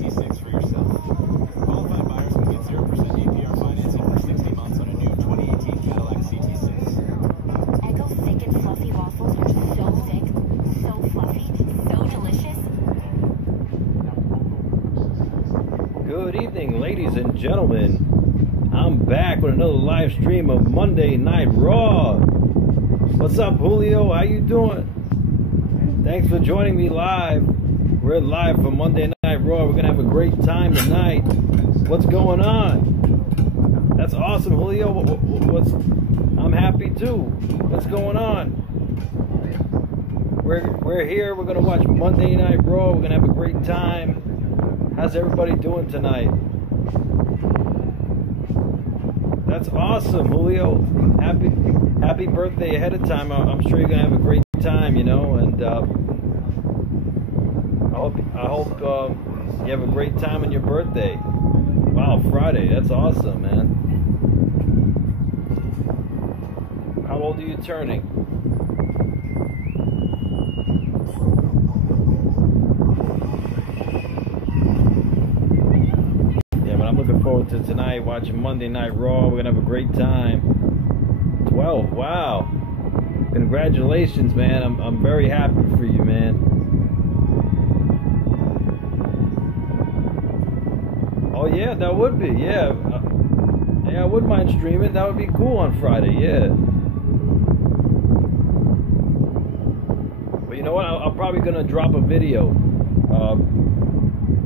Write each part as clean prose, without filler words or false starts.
CT6 for yourself. Qualified buyers can get 0% APR financing for 60 months on a new 2018 Cadillac CT6. Eggo thick and fluffy waffles are so thick, so fluffy, so delicious. Good evening, ladies and gentlemen. I'm back with another live stream of Monday Night Raw. What's up, Julio? How you doing? Thanks for joining me live. We're live for Monday Night Raw. We're gonna have a great time tonight. What's going on? That's awesome, Julio. I'm happy too. What's going on? We're here. We're gonna watch Monday Night Raw. We're gonna have a great time. How's everybody doing tonight? That's awesome, Julio. Happy birthday ahead of time. I'm sure you're gonna have a great time, you know, and I hope you have a great time on your birthday. Wow, Friday. That's awesome, man. How old are you turning? I'm looking forward to tonight, watching Monday Night Raw. We're gonna have a great time. 12, wow. Congratulations, man. I'm very happy for you, man. Oh yeah, that would be, yeah. Yeah, I wouldn't mind streaming. That would be cool on Friday, yeah. But you know what? I'm probably gonna drop a video.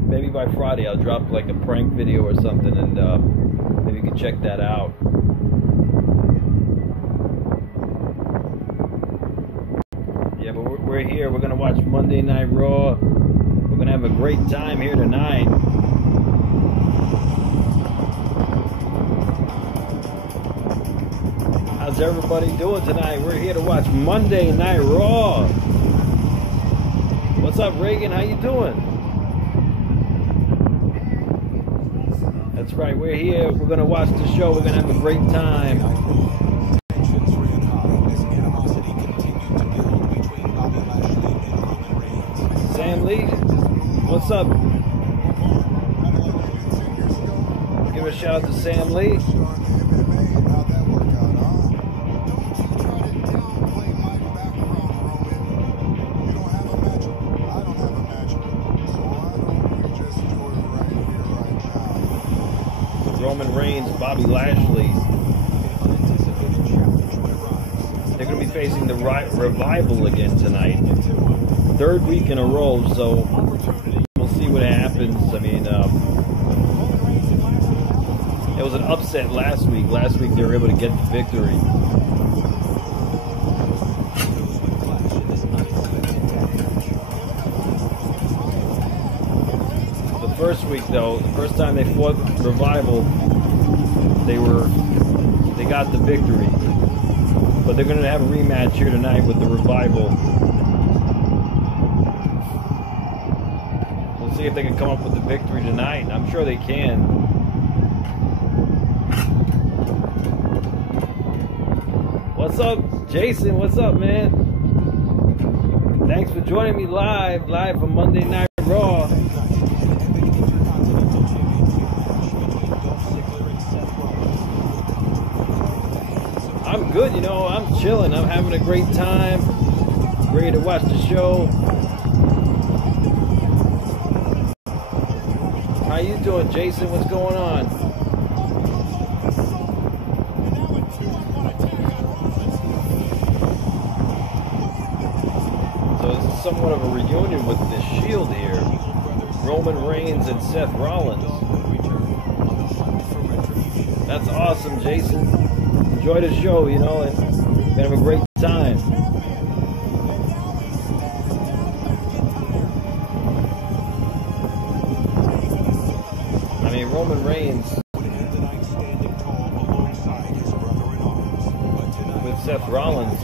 Maybe by Friday I'll drop like a prank video or something, and maybe you can check that out. Yeah, but we're here. We're gonna watch Monday Night Raw. We're gonna have a great time here tonight. How's everybody doing tonight? We're here to watch Monday Night Raw. What's up, Reagan? How you doing? That's right, we're here. We're going to watch the show. We're going to have a great time. Sam Lee, what's up? Give a shout out to Sam Lee. Roman Reigns, Bobby Lashley. They're going to be facing the Revival again tonight. Third week in a row, so we'll see what happens. I mean, it was an upset last week. Last week they were able to get the victory. First week though, the first time they fought Revival, they got the victory. But they're gonna have a rematch here tonight with the Revival. We'll see if they can come up with the victory tonight. I'm sure they can. What's up, Jason? What's up, man? Thanks for joining me live from Monday Night Raw. I'm good, you know, I'm chilling. I'm having a great time. Ready to watch the show. How you doing, Jason? What's going on? So it's somewhat of a reunion with the Shield here. Roman Reigns and Seth Rollins. That's awesome, Jason. Enjoy the show, you know, and we're gonna have a great time. I mean, Roman Reigns with Seth Rollins.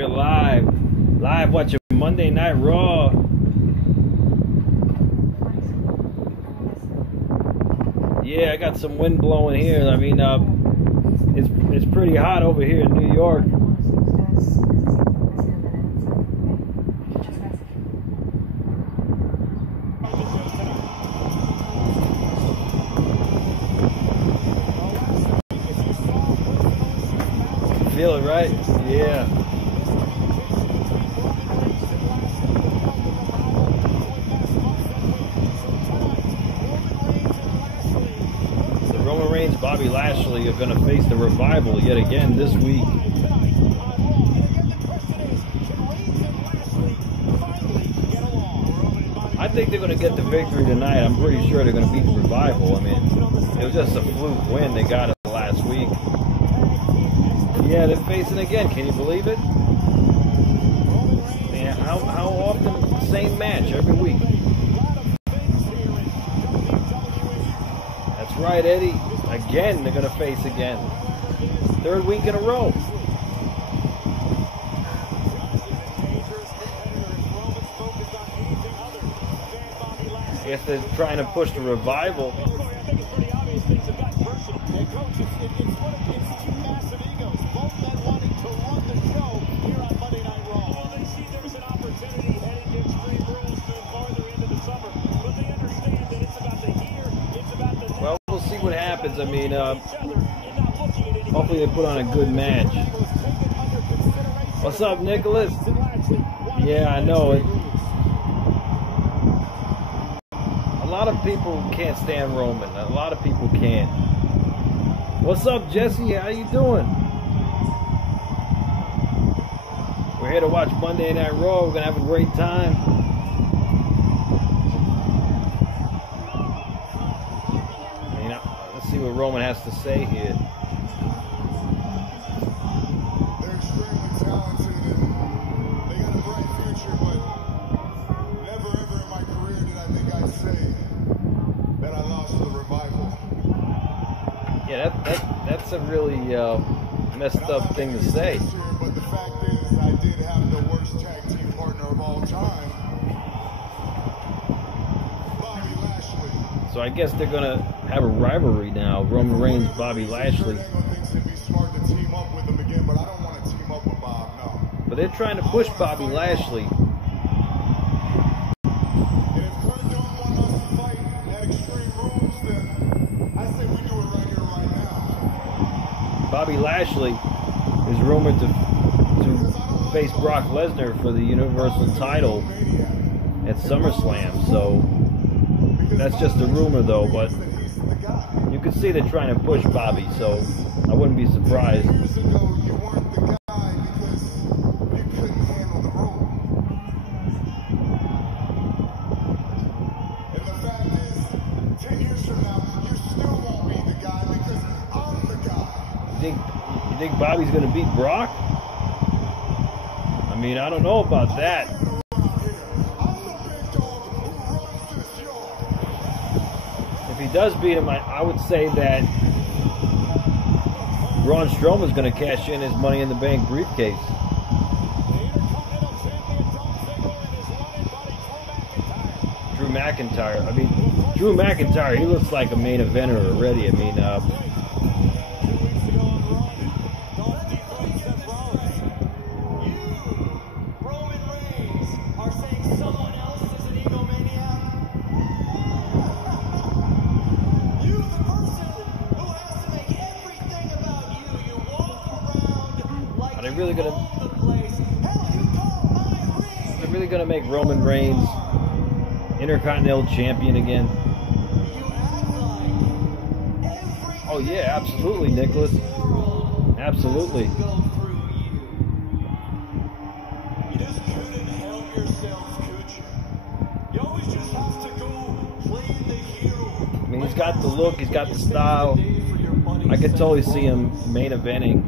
We're live watching Monday Night Raw. Yeah, I got some wind blowing here. I mean, it's pretty hot over here in New York. Feel it, right? Yeah. Roman Reigns, Bobby Lashley are going to face the Revival yet again this week. I think they're going to get the victory tonight. I'm pretty sure they're going to beat the Revival. I mean, it was just a fluke win. They got it last week. Yeah, they're facing again. Can you believe it? Man, how often? Same match every week. That's right, Eddie. Again, they're going to face again. Third week in a row. I guess they're trying to push the Revival. Well, we'll see what happens. I mean, hopefully they put on a good match. What's up, Nicholas? Yeah, I know it. A lot of people can't stand Roman. A lot of people can't. What's up, Jesse? How you doing? We're here to watch Monday Night Raw. We're going to have a great time. Let's see what Roman has to say here. They're extremely talented and they got a bright future, but never ever in my career did I think I'd say that I lost to the Revival. Yeah, that's a really messed up thing to say. But the fact is, I did have the worst tag team partner of all time, Bobby Lashley. So I guess they're going to have a rivalry now. Roman Reigns, Bobby Lashley. But they're trying to push Bobby Lashley. Bobby Lashley is rumored to face Brock Lesnar for the Universal title at SummerSlam. So that's just a rumor, though. But you can see they're trying to push Bobby, so I wouldn't be surprised. You think Bobby's going to beat Brock? I mean, I don't know about that. If he does beat him, I would say that Braun Strowman's going to cash in his Money in the Bank briefcase. Drew McIntyre. I mean, Drew McIntyre, he looks like a main eventer already. I mean, they're really gonna make Roman Reigns Intercontinental Champion again. Oh yeah, absolutely, Nicholas. Absolutely. I mean, he's got the look, he's got the style. I could totally see him main eventing.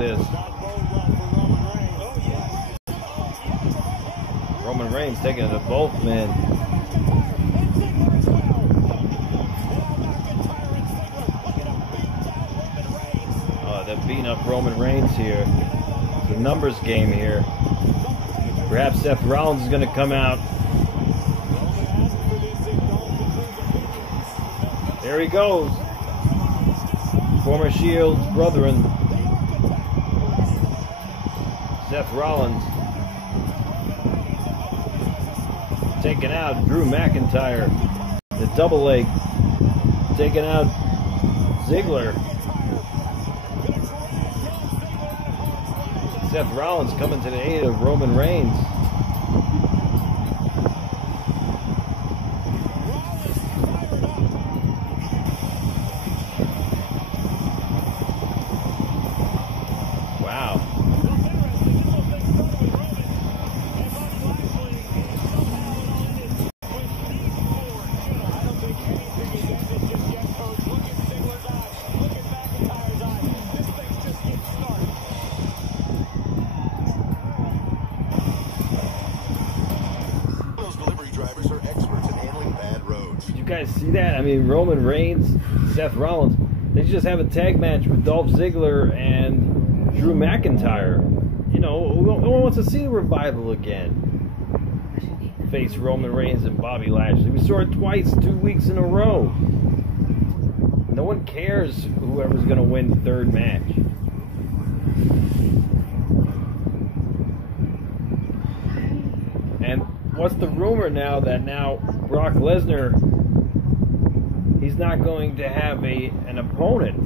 at this. Roman Reigns taking it to both men. Oh, they're beating up Roman Reigns here. It's a numbers game here. Perhaps Seth Rollins is going to come out. There he goes. Former Shield's brethren. Seth Rollins. Taking out Drew McIntyre. The double leg. Taking out Ziggler. Seth Rollins coming to the aid of Roman Reigns. Wow. Guys see that? I mean, Roman Reigns, Seth Rollins, they just have a tag match with Dolph Ziggler and Drew McIntyre. You know, who wants to see a revival again? Face Roman Reigns and Bobby Lashley. We saw it twice, 2 weeks in a row. No one cares whoever's going to win the third match. And what's the rumor now that Brock Lesnar, he's not going to have an opponent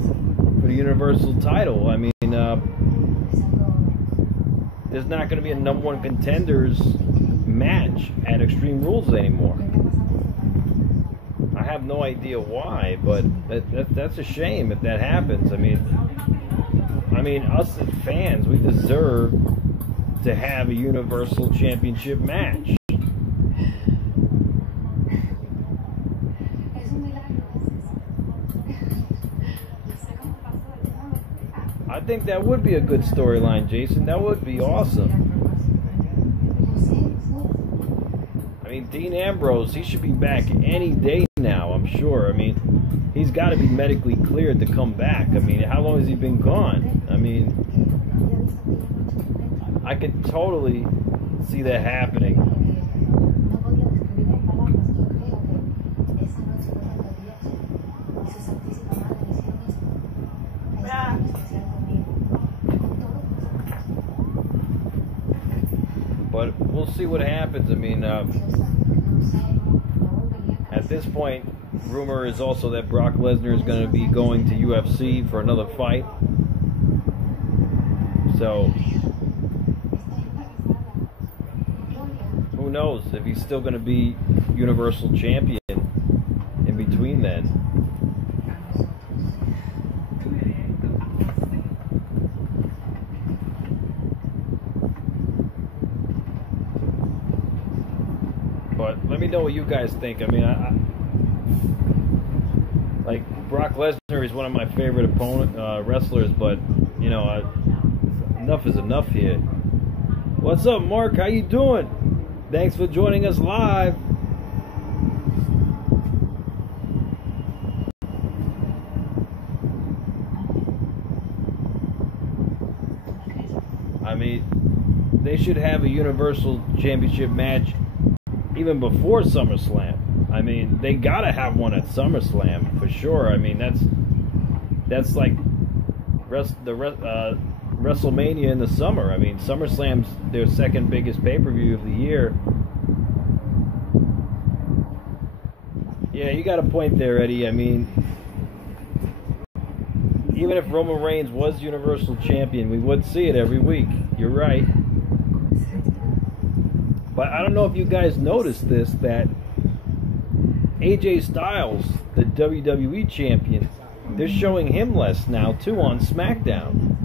for the Universal title? I mean, there's not going to be a #1 contenders match at Extreme Rules anymore. I have no idea why, but that's a shame if that happens. I mean, us as fans, we deserve to have a Universal Championship match. I think that would be a good storyline, Jason. That would be awesome. I mean, Dean Ambrose, he should be back any day now, I'm sure. I mean, he's got to be medically cleared to come back. I mean, how long has he been gone? I mean, I could totally see that happening. But we'll see what happens. I mean, at this point, rumor is also that Brock Lesnar is going to be going to UFC for another fight. So, who knows if he's still going to be Universal Champion in between then. But let me know what you guys think. I mean, like Brock Lesnar is one of my favorite wrestlers, but you know, enough is enough here. What's up, Mark? How you doing? Thanks for joining us live. I mean, they should have a Universal Championship match even before SummerSlam. I mean, they gotta have one at SummerSlam for sure. I mean, that's like WrestleMania in the summer. I mean, SummerSlam's their second biggest pay-per-view of the year. Yeah, you got a point there, Eddie. I mean, even if Roman Reigns was Universal Champion, we would see it every week. You're right. But I don't know if you guys noticed this, that AJ Styles, the WWE Champion, they're showing him less now, too, on SmackDown.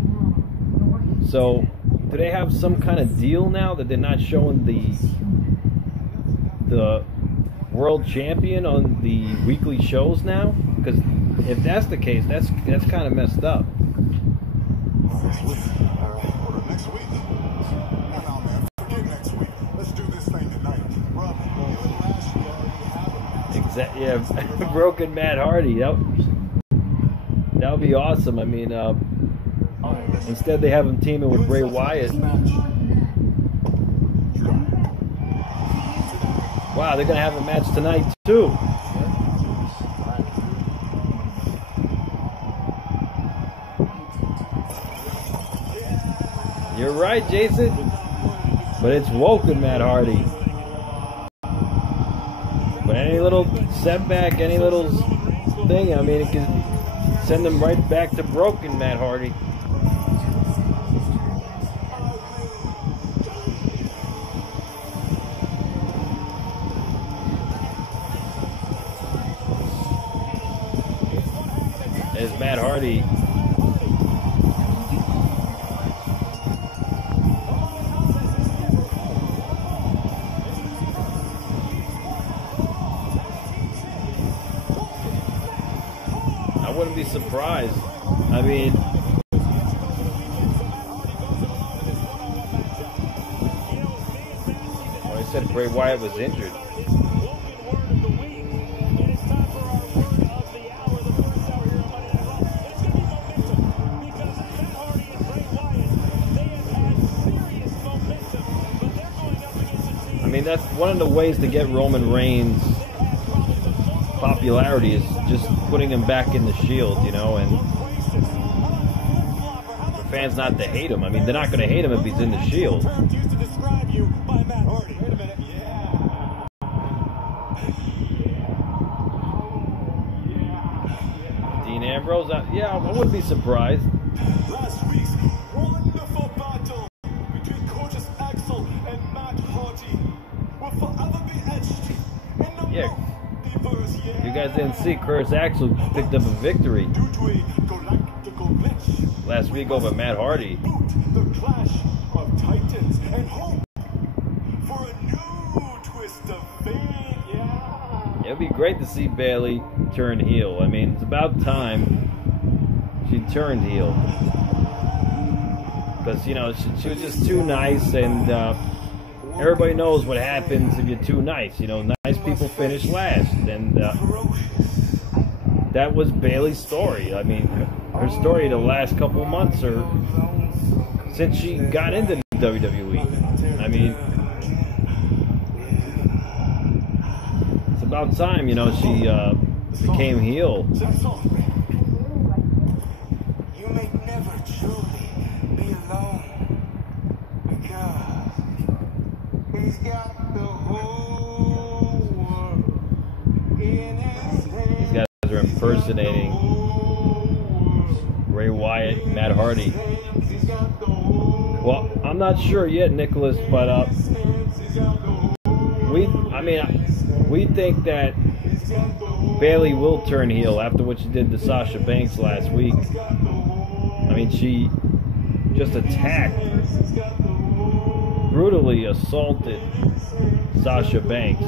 So, do they have some kind of deal now that they're not showing the World Champion on the weekly shows now? Because if that's the case, that's kind of messed up. Next week. All right. Order next week. No, man. Forget next week. Let's do this thing tonight. Bro, you and Lashley already have a match. Exactly. Yeah, broken Matt Hardy. That would be awesome. I mean, instead they have him teaming with Bray Wyatt. Wow, they're gonna have a match tonight too. You're right, Jason. But it's woken Matt Hardy. But any little setback, any little thing, I mean, it can send them right back to broken Matt Hardy. As Matt Hardy I wouldn't be surprised. I mean, well, I said Bray Wyatt was injured. I mean, that's one of the ways to get Roman Reigns' popularity is just putting him back in the Shield, you know, and for fans not to hate him. I mean, they're not going to hate him if he's in the Shield. Dean Ambrose, yeah, I wouldn't be surprised. Last week's wonderful battle between Coach Axel and Matt Hardy will forever be etched in the multiverse. You guys didn't see Curtis Axel picked up a victory last week over Matt Hardy. The clash of titans and hope for a new twist of fate. Yeah. It'd be great to see Bailey turn heel. I mean, it's about time she turned heel. Because, you know, she was just too nice, and everybody knows what happens if you're too nice. You know, nice people finish last. And that was Bailey's story. I mean, her story the last couple of months, or since she got into WWE. I mean, it's about time, you know, she became heel. You may never truly be alone, because he's got the whole world in his hands. These guys are impersonating Bray Wyatt and Matt Hardy. Well, I'm not sure yet, Nicholas, but we think that Bailey will turn heel after what she did to Sasha Banks last week. I mean, she just attacked, brutally assaulted Sasha Banks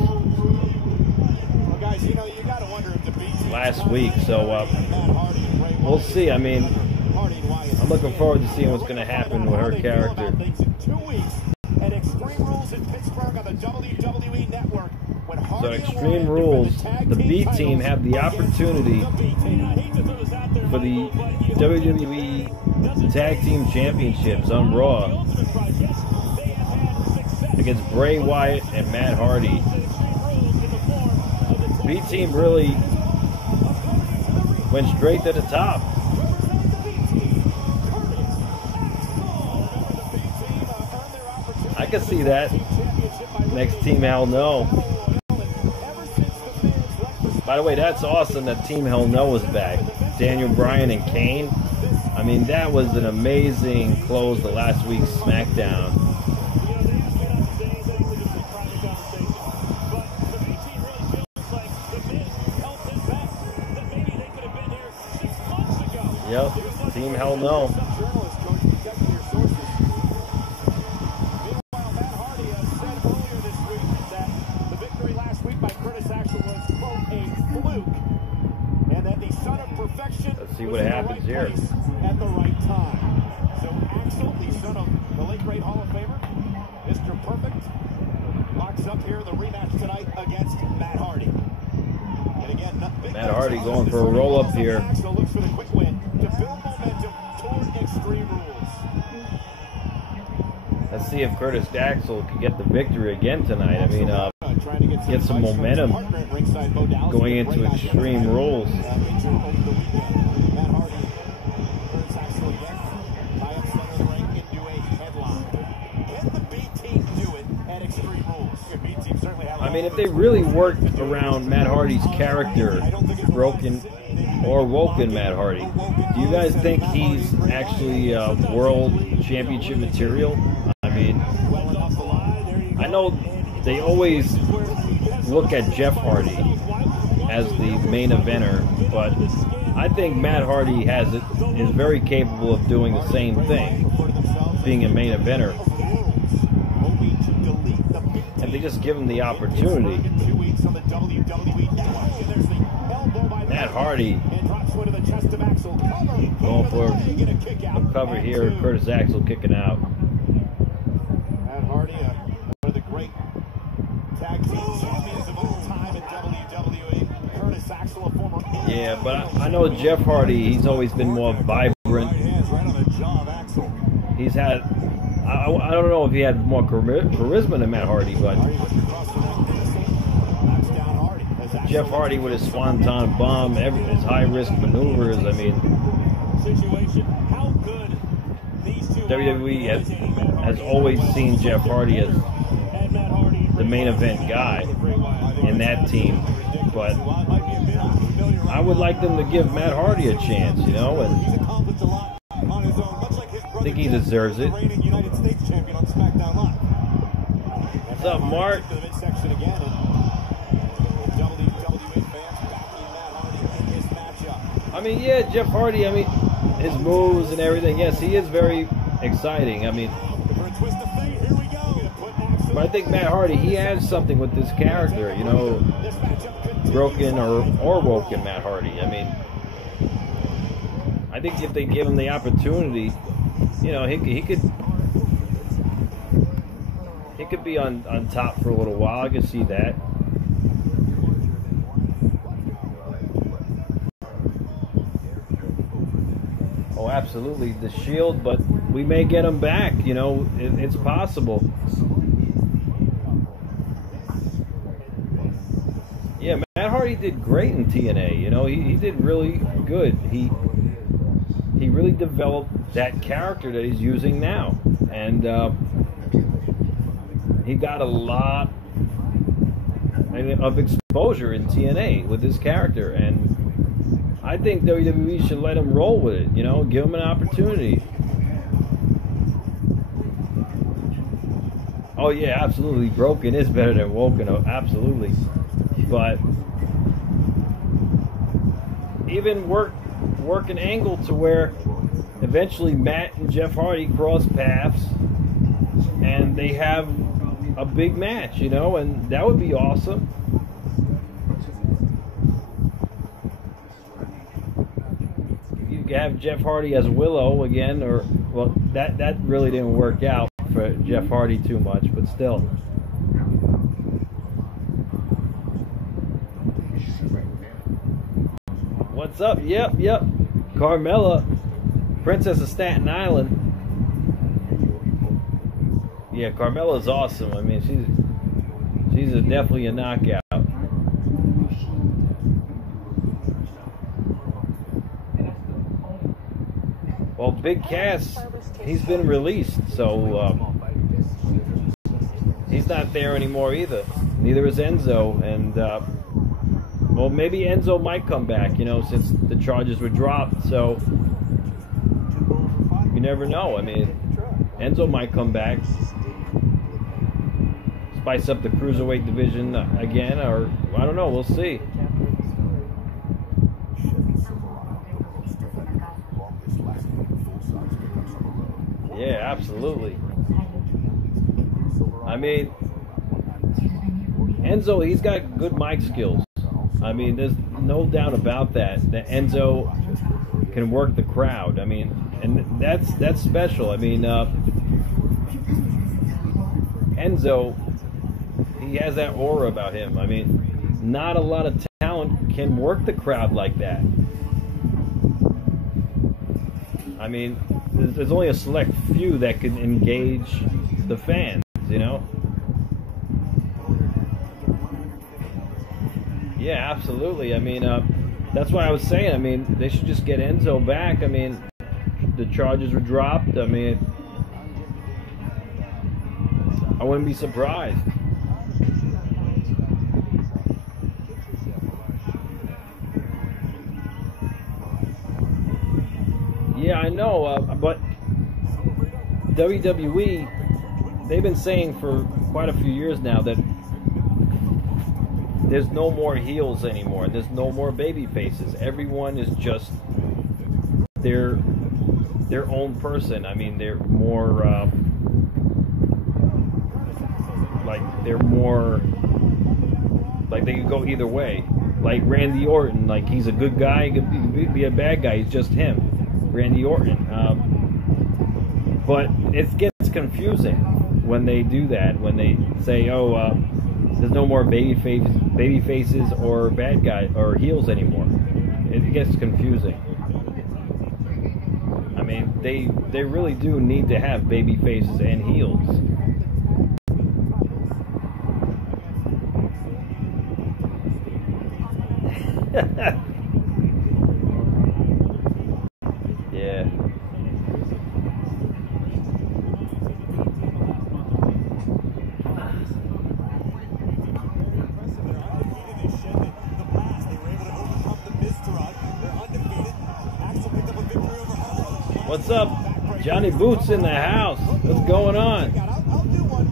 last week. So we'll see. I mean, I'm looking forward to seeing what's going to happen with her character. At Extreme Rules in Pittsburgh on the WWE Network. So Extreme Rules, the B team have the opportunity for the WWE Tag Team Championships on Raw against Bray Wyatt and Matt Hardy. B team really went straight to the top. I can see that. Next Team Hell No. By the way, that's awesome that Team Hell No is back. Daniel Bryan and Kane. I mean, that was an amazing close to last week's SmackDown. Yep, Team Hell No. see what happens here. At the right time. So Axel, the son of the late great Hall of Famer, Mr. Perfect, locks up here the rematch tonight against Matt Hardy. And again, Matt Hardy going for a roll up here. Axel looks for the quick win to build momentum toward Extreme Rules. Let's see if Curtis Axel can get the victory again tonight. I mean, get some momentum going into Extreme Rules. I mean, if they really worked around Matt Hardy's character, broken or woken Matt Hardy, do you guys think he's actually world championship material? I mean, I know they always look at Jeff Hardy as the main eventer, but I think Matt Hardy is very capable of doing the same thing, being a main eventer. And they just give him the opportunity. Matt Hardy going for a cover here. Curtis Axel kicking out. Matt Hardy, one of the great tag team champions of all time in WWE. Curtis Axel, a former. Yeah, but I know Jeff Hardy, he's always been more vibrant. He's had, I don't know if he had more charisma than Matt Hardy, but Jeff Hardy with his swanton bomb, his high-risk maneuvers, I mean, WWE has always seen Jeff Hardy as the main event guy in that team, but I would like them to give Matt Hardy a chance, you know, and I think he deserves it. What's up, Mark? I mean, yeah, Jeff Hardy, I mean, his moves and everything, yes, he is very exciting. I mean, but I think Matt Hardy, he has something with this character, you know, broken or woken Matt Hardy. I mean, I think if they give him the opportunity, you know, he could be on top for a little while. I can see that. Oh, absolutely, the Shield, but we may get him back. You know, it's possible. Yeah, Matt Hardy did great in TNA. You know, he did really good. He really developed that character that he's using now, and he got a lot of exposure in TNA with his character, and I think WWE should let him roll with it, you know, give him an opportunity. Oh yeah, absolutely, broken is better than woken, absolutely, but even work an angle to where eventually Matt and Jeff Hardy cross paths and they have a big match, you know, and that would be awesome. You could have Jeff Hardy as Willow again, or, well, that really didn't work out for Jeff Hardy too much, but still. What's up? Yep. Carmella, Princess of Staten Island. Yeah, Carmella's awesome. I mean, she's definitely a knockout. Well, Big Cass, he's been released, so he's not there anymore either. Neither is Enzo, and well, maybe Enzo might come back, you know, since the charges were dropped, so you never know. I mean, Enzo might come back, spice up the cruiserweight division again, or I don't know, we'll see. Yeah, absolutely. I mean, Enzo, he's got good mic skills. I mean, there's no doubt about that. Enzo can work the crowd. I mean, and that's special. I mean, Enzo, he has that aura about him. I mean, not a lot of talent can work the crowd like that. I mean, there's only a select few that can engage the fans, you know? Yeah, absolutely. I mean, that's what I was saying. I mean, they should just get Enzo back. I mean, the charges were dropped. I mean, I wouldn't be surprised. Yeah, I know, but WWE, they've been saying for quite a few years now that there's no more heels anymore. There's no more baby faces. Everyone is just their own person. I mean, they're more like they could go either way. Like Randy Orton, like he's a good guy, he could be a bad guy. He's just him, Randy Orton. But it gets confusing when they do that. When they say, "Oh, there's no more baby faces or bad guys or heels anymore." It gets confusing. I mean, they really do need to have baby faces and heels. Yeah. What's up? Johnny Boots in the house. What's going on?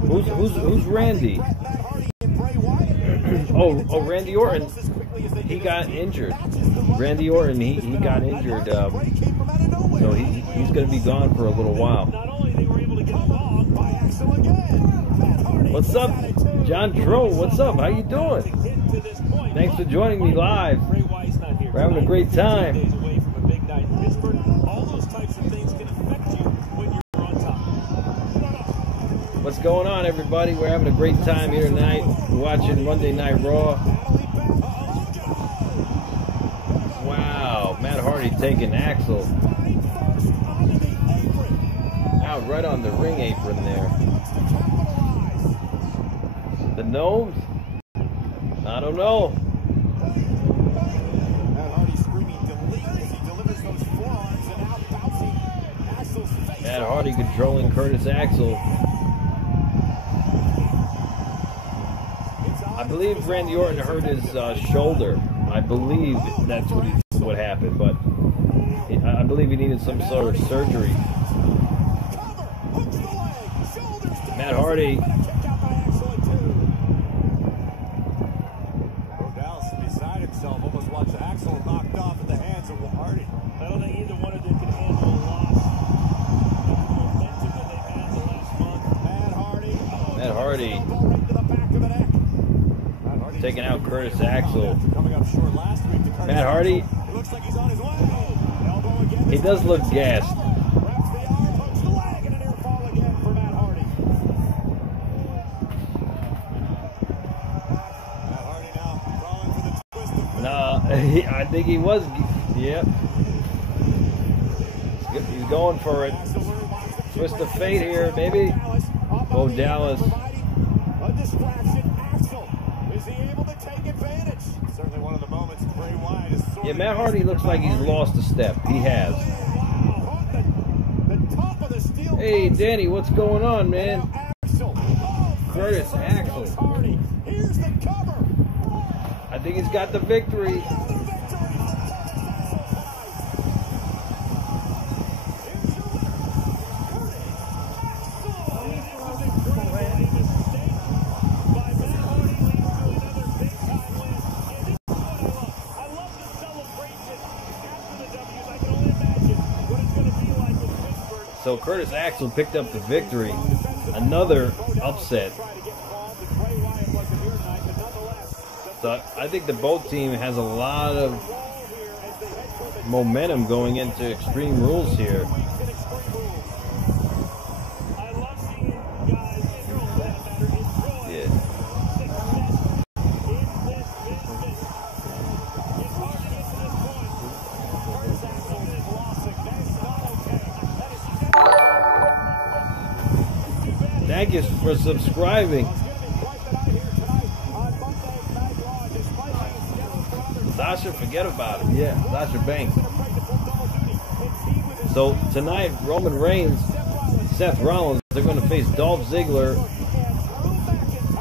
Who's Randy? oh, Randy Orton. He got injured. Randy Orton, he got injured. So he's going to be gone for a little while. What's up, John Tro? What's up? How you doing? Thanks for joining me live. We're having a great time. What's going on, everybody? We're having a great time here tonight. We're watching Monday Night Raw. Wow, Matt Hardy taking Axel out right on the ring apron there. The Gnomes? I don't know. Matt Hardy controlling Curtis Axel. I believe Randy Orton hurt his shoulder. I believe that's what happened, but I believe he needed some sort of surgery. Matt Hardy. Dallas beside himself, almost watched Axel knocked off at the hands of Hardy. I don't think either one of them can handle a loss. The momentum that they've had the last month. Matt Hardy. Taking out Curtis Axel. Matt Hardy. He does look gassed. No, I think he was. Yep. He's going for it. Twist of fate here, baby. Oh, Dallas. Yeah, Matt Hardy looks like he's lost a step. He has. Hey, Danny, what's going on, man? Curtis Axel. I think he's got the victory. So Curtis Axel picked up the victory. Another upset. So I think the both team has a lot of momentum going into Extreme Rules here. Yeah. Thank you for subscribing. Sasha, forget about it. Yeah, Sasha Banks. So tonight, Roman Reigns, Seth Rollins, they're going to face Dolph Ziggler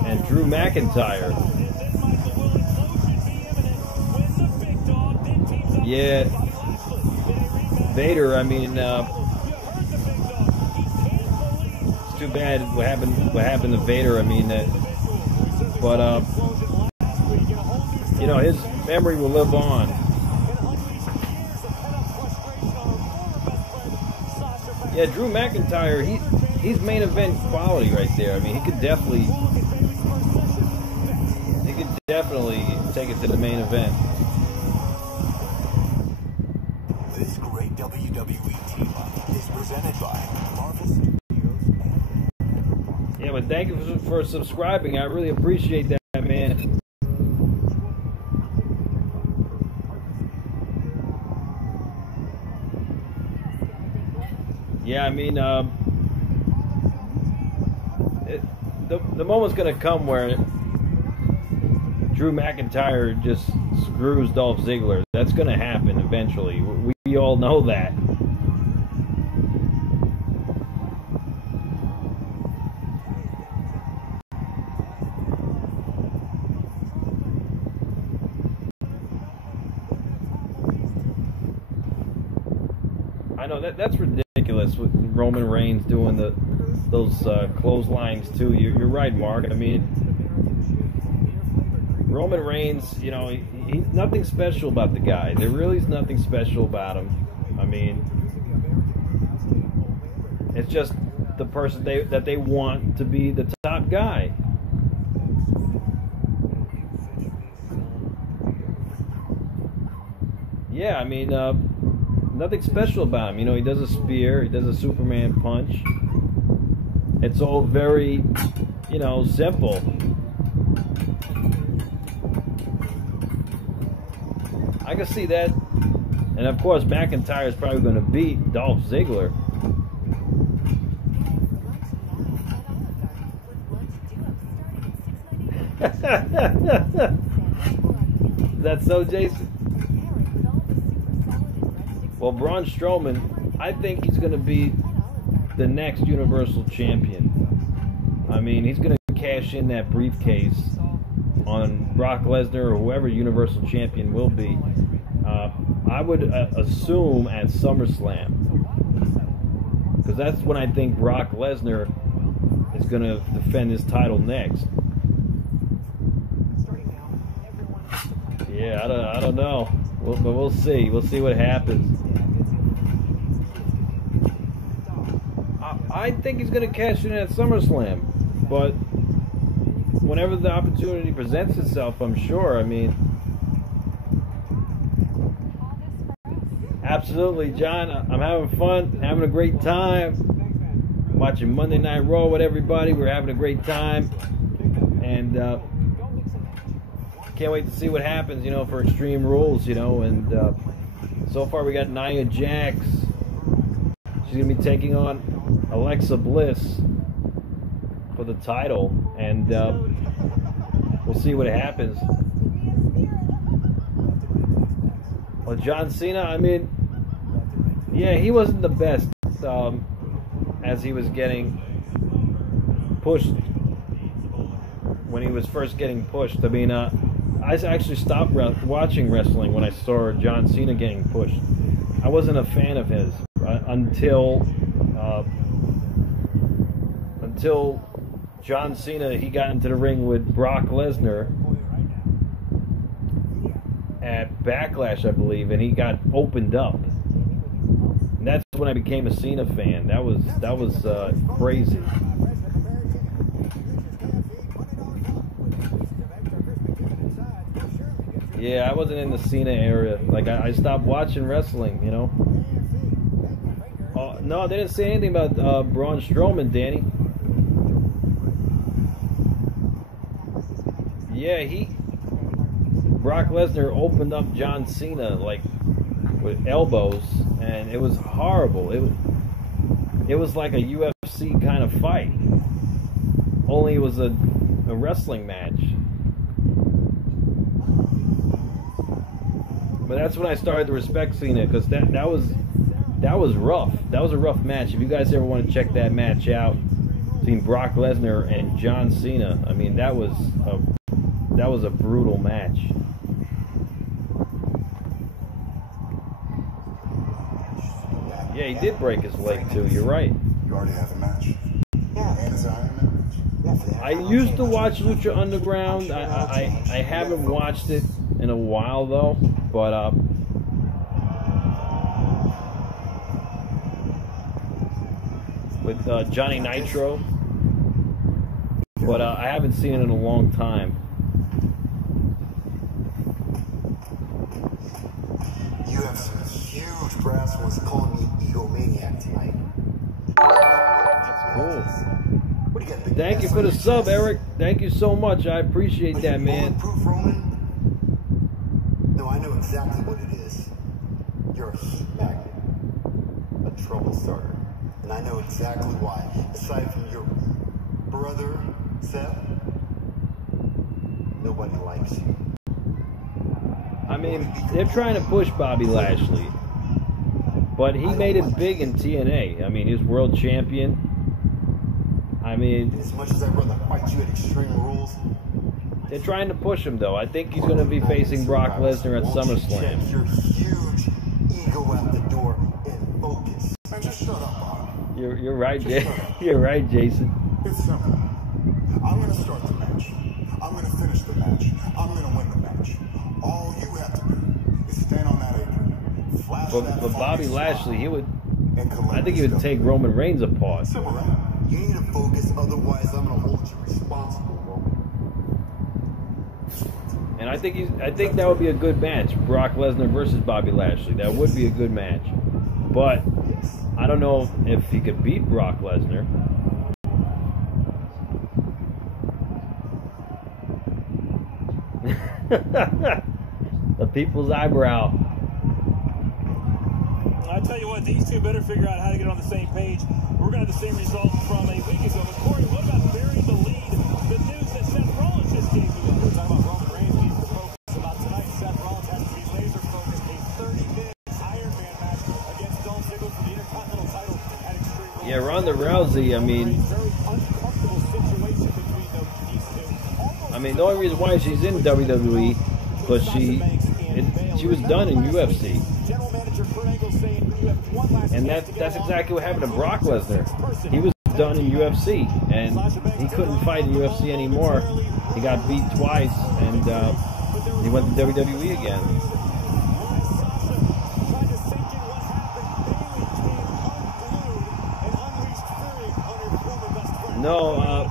and Drew McIntyre. Yeah, Vader. I mean, it's too bad what happened to Vader. I mean, but you know, his memory will live on. Yeah, Drew McIntyre, he's main event quality right there. I mean, he could definitely take it to the main event. This great WWE team-up is presented by Marvel Studios. Yeah, but thank you for subscribing. I really appreciate that, man. Yeah, I mean, the moment's going to come where Drew McIntyre just screws Dolph Ziggler. That's going to happen eventually. We all know that. I know that's ridiculous with Roman Reigns doing those clotheslines too. You're right, Mark. I mean, Roman Reigns, you know, he's nothing special about the guy. There really is nothing special about him. I mean, it's just the person that they want to be the top guy. Yeah, I mean, nothing special about him. You know, he does a spear, he does a Superman punch. It's all very, you know, simple. I can see that. And of course, McIntyre is probably going to beat Dolph Ziggler. That's so, Jason? Well, Braun Strowman, I think he's going to be the next Universal Champion. I mean, he's going to cash in that briefcase on Brock Lesnar or whoever Universal Champion will be. I would assume at SummerSlam, because that's when I think Brock Lesnar is going to defend his title next. Yeah, I don't know, but we'll see. We'll see what happens. I think he's going to cash in at SummerSlam, but whenever the opportunity presents itself, I'm sure. I mean, absolutely, John. I'm having fun, having a great time, watching Monday Night Raw with everybody. We're having a great time, and can't wait to see what happens, you know, for Extreme Rules, you know. And so far we got Nia Jax. She's going to be taking on Alexa Bliss for the title, and we'll see what happens. Well, John Cena, I mean, yeah, he wasn't the best as he was getting pushed, when he was first getting pushed. I mean, I actually stopped watching wrestling when I saw John Cena getting pushed. I wasn't a fan of his until John Cena, he got into the ring with Brock Lesnar at Backlash, I believe, and he got opened up. And that's when I became a Cena fan. That was crazy. Yeah, I wasn't in the Cena area. Like, I stopped watching wrestling, you know. No, they didn't say anything about Braun Strowman, Danny. Yeah, Brock Lesnar opened up John Cena, like, with elbows, and it was horrible. It was like a UFC kind of fight. Only it was a wrestling match. But that's when I started to respect Cena, because that was rough. That was a rough match. If you guys ever want to check that match out between Brock Lesnar and John Cena, I mean, that was a brutal match. Yeah, he did break his leg too. You're right. You already have a match. Yeah. And it's an Iron match. I used to watch Lucha Underground. I haven't watched it in a while though, but with Johnny Nitro, but I haven't seen it in a long time. You have some huge brass ones calling me egomaniac tonight. That's cool. What do you got, big Thank you ass for the on your sub, chest? Eric. Thank you so much. I appreciate that, man. Bulletproof, Roman? No, I know exactly what it is. You're a heat magnet, a trouble starter, and I know exactly why. Aside from your brother, Seth, nobody likes you. I mean, they're trying to push Bobby Lashley, but he made it big in TNA. I mean, he's world champion. I mean, As much as I'd rather fight you at Extreme Rules, they're trying to push him, though. I think he's going to be facing Brock Lesnar at won't you check SummerSlam. your huge ego out the door and focus. Man, just shut up, Bob. You're right, you're right, Jason. It's simple. I'm going to start the match. I'm going to finish the match. I'm going to win the match. All you have to do is stand on that apron, flash that But Bobby funky Lashley, smile, and I collect think he the would stuff. take Roman Reigns apart. Simple, right? You need to focus, otherwise I'm going to hold you responsible, Roman. And I think that would be a good match, Brock Lesnar versus Bobby Lashley. That would be a good match. But I don't know if he could beat Brock Lesnar. The people's eyebrow. I tell you what, these two better figure out how to get on the same page. We're going to have the same result from a week ago. But Corey, what about burying the lead? The news that Seth Rollins just gave you. We're talking about Roman Reigns needs to focus about tonight. Seth Rollins has to be laser focused. A 30-minute Iron Man match against Dolph Ziggler for the Intercontinental title at Extreme Rules. Yeah, Ronda Rousey, I mean, Very uncomfortable situation between these two. the only reason why she's in WWE, but she was done in UFC. General Manager Kurt Angle saying you have one last And chance to get that's along. exactly what happened to Brock Lesnar. He was done in UFC, and he couldn't fight in UFC anymore. He got beat twice, and he went to WWE again. No,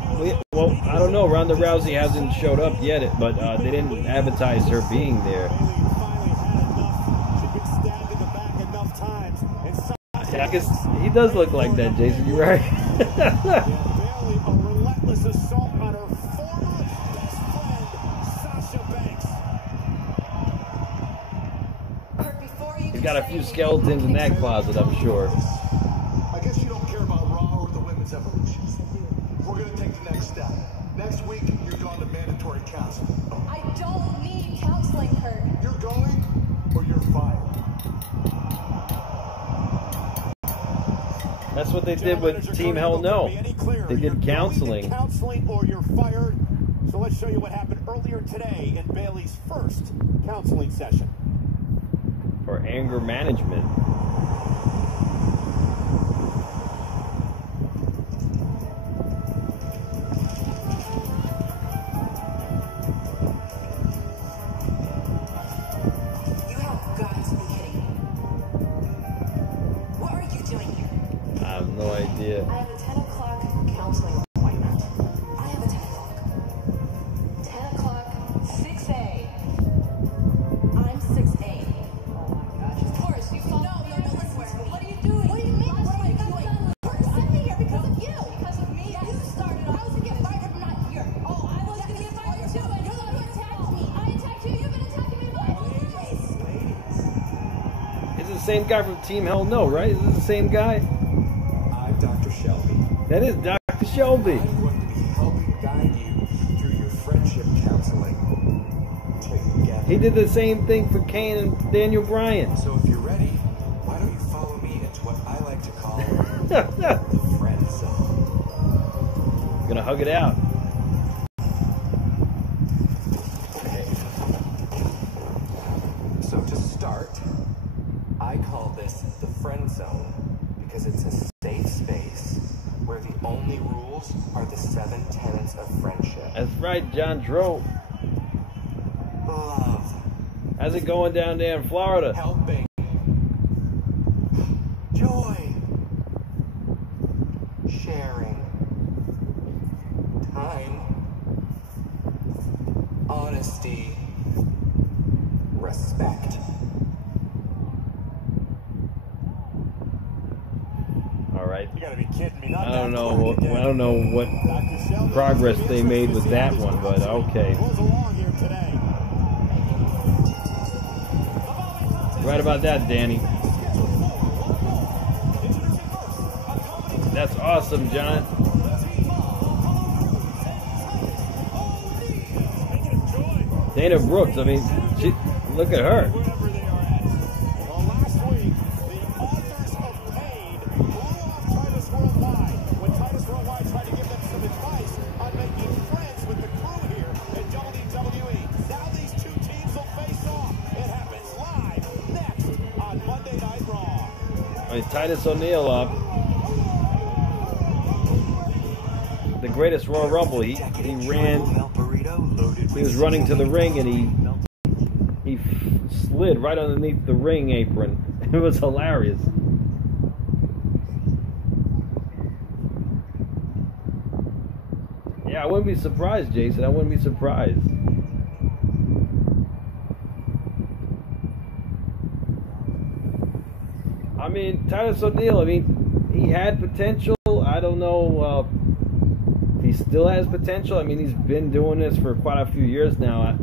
well, I don't know. Ronda Rousey hasn't showed up yet, but they didn't advertise her being there. I guess he does look like that, Jason. You're right. Bailey, a relentless assault on her former best friend, Sasha Banks. He's got a few skeletons in that closet, I'm sure. I guess you don't care about Raw or the women's evolution. We're going to take the next step. Next week, you're going to mandatory counseling. I don't need counseling, Kurt. You're going or you're fired. That's what they did with Team Hell No. They did counseling. Counseling or you're fired. So let's show you what happened earlier today in Bailey's first counseling session. For anger management. You have got to be kidding me. What are you doing here? I have no idea. I have a 10 o'clock counseling appointment. I have a 10 o'clock. 10 o'clock, 6A. same guy from Team Hell No, right? Is this the same guy? I'm Dr. Shelby. That is Dr. Shelby. I'm going to be helping guide you through your friendship counseling together. He did the same thing for Kane and Daniel Bryan. So if you're ready, why don't you follow me into what I like to call the friend zone. Gonna hug it out. So to start, I call this the friend zone because it's a safe space where the only rules are the 7 tenets of friendship. That's right, John Dro. Love. How's it going down there in Florida? Helping. Joy. Sharing. Time. Honesty. Respect. All right. You gotta be kidding me. Not I don't that know. quick again. I don't know what Dr. Shelby, progress they made with that one, but okay. goes along here today. Right about that, Danny. That's awesome, John. Dana Brooks, I mean, she, look at her. Wherever they are at. Well, last week, the authors of Pain blew off Titus Worldwide when Titus Worldwide tried to give them some advice on making friends with the crew here at WWE. Now these two teams will face off. It happens live next on Monday Night Raw. I mean, Titus O'Neil up. The greatest Royal Rumble. He ran. He was running to the ring and he slid right underneath the ring apron. It was hilarious. Yeah, I wouldn't be surprised, Jason. I wouldn't be surprised. I mean, Titus O'Neil, I mean, he had potential. I don't know if he still has potential. I mean, he's been doing this for quite a few years now.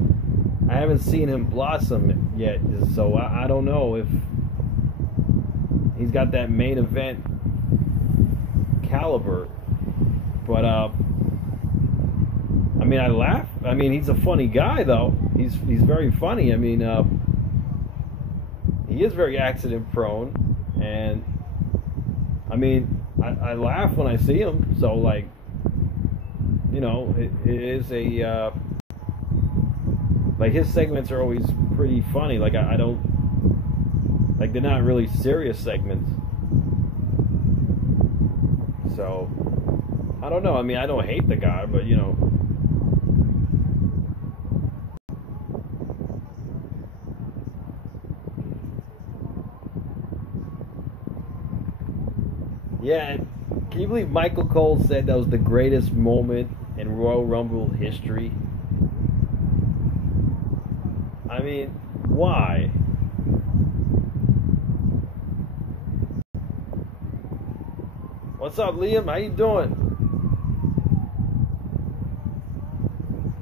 I haven't seen him blossom yet, so I don't know if he's got that main event caliber. But, I mean, I laugh. I mean, he's a funny guy, though. He's very funny. I mean, he is very accident prone. And, I mean, I laugh when I see him. So, like, you know, it is a... like, his segments are always pretty funny. Like, I don't... like, they're not really serious segments. So, I don't know. I mean, I don't hate the guy, but, you know... yeah, can you believe Michael Cole said that was the greatest moment in Royal Rumble history? I mean, why? What's up, Liam? How you doing?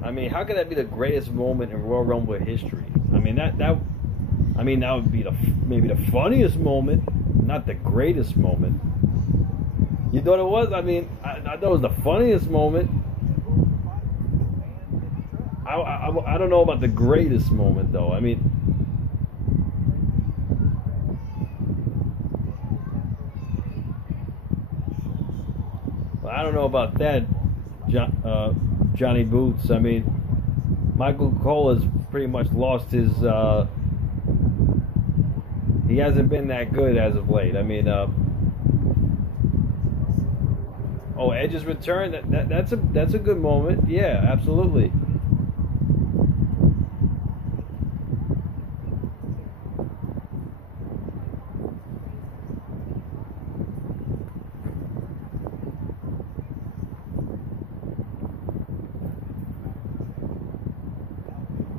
I mean, how could that be the greatest moment in Royal Rumble history? I mean, that would be maybe the funniest moment, not the greatest moment. You thought it was? I mean, I thought it was the funniest moment. I don't know about the greatest moment, though. I mean, I don't know about that, Johnny Boots. I mean, Michael Cole has pretty much lost his... he hasn't been that good as of late. I mean... oh, Edge's return, that's a good moment. Yeah, absolutely.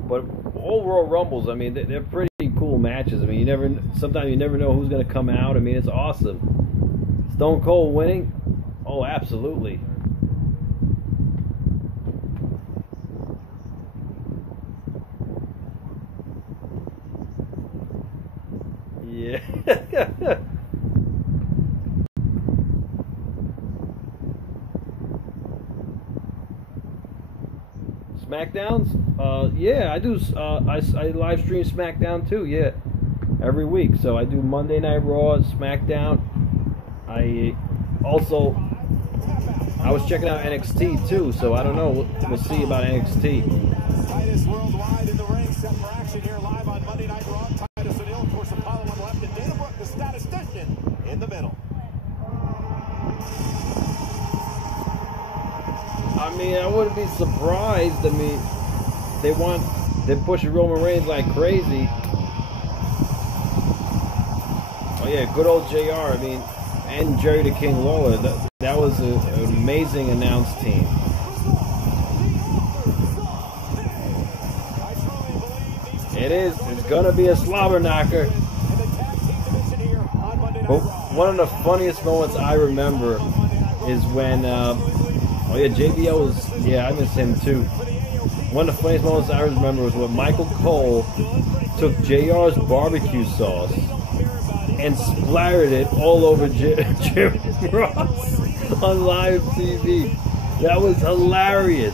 But all Royal Rumbles, I mean, they're pretty cool matches. I mean, sometimes you never know who's going to come out. I mean, it's awesome. Stone Cold winning. Oh, absolutely. Yeah. SmackDowns? Yeah, I do. I live stream SmackDown too. Yeah, every week. So I do Monday Night Raw, SmackDown. I was checking out NXT too. So I don't know. We'll see about NXT. Titus worldwide in the ring, set for action here live on Monday Night Raw. Titus O'Neil, of course, Apollo on the left, and Dana Brooke, the statistician, in the middle. I mean, I wouldn't be surprised. I mean, they're pushing Roman Reigns like crazy. Oh yeah, good old JR. I mean, and Jerry the King Lawler. That was an amazing announce team. It is. It's gonna be a slobber knocker. But one of the funniest moments I remember is when. Oh yeah, JBL was, yeah, I miss him too. One of the funniest moments I remember was when Michael Cole took JR's barbecue sauce and splattered it all over Jim Ross on live TV. That was hilarious.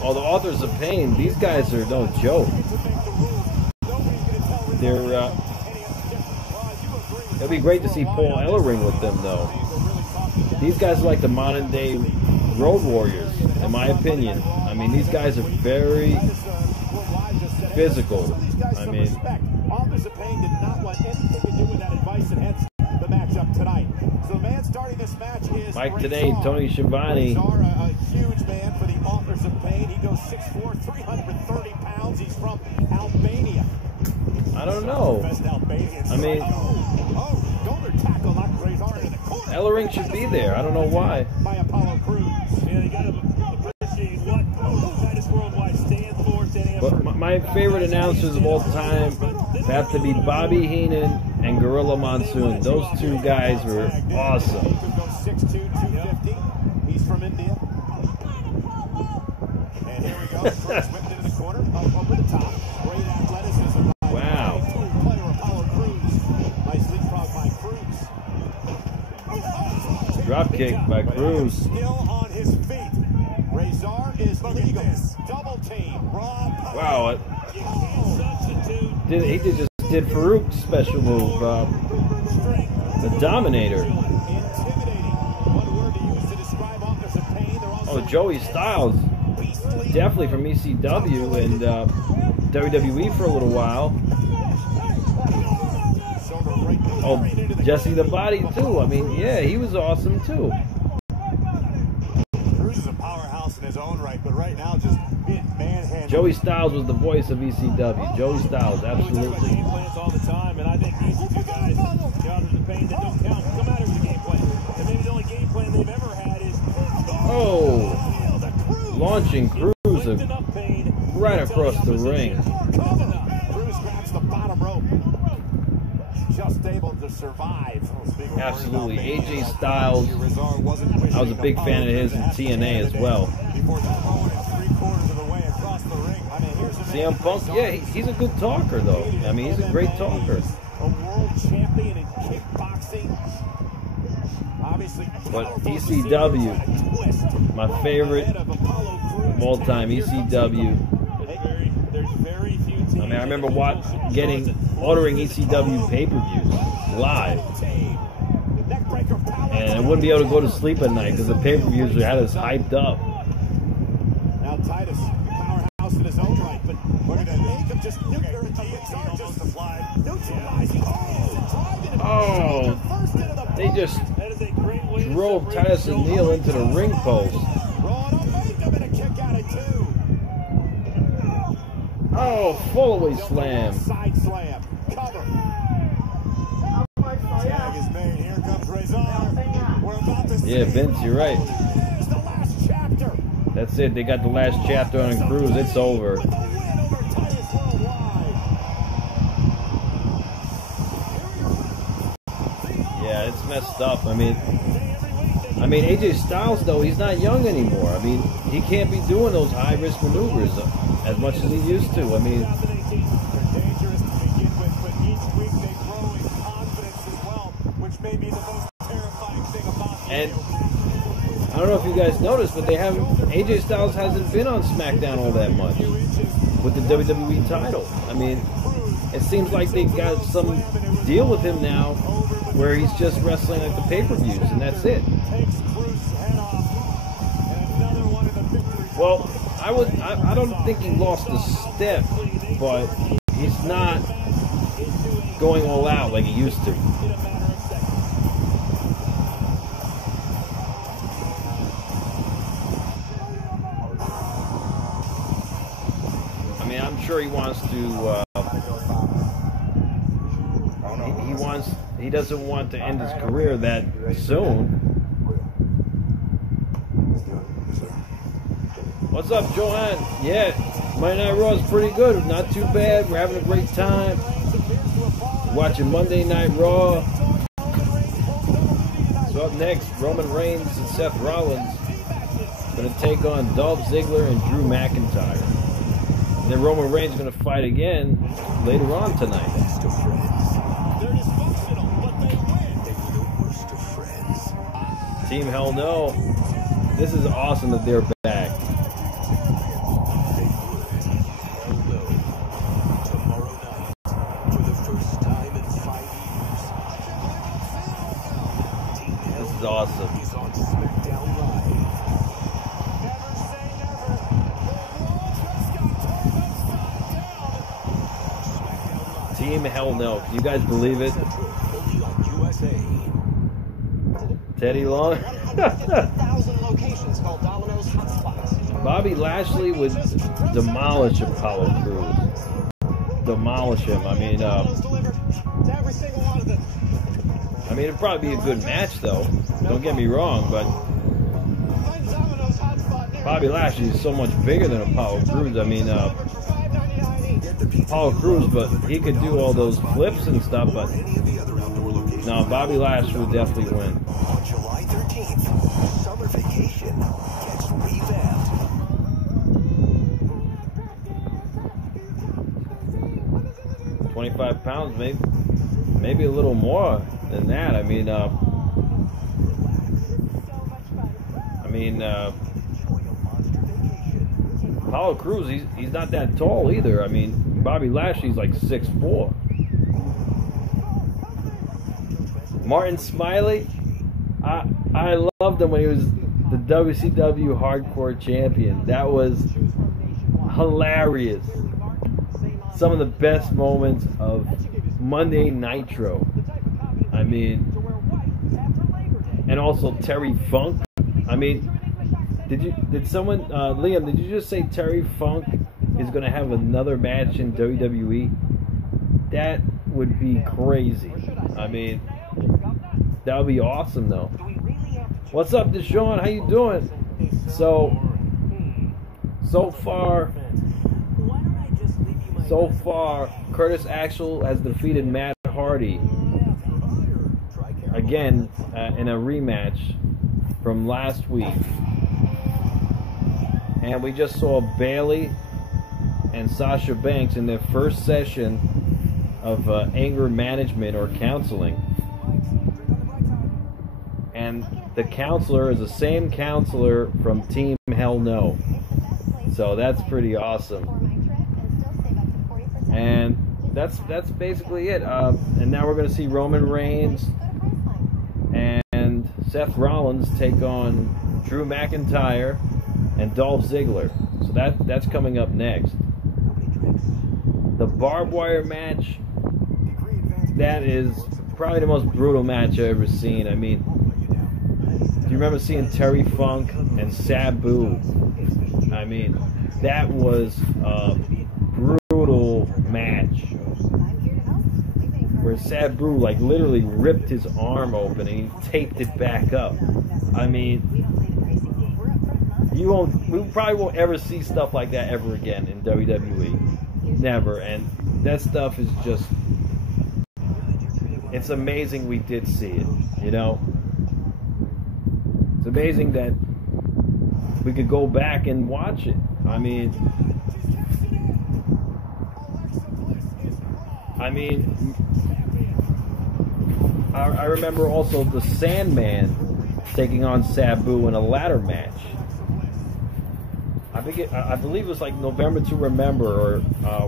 Oh, the Authors of Pain, these guys are no joke. They're, it'd be great to see Paul Ellering with them, though. These guys are like the modern-day Road Warriors, in my opinion. I mean, these guys are very physical. I mean, Authors of Pain did not want anything to do with that advice, and hence the matchup tonight. So the man starting this match is Mike today, Tony Schiavone. A huge man for the Authors of Pain. He goes 6'4", 330 pounds. He's from Albania. I don't know. I mean, Ellering should be there. I don't know why. By Apollo Crews. Yeah, you gotta appreciate what Titus Worldwide stands for. But my favorite announcers of all time have to be Bobby Heenan and Gorilla Monsoon. Those two guys were awesome. 6'2", 250. He's from India. And here we go. Cross whipped into the corner, over the top. Great athleticism. Wow. Drop kick by Cruz. Still on his feet. Razor is legal. Double team. Wow. He just did Farouk's special move. The Dominator. Oh, Joey Styles. Definitely from ECW and WWE for a little while. Oh, Jesse the Body too. I mean, yeah, he was awesome too. Cruz is a powerhouse in his own right, but right now just being manhandled. Joey Styles was the voice of ECW. Joey Styles, absolutely. Game plans all the time, and I think these two guys, the Authors of Pain, that don't count, come out here with a game plan. And maybe the only game plan they've ever had is launching Cruz right across the ring. Cruz grabs the bottom rope. Just able to survive. Absolutely. AJ Styles, I was a big fan of his in TNA as well. CM Punk, yeah, he's a good talker though. I mean, he's a great talker. A world champion in kickboxing. Obviously, but ECW, my favorite of all time, ECW. I mean, I remember ordering ECW pay-per-views live, and I wouldn't be able to go to sleep at night because the pay-per-views had us hyped up. Now Titus, powerhouse in his own right, but look at that. Just they just drove Titus O'Neil into the ring post. Oh, full away slam. Side slam. Cover. Tag is made. Here comes Razor. We're about to see. Yeah, Vince, you're right. It's the last chapter. That's it. They got the last chapter on Cruz. It's over. Yeah, it's messed up. I mean, I mean, AJ Styles, though, he's not young anymore. I mean, he can't be doing those high-risk maneuvers as much as he used to. I mean, dangerous to begin with, but each week they grow in confidence as well, which may be the most terrifying thing about the and I don't know if you guys noticed, but AJ Styles hasn't been on SmackDown all that much with the WWE title. I mean, it seems like they got some deal with him now where he's just wrestling at the pay-per-views, and that's it. Well, I don't think he lost a step, but he's not going all out like he used to. I mean, I'm sure he wants to. He doesn't want to end his career that soon. What's up, Joanne? Yeah, Monday Night Raw is pretty good. Not too bad. We're having a great time. Watching Monday Night Raw. So up next, Roman Reigns and Seth Rollins going to take on Dolph Ziggler and Drew McIntyre. And then Roman Reigns is going to fight again later on tonight. Team Hell No. This is awesome that they're back. This is awesome. Team Hell No. Can you guys believe it? Teddy Long. Bobby Lashley would demolish Apollo Crews. Demolish him. I mean, it'd probably be a good match, though. Don't get me wrong, but Bobby Lashley is so much bigger than Apollo Crews. I mean, Apollo Crews, but he could do all those flips and stuff, but no, Bobby Lashley would definitely win. On July 13th, summer vacation gets revamped. 25 pounds, maybe a little more than that. I mean, Apollo Crews, he's not that tall either. I mean, Bobby Lashley's like 6'4". Martin Smiley, I loved him when he was the WCW Hardcore Champion. That was hilarious. Some of the best moments of Monday Nitro. I mean, and also Terry Funk. I mean, did someone, Liam, did you just say Terry Funk is going to have another match in WWE? That would be crazy. I mean, that would be awesome, though. What's up, Deshaun? How you doing? So far, Curtis Axel has defeated Matt Hardy again in a rematch from last week. And we just saw Bailey and Sasha Banks in their first session of anger management or counseling. And the counselor is the same counselor from Team Hell No. So that's pretty awesome. And that's basically it. And now we're going to see Roman Reigns and Seth Rollins take on Drew McIntyre and Dolph Ziggler. So that's coming up next. The barbed wire match, that is probably the most brutal match I've ever seen. I mean, do you remember seeing Terry Funk and Sabu? I mean, that was a brutal match where Sabu like literally ripped his arm open and he taped it back up. I mean, we probably won't ever see stuff like that ever again in WWE. Never. And that stuff is just, it's amazing we did see it, you know? It's amazing that we could go back and watch it. I mean, I remember also the Sandman taking on Sabu in a ladder match. I believe it was like November to Remember, or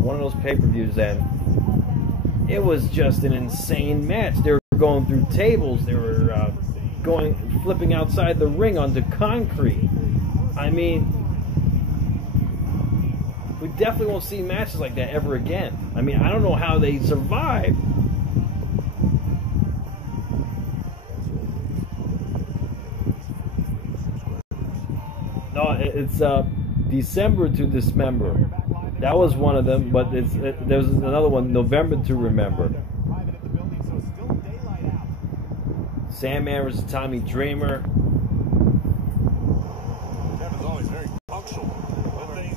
one of those pay-per-views, and it was just an insane match. They were going through tables. They were flipping outside the ring onto concrete. I mean, we definitely won't see matches like that ever again. I mean, I don't know how they survived. No, it's December to Dismember. That was one of them, but there's another one, November to Remember. Sandman versus Tommy Dreamer. Kevin's always very punctual. Good thing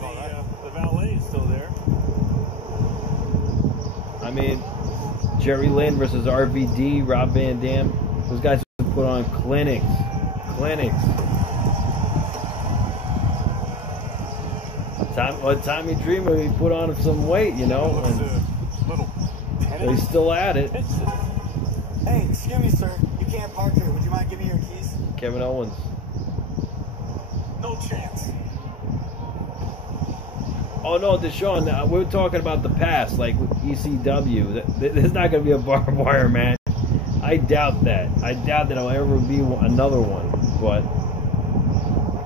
the valet is still there. I mean, Jerry Lynn versus RVD, Rob Van Dam. Those guys put on clinics. Tommy Dreamer, he put on some weight, you know, and he's still at it. Hey, excuse me, sir. You can't park here. Would you mind giving me your keys? Kevin Owens. No chance. Oh no, Deshaun, we were talking about the past, like with ECW. There's not going to be a barbed wire match. I doubt that. I doubt that there'll ever be another one, but...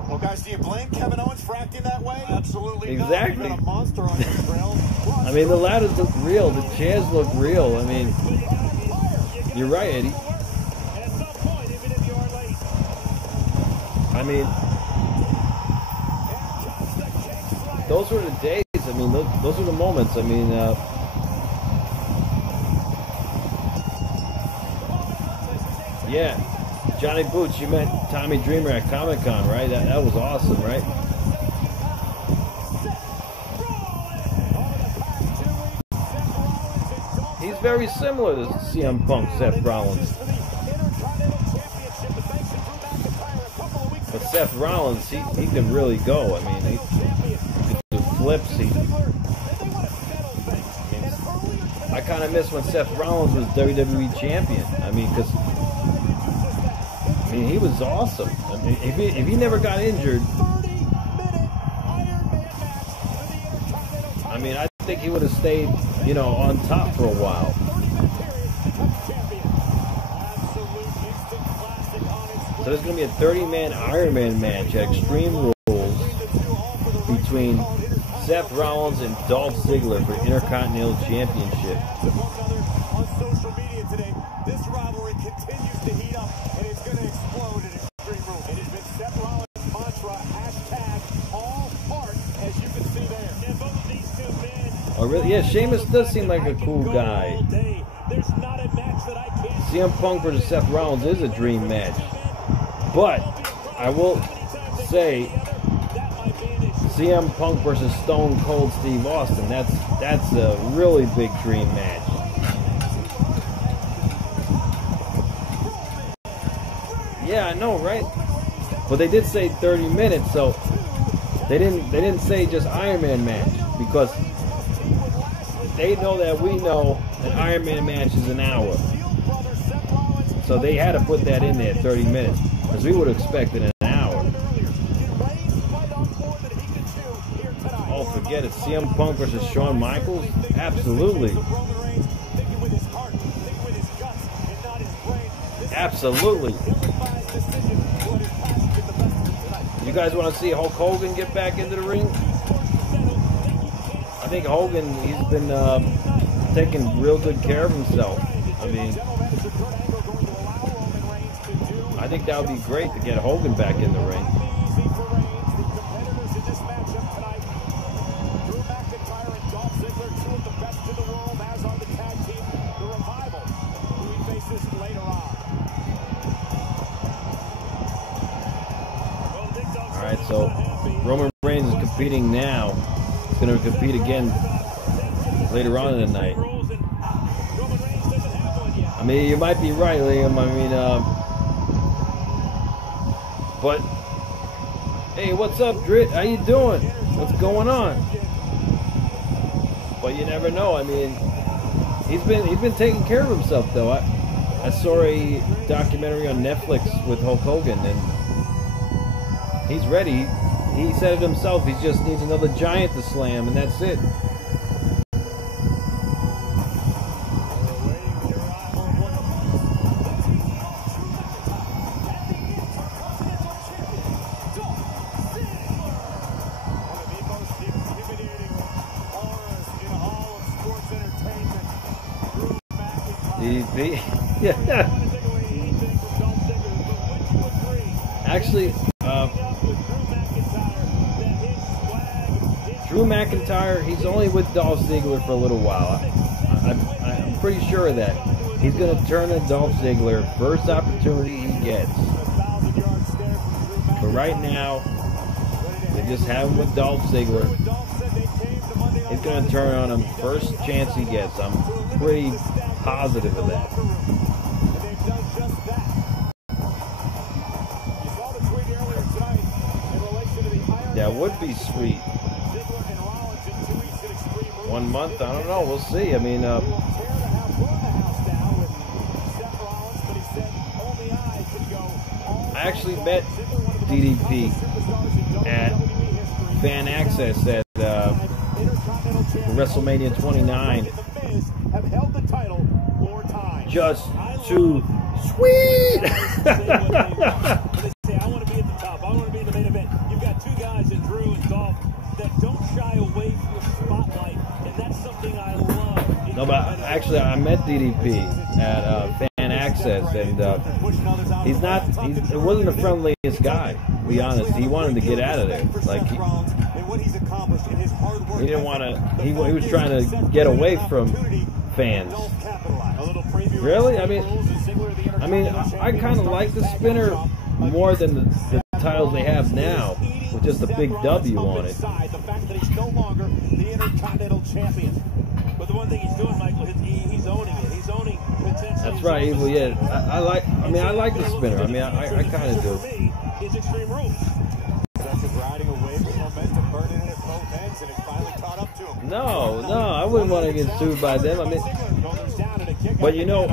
Well, guys, do you blame Kevin Owens for acting that way? Absolutely exactly. Not. He's been a monster on his grill. I mean, the ladders look real. The chairs look real. I mean, you're right, Eddie. I mean, those were the days. I mean, those were the moments. I mean, yeah. Johnny Boots, you met Tommy Dreamer at Comic-Con, right? That was awesome, right? He's very similar to CM Punk, Seth Rollins. But Seth Rollins, he can really go. I mean, he can do flips. I kind of miss when Seth Rollins was WWE champion. I mean, because... I mean, he was awesome. I mean, if he never got injured, I mean, I think he would have stayed, you know, on top for a while. So there's going to be a 30-man Iron Man match at Extreme Rules between Seth Rollins and Dolph Ziggler for Intercontinental Championship. On social media today, this rivalry continues to heat up, and it's going to explode in Extreme Rules. It has been Seth Rollins' mantra, hashtag all heart, as you can see there. And both of these two men... Oh, really? Yeah, Sheamus does seem like a cool guy. There's not a match that I can't... CM Punk versus Seth Rollins is a dream match. But I will say CM Punk versus Stone Cold Steve Austin, that's a really big dream match. Yeah, I know, right? But they did say 30 minutes, so they didn't say just Iron Man match, because they know that we know an Iron Man match is an hour. So they had to put that in there, 30 minutes, because we would have expected an hour. Oh, forget it. CM Punk versus Shawn Michaels? Absolutely. Absolutely. You guys want to see Hulk Hogan get back into the ring? I think Hogan, he's been taking real good care of himself. I mean, I think that would be great to get Hogan back in the ring. Alright, so Roman Reigns is competing now. He's going to compete again later on in the night. I mean, you might be right, Liam. I mean, But hey, what's up, Drit? How you doing? What's going on? But you never know. I mean, he's been taking care of himself though. I saw a documentary on Netflix with Hulk Hogan, and he's ready. He said it himself. He just needs another giant to slam, and that's it. Yeah. Actually, Drew McIntyre, he's only with Dolph Ziggler for a little while. I'm pretty sure of that. He's going to turn to Dolph Ziggler first opportunity he gets. But right now, they just have him with Dolph Ziggler. He's going to turn on him first chance he gets. I'm pretty positive of that. That would be sweet. 1 month, I don't know. We'll see. I mean, I actually met DDP at Fan Access at WrestleMania 29. Just too sweet. I want to be at the top. I want to be in the main event. You've got two guys in Drew and Dolph that don't shy away from the spotlight, and that's something I love. No, but actually, I met DDP at Fan Access, and it wasn't the friendliest guy, to be honest. He wanted to get out of there. Like, he didn't want to, he was trying to get away from fans. Really? I mean, I kind of like the spinner more than the titles they have now, with just a big W on it. The fact that he's no longer the Intercontinental Champion. But the one thing he's doing, Michael, he's owning it. He's owning potential. That's right, Evil. Yeah, I like the spinner. I mean, I kind of do. It's Extreme Rules. That's riding away from momentum, burning it at both ends, and it finally caught up to him. No, I wouldn't want to get sued by them. I mean, but you know,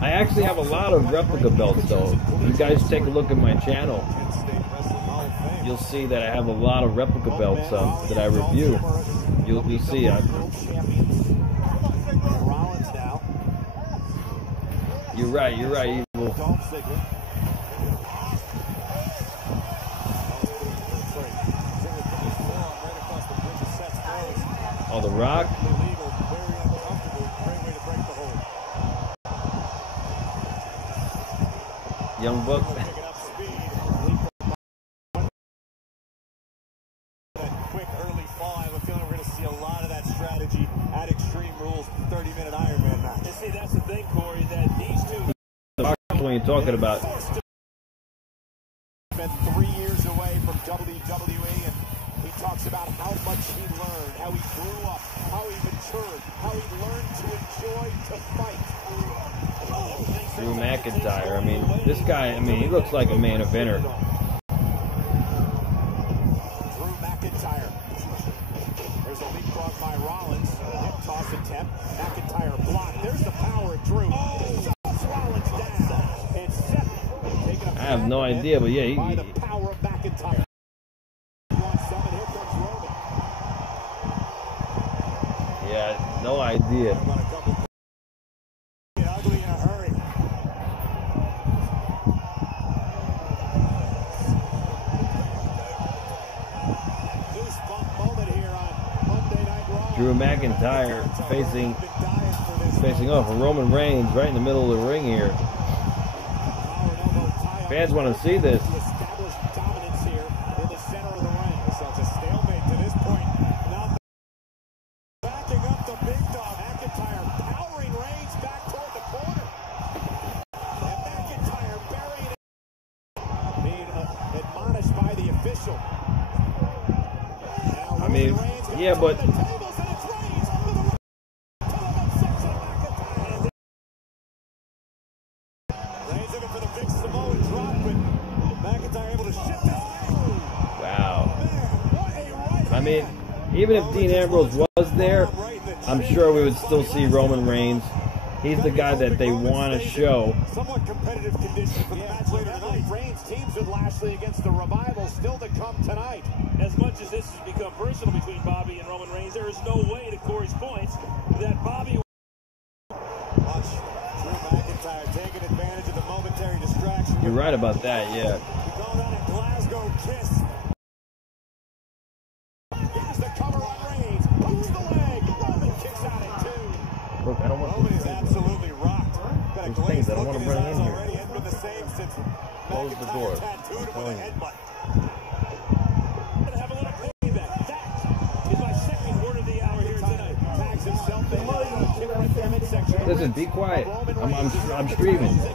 I actually have a lot of replica belts, though. If you guys take a look at my channel, you'll see that I have a lot of replica belts that I review. You'll see. You're right, Evil. Oh, The Rock. Young Buck. Quick early fall. I have a feeling we're going to see a lot of that strategy at Extreme Rules 30-minute Ironman match. And see, that's the thing, Corey, that these two. When you're talking about. Been 3 years away from WWE, and he talks about how much he learned, how he grew up, how he matured, how he learned to enjoy to fight. Drew McIntyre. I mean, this guy. I mean, he looks like a main eventer. Drew McIntyre. There's a leapfrog by Rollins. Hip toss attempt. McIntyre blocked. There's the power of Drew. Shoves Rollins down. And Seth taking a I have no idea, but yeah, by the power of McIntyre. Yeah, no idea. Get ugly in a hurry. Goosebump moment here on Monday Night Raw. Drew McIntyre facing off Roman Reigns right in the middle of the ring here. Fans want to see this. Established dominance here in the center of the ring. So it's a stalemate to this point. Now backing up the big dog. McIntyre powering Reigns back toward the corner. And McIntyre burying it. Being admonished by the official. I mean, yeah, but Reigns looking for the big Samoan mean, even if Dean Ambrose was there, I'm sure we would still see Roman Reigns. He's the guy that they want to show. Somewhat competitive condition for the match later tonight. Reigns teams with Lashley against the Revival still to come tonight. As much as this has become personal between Bobby and Roman Reigns, there is no way, to Corey's points, that Bobby... Watch Drew McIntyre taking advantage of the momentary distraction. You're right about that, yeah. We're going on a Glasgow kiss. Here's the cover on Reigns. Hooks the leg. Roman kicks out at 2. Look, I don't want Roman is absolutely rocked. Got a these glazed things. I don't look want in to his bring eyes in here. already. Hadn't been the same since Close the McIntyre door. tattooed him with a Telling you. headbutt. Have a little payback. That is my second word of the hour here tonight. Tags himself in the midsection. Listen, be quiet. I'm streaming. Continue to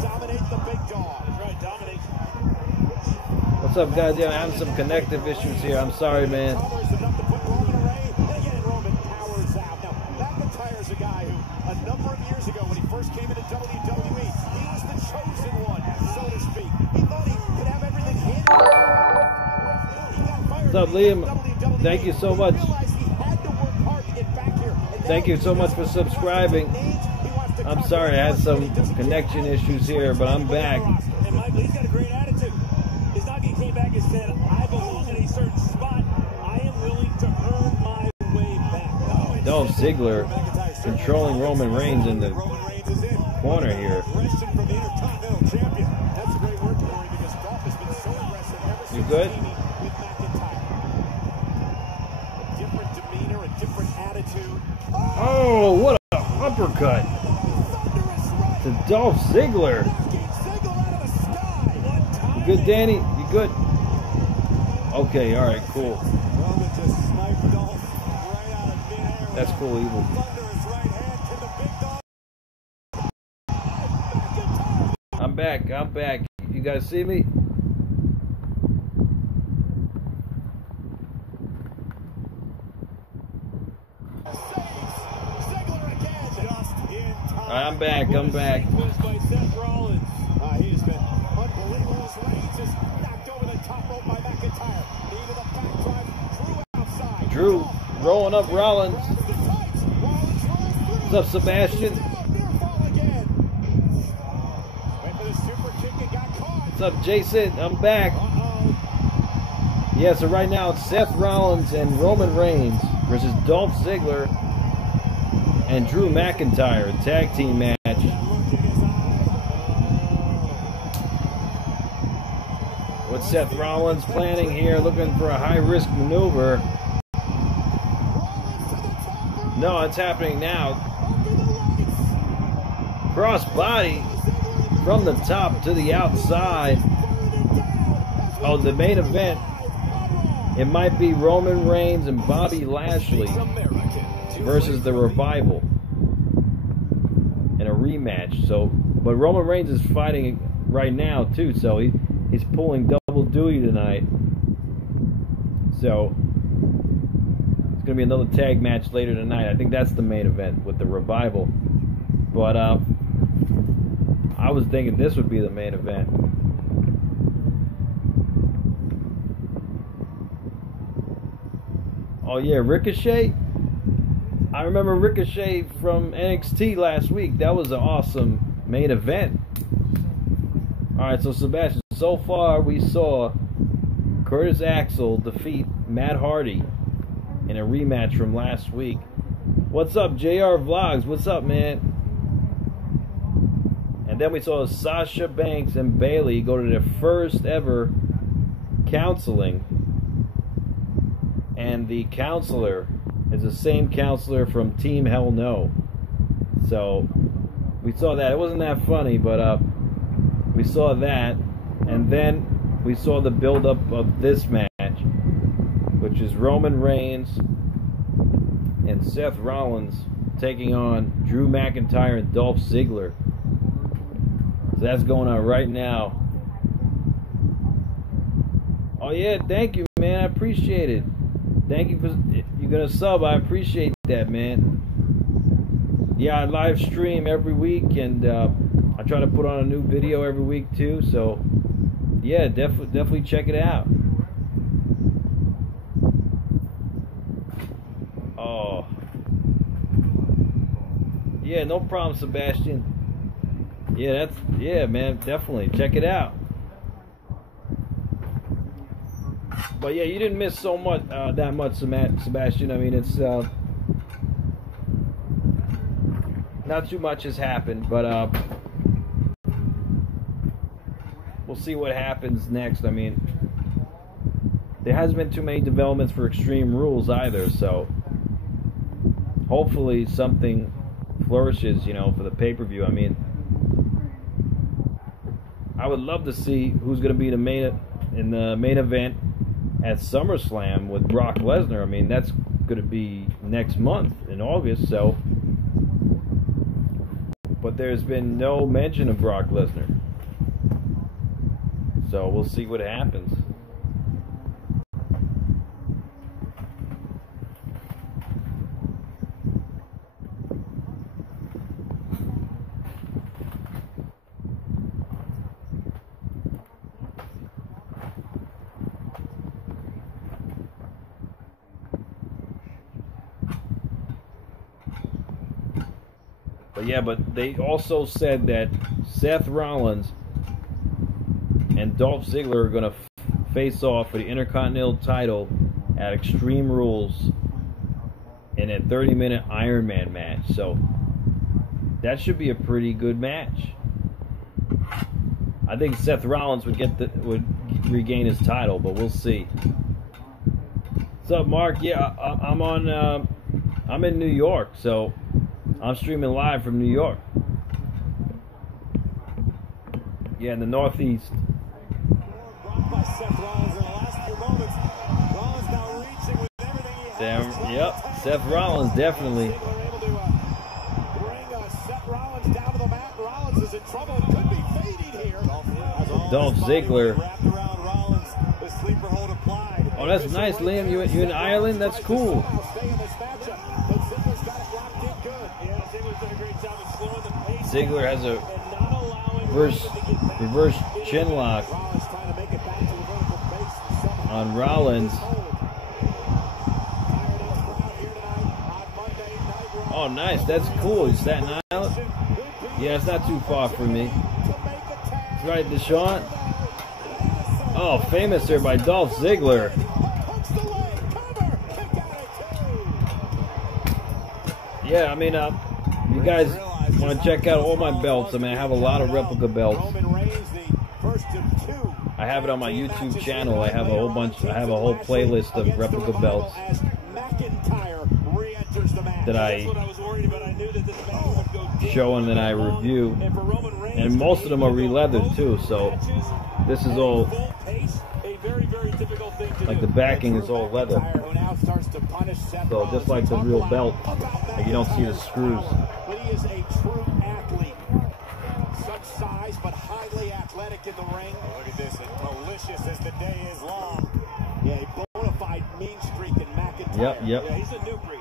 dominate the big dog. That's right, dominate. What's up, guys? Yeah, I'm having some connective issues here. I'm sorry, man. Covers enough to put Roman away. And again, Roman powers out. Now, McIntyre's a guy who, a number of years ago, when he first came into WWE, he was the chosen one, so to speak. He thought he could have everything handled. What's up, Liam? Thank you so much. Thank you so much for subscribing. I'm sorry, I had some connection issues here, but I'm back. And Michael, he's got a great attitude. His doggy came back and said, I belong in a certain spot. I am willing to earn my way back. Dolph Ziggler controlling Roman Reigns in the corner here. You good? Different demeanor, a different attitude. Oh, what an uppercut to Dolph Ziggler. You good, Danny? You good? Okay, all right, cool. That's cool, Evil. I'm back. I'm back. You guys see me? I'm back. I'm back. He has been unbelievable. Reigns is knocked over the top rope by McIntyre. Into the back drive. Drew outside. Drew rolling up Rollins. What's up, Sebastian? What's up, Jason? I'm back. Yeah, so right now it's Seth Rollins and Roman Reigns versus Dolph Ziggler and Drew McIntyre, a tag team match. What's Seth Rollins planning here? Looking for a high-risk maneuver. No, it's happening now. Cross body from the top to the outside. Oh, the main event. It might be Roman Reigns and Bobby Lashley versus the Revival in a rematch. So, but Roman Reigns is fighting right now too, so he's pulling double duty tonight. So it's gonna be another tag match later tonight. I think that's the main event with the Revival. But I was thinking this would be the main event. Oh yeah, Ricochet. I remember Ricochet from NXT last week. That was an awesome main event. Alright, so Sebastian, so far we saw Curtis Axel defeat Matt Hardy in a rematch from last week. What's up, JR Vlogs? What's up, man? And then we saw Sasha Banks and Bailey go to their first ever counseling. And the counselor is the same counselor from Team Hell No. So we saw that. It wasn't that funny, but we saw that. And then we saw the build-up of this match, which is Roman Reigns and Seth Rollins taking on Drew McIntyre and Dolph Ziggler. So that's going on right now. Oh yeah, thank you, man. I appreciate it. Thank you for you're gonna sub. I appreciate that, man. Yeah, I live stream every week, and I try to put on a new video every week too. So yeah, definitely check it out. Yeah, no problem, Sebastian. Yeah, man, definitely check it out. But yeah, you didn't miss so much, that much, Sebastian. I mean, it's not too much has happened, but we'll see what happens next. I mean, there hasn't been too many developments for Extreme Rules either, so hopefully something flourishes, you know, for the pay-per-view. I mean, I would love to see who's going to be in the main event at SummerSlam with Brock Lesnar. I mean, that's going to be next month in August, so. But there's been no mention of Brock Lesnar. So we'll see what happens. Yeah, but they also said that Seth Rollins and Dolph Ziggler are going to face off for the Intercontinental title at Extreme Rules in a 30-minute Iron Man match. So that should be a pretty good match. I think Seth Rollins would regain his title, but we'll see. What's up, Mark? Yeah, I'm in New York, so I'm streaming live from New York. Yeah, in the Northeast. Damn, yep, Seth Rollins definitely. Dolph Ziggler. Oh, that's nice, Liam. You in Ireland? That's cool. Ziggler has a reverse chin lock on Rollins. Oh, nice. That's cool. Is Staten Island? Yeah, it's not too far from me. That's right, Deshaun. Oh, famous there by Dolph Ziggler. Yeah, I mean, you guys want to check out all my belts. I mean, I have a lot of replica belts. I have it on my YouTube channel. I have a whole bunch. I have a whole playlist of replica belts that I show and then I review, and most of them are re-leathered too. So this is all like the backing is all leather. So just like the real belt, like you don't see the screws. But he is a true athlete. Such size, but highly athletic in the ring. Look at this, and malicious as the day is long. Yeah, a bona fide mean streak in McIntyre. Yep. Yeah, he's a new breed.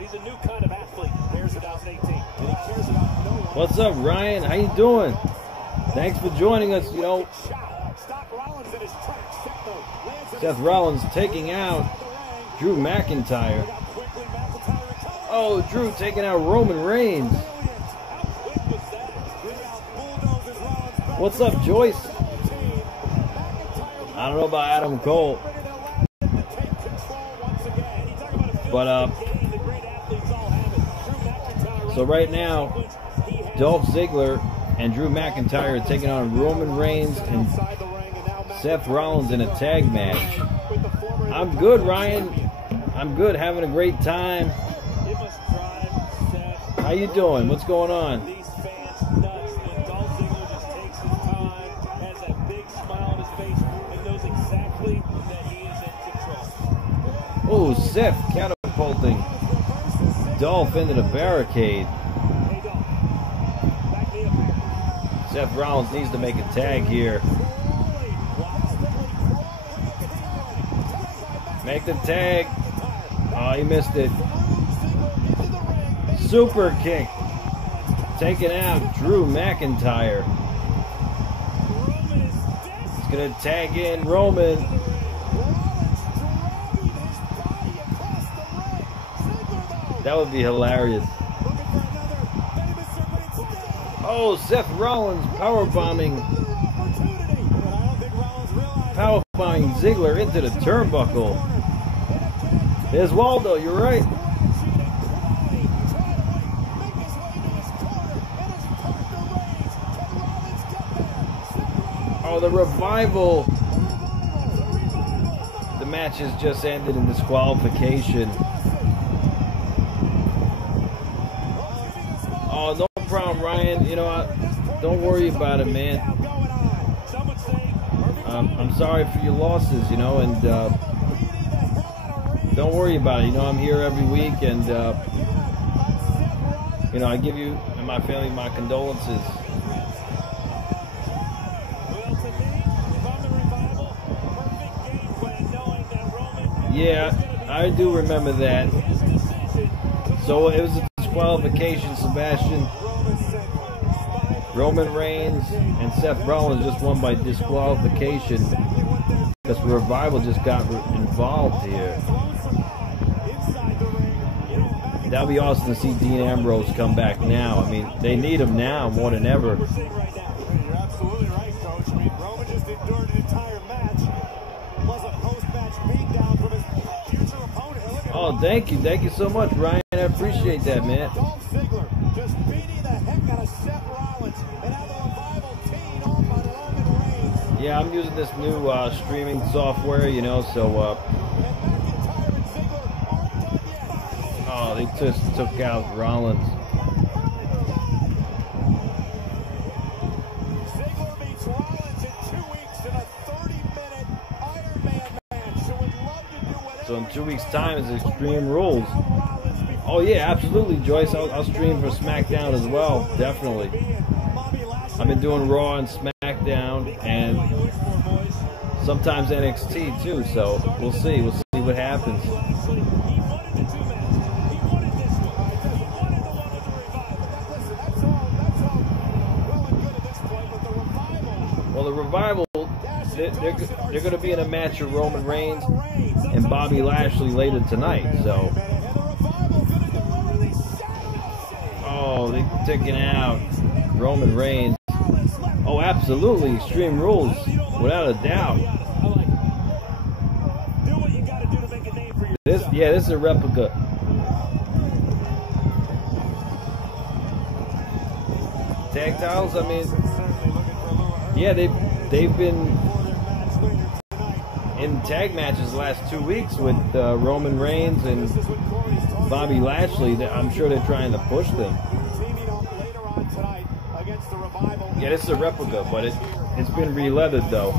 He's a new kind of athlete. There's 2018. And he cares about no one. What's up, Ryan? How you doing? Thanks for joining us. You know, Seth Rollins taking out Drew McIntyre. Oh, Drew taking out Roman Reigns. What's up, Joyce? I don't know about Adam Cole. But, so right now, Dolph Ziggler and Drew McIntyre are taking on Roman Reigns and Seth Rollins in a tag match. I'm good, Ryan. I'm good, having a great time. How you doing? What's going on? These fans nuts when Dolph Ziggler just takes his time, has that big smile on his face, and knows exactly that he is in control. Oh, Seth catapulting Dolph into the barricade. Hey, Dolph, back me up. Seth Rollins needs to make a tag here. Make the tag. Oh, he missed it. Super kick. Taking out Drew McIntyre. He's going to tag in Roman. That would be hilarious. Oh, Seth Rollins powerbombing Ziggler into the turnbuckle. There's Waldo, you're right. Oh, the Revival. The match has just ended in disqualification. Oh, no problem, Ryan. You know what? Don't worry about it, man. I'm sorry for your losses, you know, and don't worry about it. You know, I'm here every week, and you know, I give you and my family my condolences. Yeah, I do remember that. So it was a disqualification, Sebastian. Roman Reigns and Seth Rollins just won by disqualification because Revival just got involved here. That'll be awesome to see Dean Ambrose come back now. I mean, they need him now more than ever. You're absolutely right, Coach. I mean, Roman just endured an entire match, plus a post-match beatdown from his future opponent. Oh, thank you so much, Ryan. I appreciate that, man. Dolph Ziggler just beating the heck out of Seth Rollins, and now the Revival teeing off on Roman Reigns. Yeah, I'm using this new streaming software, you know, so oh, they just took out Rollins. Ziggler beats Rollins in 2 weeks in a 30-minute Iron Man match, so would love to do whatever. So in 2 weeks' time is Extreme Rules. Oh yeah, absolutely, Joyce. I'll stream for SmackDown as well, definitely. I've been doing Raw and SmackDown, and sometimes NXT too. So we'll see what happens. Well, the Revival, they're going to be in a match of Roman Reigns and Bobby Lashley later tonight. So, oh, they're taking out Roman Reigns. Oh, absolutely, Extreme Rules, without a doubt. This is a replica. Tag titles, I mean, yeah, they've been in tag matches the last 2 weeks with Roman Reigns and Bobby Lashley. I'm sure they're trying to push them. Yeah, this is a replica, but it's been re-leathered though,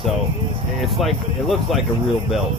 so it looks like a real belt.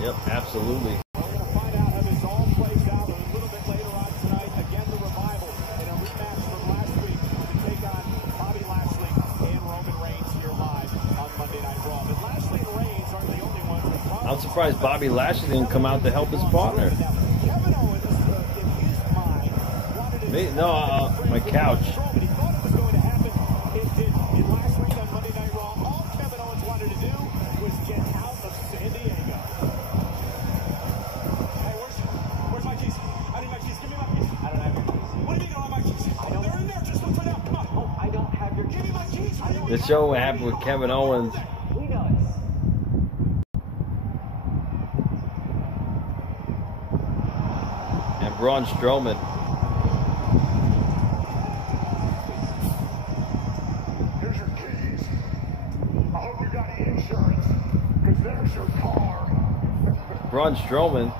Yep, absolutely. We're going to find out how this all plays out a little bit later on tonight. Again, the Revival in a rematch from last week to take on Bobby Lashley and Roman Reigns here live on Monday Night Raw. But Lashley and Reigns aren't the only ones. I'm surprised Bobby Lashley didn't come out to help his partner. Kevin Owens, in his mind, wanted to... Me? No, my couch. He thought it was going to happen. It did. In last week on Monday Night Raw, all Kevin Owens wanted to do was get out of San Diego. Hey, where's my keys? I need my keys. Give me my keys. I don't have your keys. What do you mean you don't have my keys? They're in there. Just look for them. Come on. Oh, I don't have your keys. Give me my keys. The show happened with Kevin Owens. He does. And Braun Strowman. Here's your keys. I hope you got insurance, because there's your car. Braun Strowman.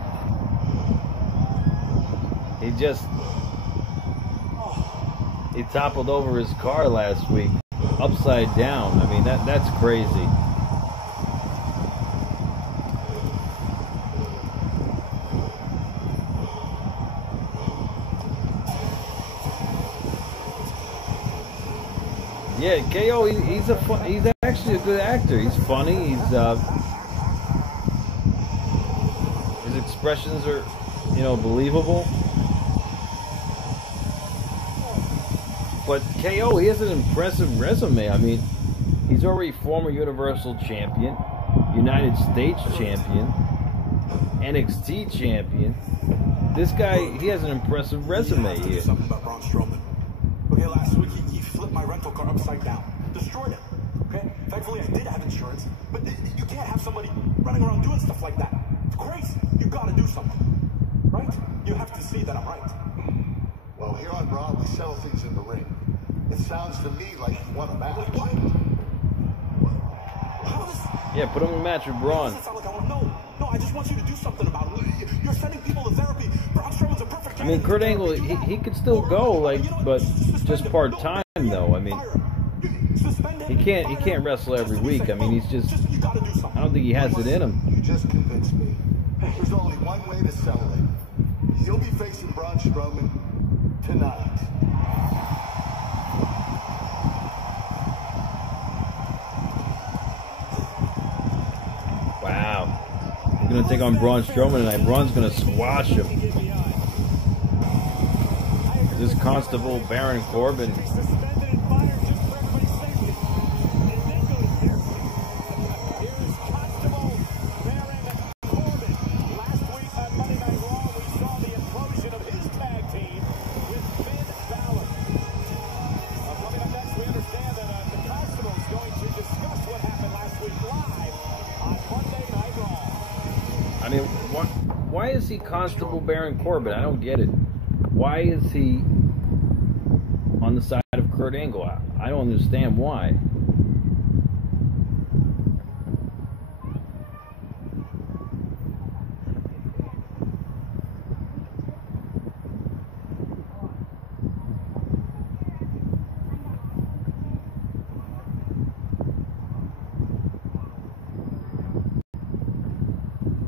He toppled over his car last week, upside down. I mean, that's crazy. Yeah, KO. He's actually a good actor. He's funny. His expressions are, believable. But KO, he has an impressive resume. I mean, he's already former Universal Champion, United States Champion, NXT Champion. This guy, he has an impressive resume here. Something about Braun Strowman. Okay, last week he flipped my rental car upside down, destroyed it. Okay, thankfully I did have insurance, but you can't have somebody running around doing stuff like that. It's crazy. You got to do something, right? You have to see that I'm right. Well, here on Raw, we settle things in the ring. It sounds to me like you want a match. What? How does? Yeah, put him in a match with Braun. Does that sound like I want to know? No, I just want you to do something about it. You're sending people to therapy. Braun Strowman's a perfect. I mean, Kurt Angle, he could still go, like, but just part time though. I mean, he can't wrestle every week. I mean, he's just. I don't think he has it in him. You just convinced me. There's only one way to settle it. You'll be facing Braun Strowman tonight. Wow. He's going to take on Braun Strowman tonight. Braun's going to squash him. This Constable Baron Corbin. I mean, why is he Constable Baron Corbin? I don't get it. Why is he on the side of Kurt Angle? I don't understand why.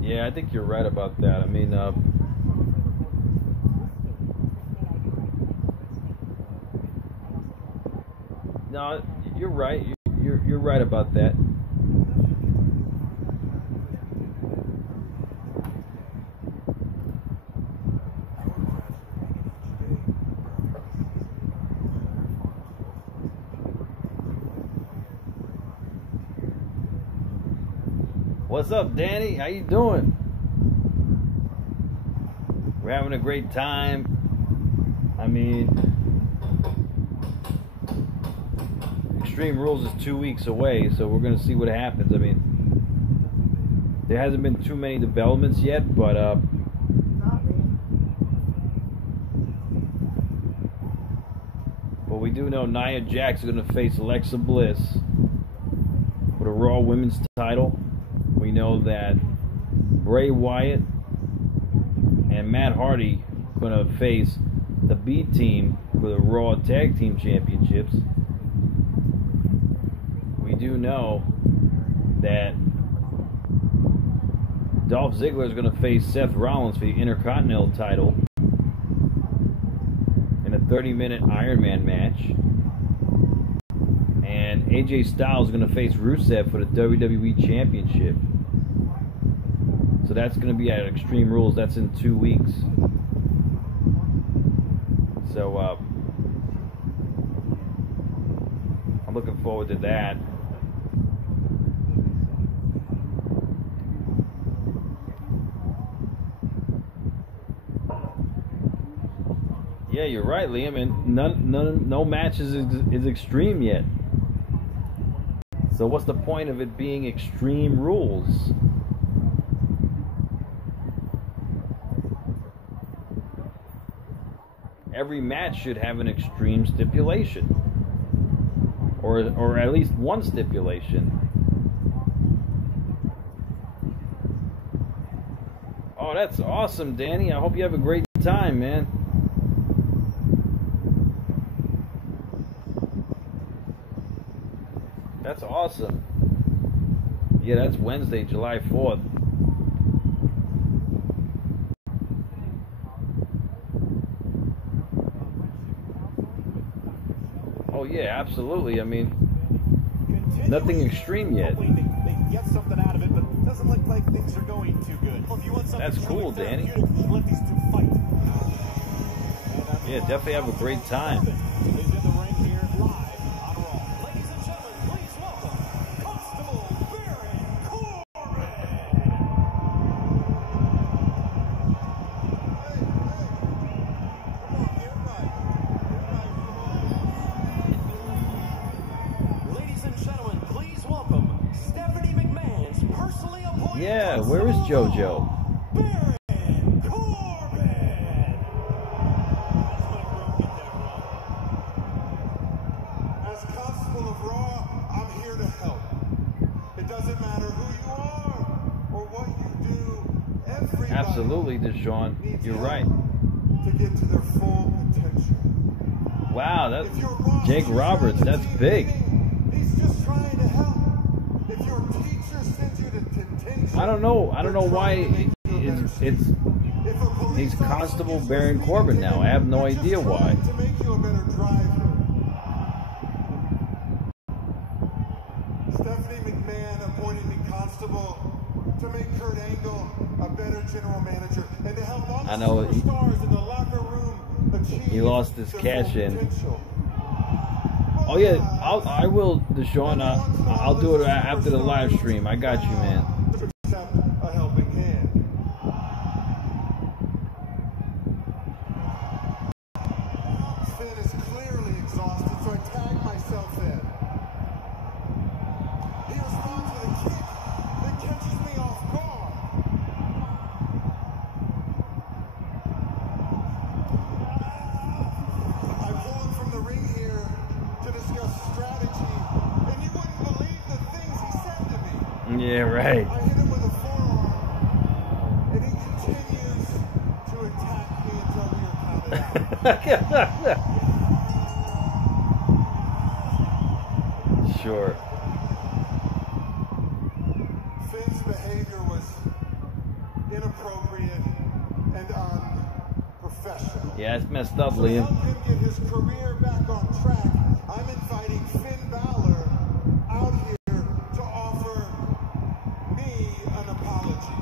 Yeah, I think you're right about that. I mean, no, you're right. You're right about that. What's up, Danny? How you doing? We're having a great time. I mean, Extreme Rules is 2 weeks away, so we're going to see what happens. I mean, there hasn't been too many developments yet, but we do know Nia Jax is going to face Alexa Bliss for the Raw Women's title. We know that Bray Wyatt and Matt Hardy are going to face the B Team for the Raw Tag Team Championships. We do know that Dolph Ziggler is going to face Seth Rollins for the Intercontinental title in a 30-minute Iron Man match. And AJ Styles is going to face Rusev for the WWE Championship. So that's going to be at Extreme Rules. That's in 2 weeks. So I'm looking forward to that. Yeah, you're right, Liam. And no matches is Extreme yet. So what's the point of it being Extreme Rules? Every match should have an extreme stipulation, or at least one stipulation. Oh, that's awesome, Danny. I hope you have a great time, man. That's awesome. Yeah, that's Wednesday, July 4th. Oh yeah, absolutely. I mean, nothing extreme yet. They get something out of it, but it doesn't look like things are going too good. Well, if you want That's cool, Danny. Let these two fight. Yeah, definitely have a great time. Is in the ring Yeah, where is JoJo? As Constable of Raw, I'm here to help. It doesn't matter who you are or what you do. Everybody Absolutely, Deshaun. You're right. to get to their full potential. Wow, If that's your boss Jake is your Roberts. other That's team big. meeting, he's just trying to help. If your teacher sends you to detention, I don't know why it's if a police he's officer Constable gets Baron your Corbin speeding now. I have no ticket, idea they're just why. trying to make you a better driver. Stephanie McMahon appointed me constable to make Kurt Angle a better general manager and to help all the I know superstars in the locker room achieve he lost his their cash full in. potential. Oh yeah, I will, Deshaun. I'll do it after the live stream. I got you, man. Accept a helping hand. Finn is clearly exhausted, so I tag myself in. He responds with a kick that catches me off guard. I pull him from the ring here to discuss strategy, and you wouldn't believe the things he said to me. Yeah, right. I hit him with a forearm, and he continues to attack me until we are counted out. Sure. Finn's behavior was inappropriate and unprofessional. Yeah, it's messed up, So to Liam. help him get his career back on track, I'm inviting Finn Balor out here to offer me an apology.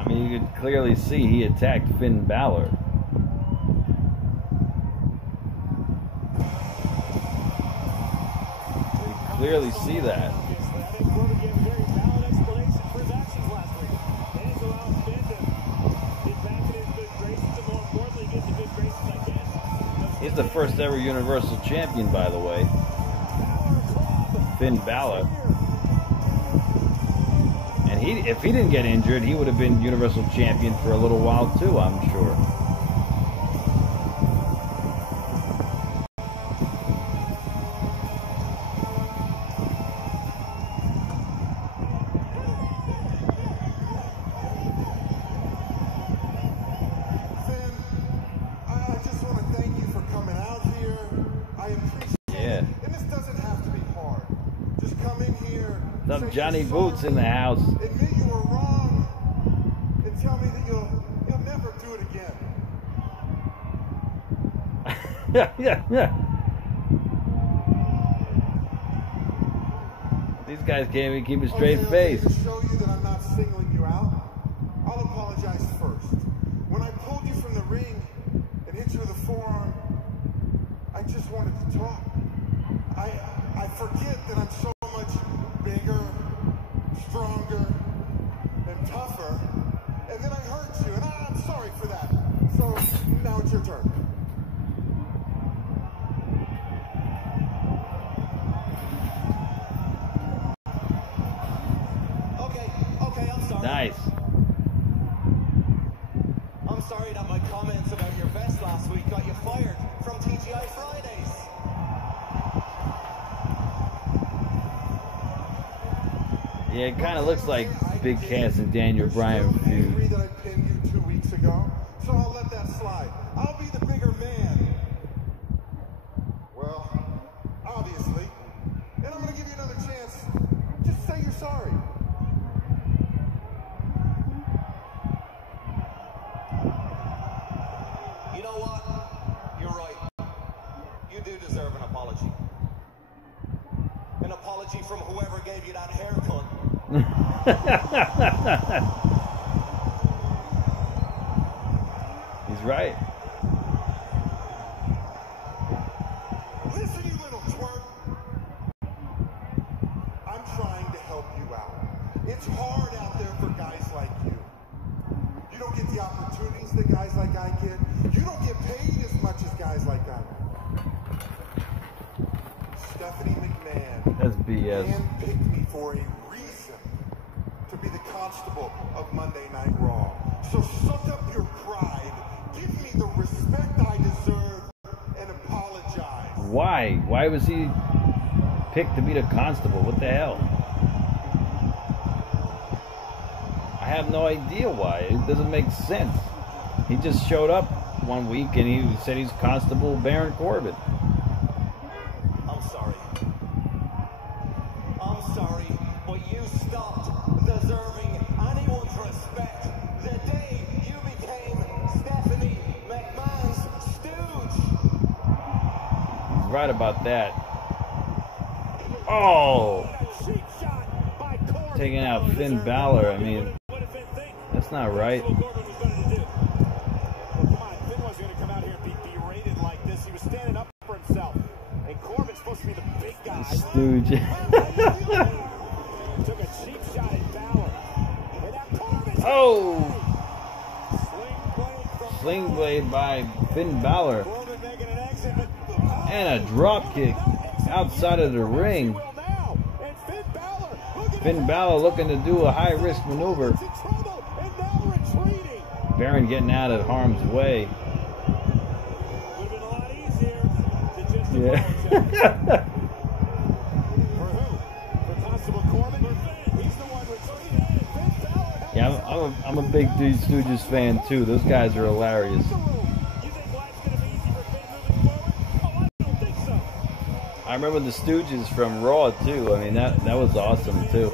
I mean, you could clearly see he attacked Finn Balor. You clearly see that. I think Corbin gave a very valid explanation for his actions last week. They didn't allow Finn to get back in his good graces, and more importantly, get in the good graces again. He's the first ever Universal Champion, by the way. Finn Balor. And if he didn't get injured, he would have been Universal Champion for a little while too, I'm sure. Finn, I just want to thank you for coming out here. I appreciate Yeah. it. And this doesn't have to be hard. Just come in here. What's say up, Johnny you're Boots sorry, in the house? admit you were wrong, and tell me that you'll never do it again. Yeah. These guys can't even keep a straight face. To show you that I'm not singling you out, I'll apologize first. When I pulled you from the ring and hit you with a forearm, I just wanted to talk. I forget that I'm so much bigger, stronger, and tougher, and then I hurt you, and I'm sorry for that. So now it's your turn. Okay, I'm sorry. Nice. I'm sorry that my comments about your vest last week got you fired from TGI Fridays. Yeah, it kind of looks like Big Cass and Daniel Bryan You're still angry feud. that I pinned you 2 weeks ago, so I'll let that slide. I'll be the bigger man. Well, obviously. And I'm going to give you another chance. Just say you're sorry. You know what? You're right. You do deserve an apology. An apology from whoever gave you that haircut. He's right. Listen, you little twerp. I'm trying to help you out. It's hard out there for guys like you. You don't get the opportunities that guys like I get. You don't get paid as much as guys like I do. Stephanie McMahon That's BS. handpicked me for a reason. to be the constable of Monday Night Raw. So suck up your pride, give me the respect I deserve, and apologize. Why? Why was he picked to be the constable? What the hell? I have no idea why. It doesn't make sense. He just showed up one week and he said he's Constable Baron Corbin. I'm sorry. I'm sorry, but you stopped deserving anyone's respect the day you became Stephanie McMahon's stooge. He's right about that. Oh! Taking out Finn Balor. I mean, that's not right. Come on, Finn wasn't going to come out here and be berated like this. He was standing up for himself. And Corbin's supposed to be the big guy. Stooge. Took a cheap shot at Balor. And that Corbin. Oh! Sling blade by Finn Balor. Corbin making an exit, but And a drop kick outside of the ring. now. And Finn Balor. Look at Finn Balor looking to do a high-risk maneuver. in trouble. And now retreating. Baron getting out of harm's way. Would have been a lot easier to just Yeah. For who? For Constable Corbin? He's the one retreating. Finn Balor. Yeah, I'm a big Stooges fan too. Those guys are hilarious. You think life's going to be easy for Finn moving forward? Oh, I don't think so. I remember the Stooges from Raw too. I mean, that was awesome too.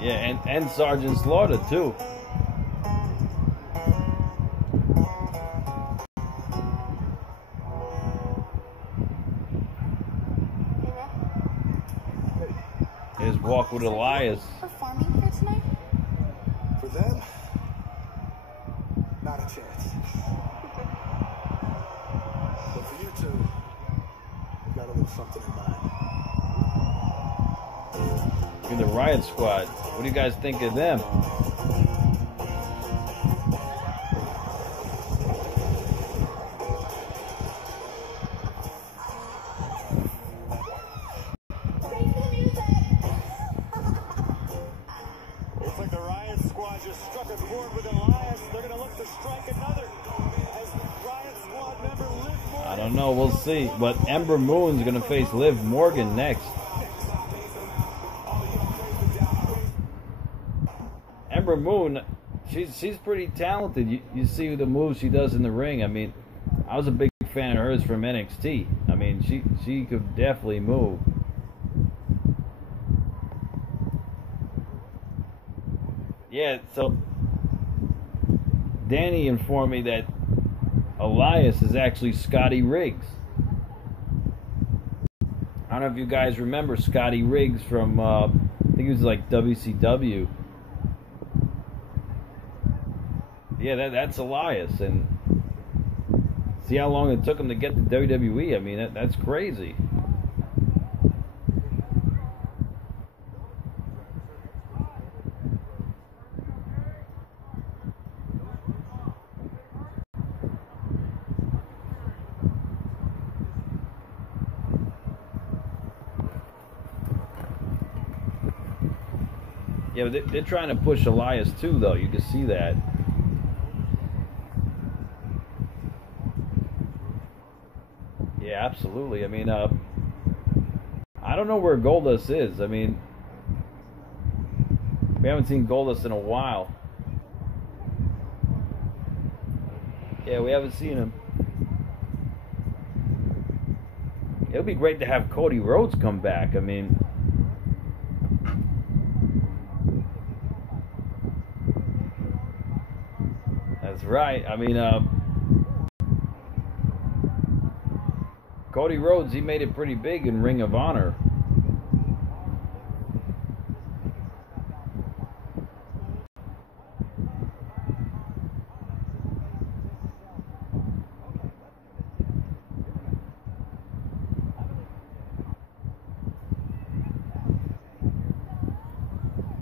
Yeah, and Sergeant Slaughter too. His walk with Elias. Performing here tonight? For them, not a chance. But for you two, you got a little something in mind. In the Riot Squad. What do you guys think of them? Looks like the Riot Squad just struck a chord with Elias. They're going to look to strike another. As Riot Squad member Liv Morgan. I don't know. We'll see. But Ember Moon's going to face Liv Morgan next. Ember Moon, she's pretty talented. You see the moves she does in the ring. I mean, I was a big fan of hers from NXT. I mean, she could definitely move. Yeah, so Danny informed me that Elias is actually Scotty Riggs. I don't know if you guys remember Scotty Riggs from, I think he was like WCW. Yeah, that's Elias, and see how long it took him to get to WWE. I mean, that's crazy. Yeah, but they're trying to push Elias too, though. You can see that. Yeah, absolutely. I mean, I don't know where Goldust is. I mean, we haven't seen Goldust in a while. Yeah, we haven't seen him. It would be great to have Cody Rhodes come back. I mean, that's right. I mean, Cody Rhodes, he made it pretty big in Ring of Honor.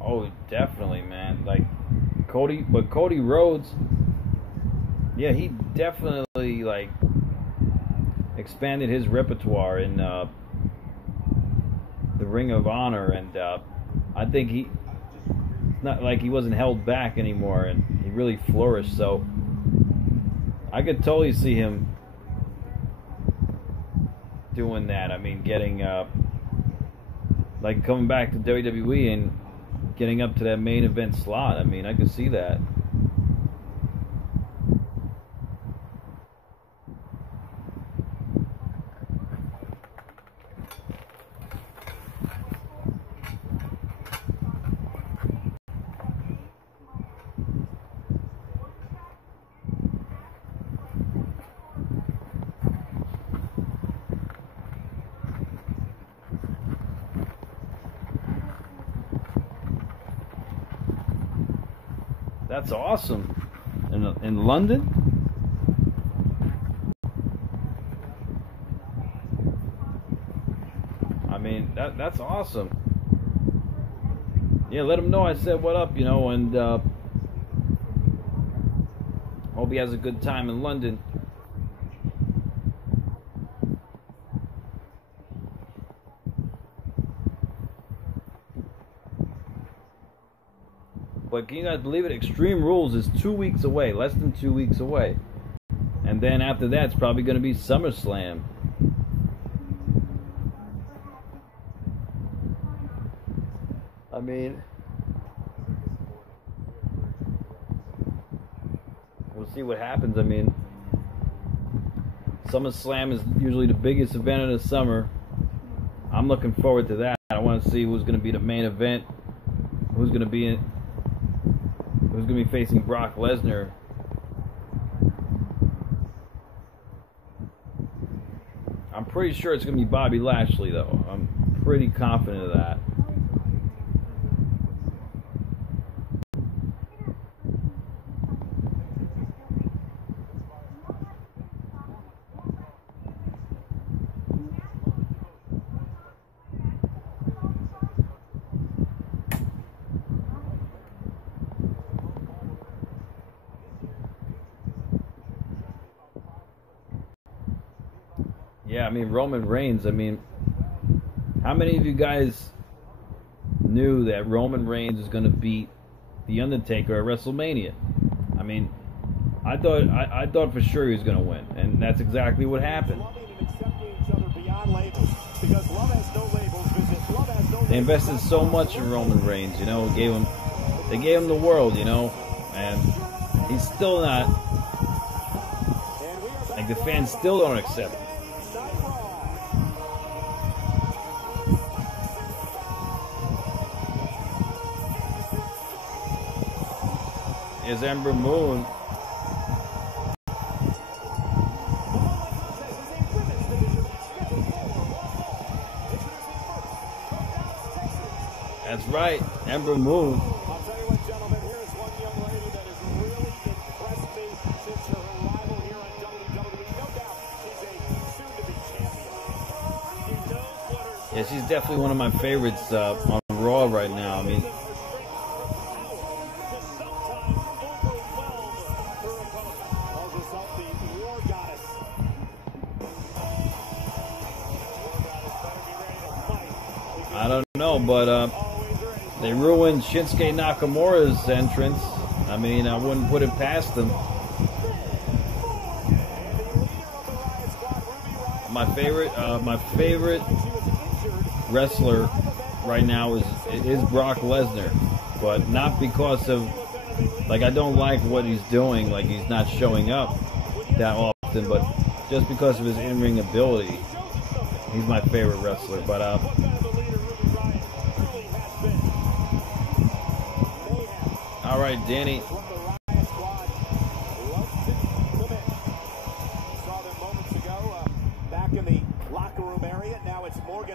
Oh, definitely, man. Like, Cody Rhodes, yeah, he definitely like expanded his repertoire in the Ring of Honor, and I think it's not like he wasn't held back anymore, and he really flourished. So I could totally see him doing that. I mean, getting like coming back to WWE and getting up to that main event slot. I mean, I could see that. That's awesome. In London? I mean, that's awesome. Yeah, let him know I said what up, you know, and hope he has a good time in London. But can you guys believe it? Extreme Rules is 2 weeks away, less than 2 weeks away. And then after that, it's probably going to be SummerSlam. I mean, we'll see what happens. I mean, SummerSlam is usually the biggest event of the summer. I'm looking forward to that. I want to see who's going to be the main event, who's going to be facing Brock Lesnar. I'm pretty sure it's going to be Bobby Lashley, though. I'm pretty confident of that. Yeah, I mean, Roman Reigns, I mean, how many of you guys knew that Roman Reigns was going to beat The Undertaker at WrestleMania? I mean, I thought for sure he was going to win, and that's exactly what happened. They invested so much in Roman Reigns, you know, they gave him the world, you know, and he's still not, like, the fans still don't accept it. Is Ember Moon. That's right, Ember Moon. I'll tell you what, gentlemen, here's one young lady that has really impressed me since her arrival here on WWE. No doubt, she's a soon-to-be champion. She knows what her... Yeah, she's definitely one of my favorites on Raw right now. I mean, I don't know, but they ruined Shinsuke Nakamura's entrance. I mean, I wouldn't put it past them. My favorite wrestler right now is Brock Lesnar, but not because of, like, I don't like what he's doing, like he's not showing up that often, but just because of his in-ring ability. He's my favorite wrestler, but all right, Danny.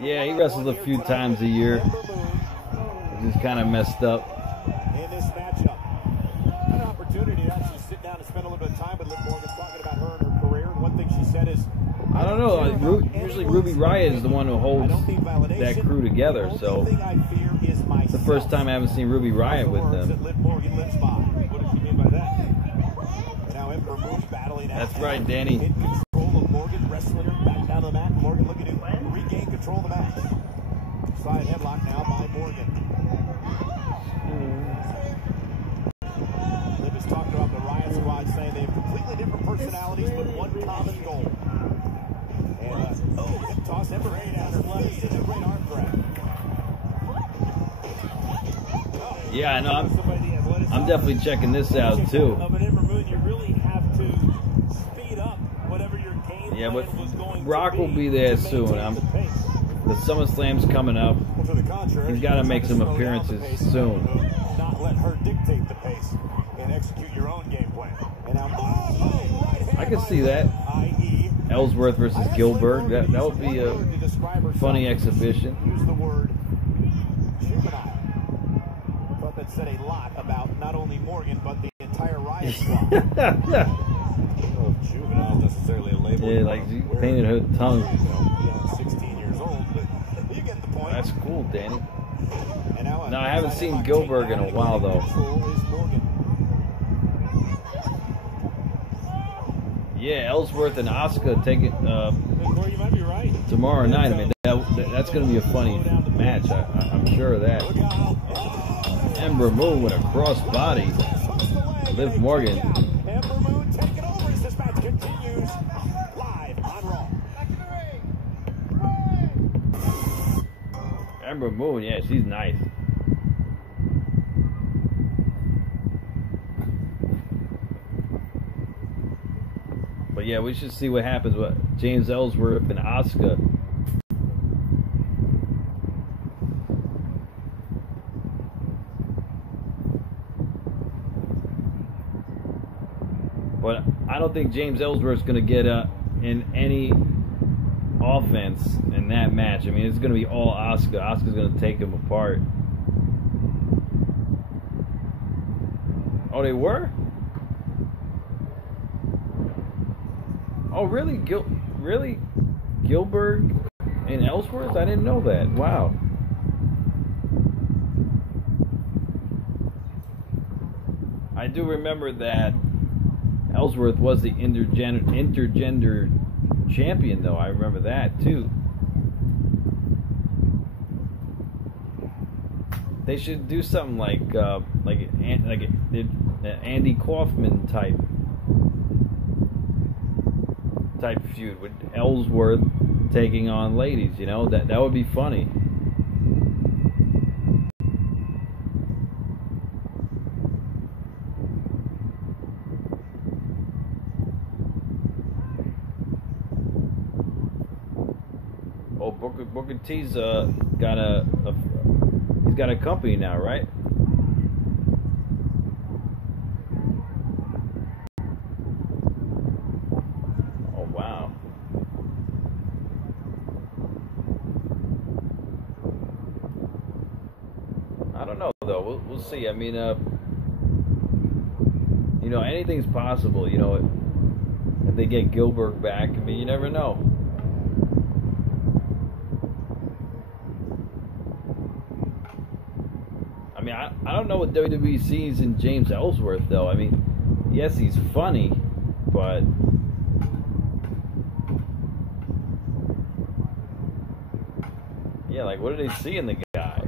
Yeah, he wrestles a few times a year. He's just kind of messed up. In this matchup, an opportunity to actually sit down and spend a little bit of time with Liv Morgan, talking about her and her career. And one thing she said is, I don't know. Usually Ruby Riott is the one who holds that crew together. So it's the first time I haven't seen Ruby Riott with them. That's right, Danny. In control of Morgan, wrestling her back down to the mat. Morgan looking to regain control of the match. Side headlock now by Morgan. Liv is talking about the Riot Squad, saying they have completely different personalities, but one common goal. And hip toss, Ember down her left, a great arm grab. Yeah, I know. I'm definitely checking this out too. You really have to speed up whatever your game Yeah, but was going Brock to will be there soon. The SummerSlam's coming up. He's got to make some appearances soon. Not let her dictate the pace and execute your own game plan. And now, I can see that. Ellsworth versus Gilbert. That would be a funny exhibition. Use the word juvenile. But that said a lot about not only Morgan but the entire Riot Squad. Juvenile is necessarily a label. Yeah, like she painted her tongue. 16 years old, but you get the point. That's cool, Danny. No, I haven't seen Gilbert in a while though. Yeah, Ellsworth and Asuka taking tomorrow night. I mean, that's going to be a funny match. I'm sure of that. Ember Moon with a cross body. Liv Morgan. Ember Moon taking over as this match continues live on Raw. Ember Moon, yeah, she's nice. But yeah, we should see what happens with James Ellsworth and Asuka. But I don't think James Ellsworth's going to get in any offense in that match. I mean, it's going to be all Asuka. Asuka's going to take him apart. Oh, they were? Oh, really? Really? Gilbert and Ellsworth? I didn't know that. Wow. I do remember that Ellsworth was the intergender champion, though. I remember that, too. They should do something like Andy Kaufman type feud with Ellsworth taking on ladies, you know, that would be funny. Oh, Booker T's got he's got a company now, right? We'll see. I mean, you know, anything's possible. You know, if they get Gilbert back, I mean, you never know. I mean, I don't know what WWE sees in James Ellsworth, though. I mean, yes, he's funny, but yeah, like, what do they see in the guy?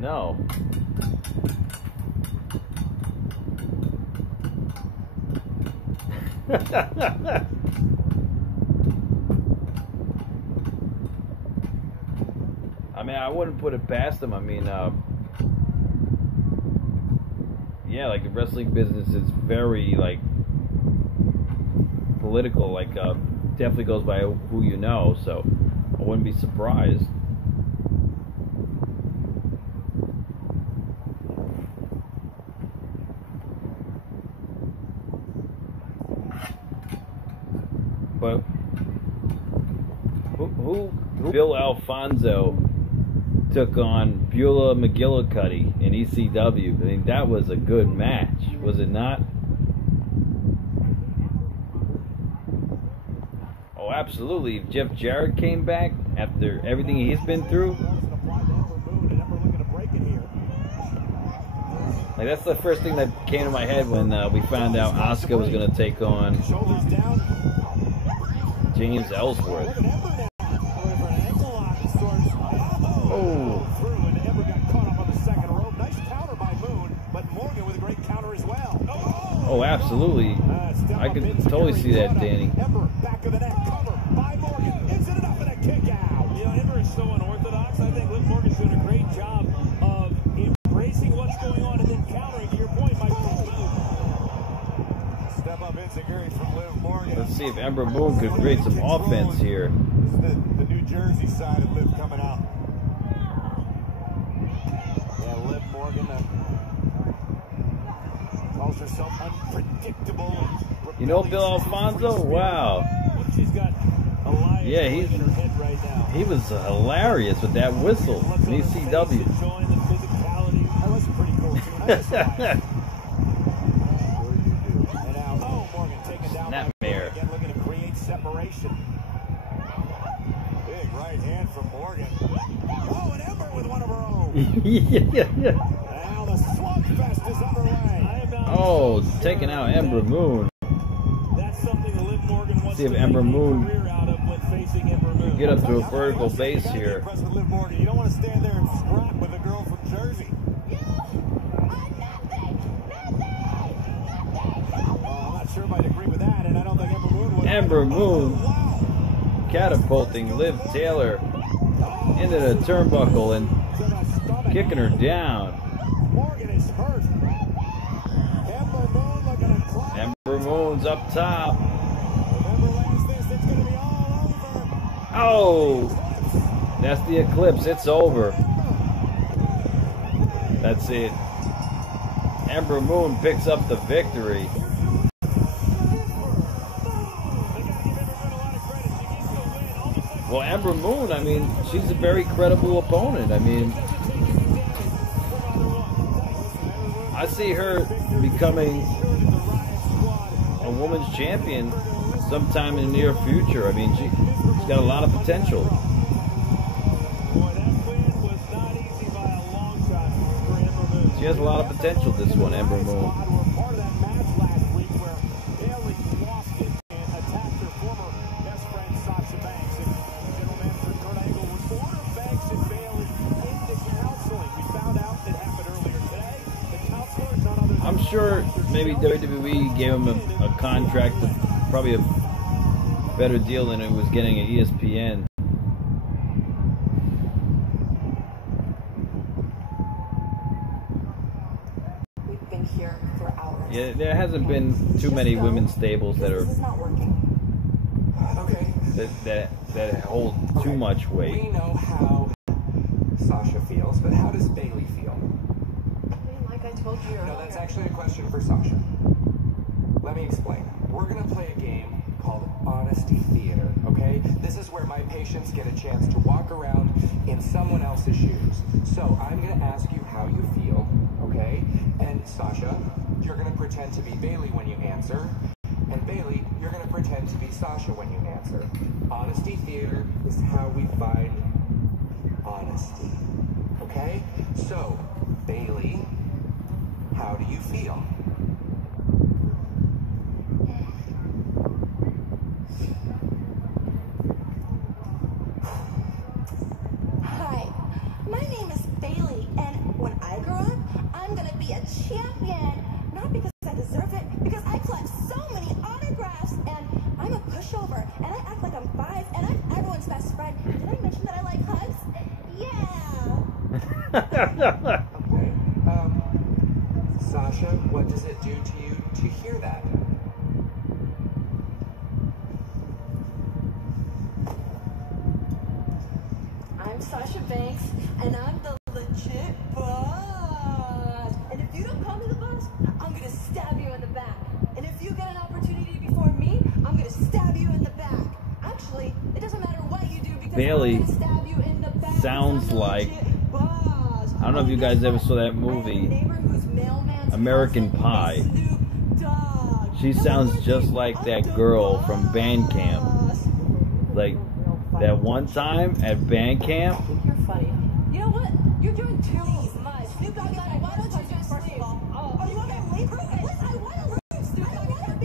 No. I mean, I wouldn't put it past them. I mean, yeah, like the wrestling business is very like political. Like, definitely goes by who you know. So I wouldn't be surprised. But who Bill Alfonso took on Beulah McGillicuddy in ECW? I mean, that was a good match, was it not? Oh, absolutely. If Jeff Jarrett came back after everything he's been through, Like, that's the first thing that came to my head when we found out Asuka was going to take on Shoulders down. James Ellsworth. Oh. Through and Ember got caught up on the second rope. Nice counter by Moon, but Morgan with a great counter as well. Oh, absolutely. I can totally see that, Danny. Ember, back of the net, cover by Morgan. Is it enough and a kick out? You know, Ember is so unorthodox. I think Liv Morgan's doing a great job of embracing what's going on and then countering, to your point, Mike. Step up Xīngqí from Liv Morgan. Let's see if Ember Moon could create some offense here. This is the New Jersey side of Liv coming out. Yeah, Liv Morgan calls herself unpredictable. You know Bill Alfonso? Wow. She's got a lion in her head right now. He was hilarious with that whistle in ECW. Showing the physicality. That was pretty cool, too. Nice slide. And now, oh, Morgan taken down by Snapmare. again, looking to create separation. Big right hand from Morgan. Oh, and Ember with one of her own. Yeah. Now the slugfest is underway. Oh, taking out Ember Moon. That's something that Liv Morgan wants See if to Ember make a Moon career out of when facing Ember Moon. get up to a vertical base here. Impressed with Liv Morgan. You don't want to stand there and scrap with a girl from Jersey. I'm not sure if I'd agree with that, and I don't think Ember Moon would. Ember Moon catapulting Liv Taylor into the turnbuckle and kicking her down. Morgan is hurt. Ember Moon looking to climb. Ember Moon's up top. If Ember lands this, it's going to be all over. Oh, that's the eclipse. It's over. That's it. Ember Moon picks up the victory. Well, Ember Moon, I mean, she's a very credible opponent. I mean, I see her becoming a women's champion sometime in the near future. I mean, she's got a lot of potential. She has a lot of potential, this one, Ember Moon. Part of that match last week where Bailey lost it and attacked her former best friend Sasha Banks. And General Manager Kurt Angle would order Banks and Bailey into counseling. We found out that happened earlier today. The counselor, none other than I'm sure maybe WWE gave him a contract, probably a better deal than it was getting at ESPN. Yeah, there hasn't been too many women's stables that are that hold too much weight. We know how Sasha feels, but how does Bailey feel? Like I told you earlier. No, that's actually a question for Sasha. Let me explain. We're gonna play a game called Honesty Theater, okay? This is where my patients get a chance to walk around in someone else's shoes. So I'm gonna ask you how you feel, okay? And Sasha, you're gonna pretend to be Bailey when you answer. And Bailey, you're gonna pretend to be Sasha when you answer. Honesty Theater is how we find honesty, okay? So, Bailey, how do you feel? Hi, my name is Bailey, and when I grow up, I'm gonna be a champion. Not because I deserve it, because I collect so many autographs, and I'm a pushover, and I act like I'm 5, and I'm everyone's best friend. Did I mention that I like hugs? Yeah. Okay. Sasha, what does it do to you to hear that? I'm Sasha Banks, and I'm the legit boss. And if you don't call me the boss, I'm gonna stab you in the back. And if you get an opportunity before me, I'm gonna stab you in the back. Actually, it doesn't matter what you do because Bailey I'm gonna stab you in the back. sounds like, I don't know if you guys ever saw that movie, American Pie. She sounds just like that girl from band camp. Like, that one time at band camp, You're funny. You know what? You're doing too much. You guys, why don't you just leave?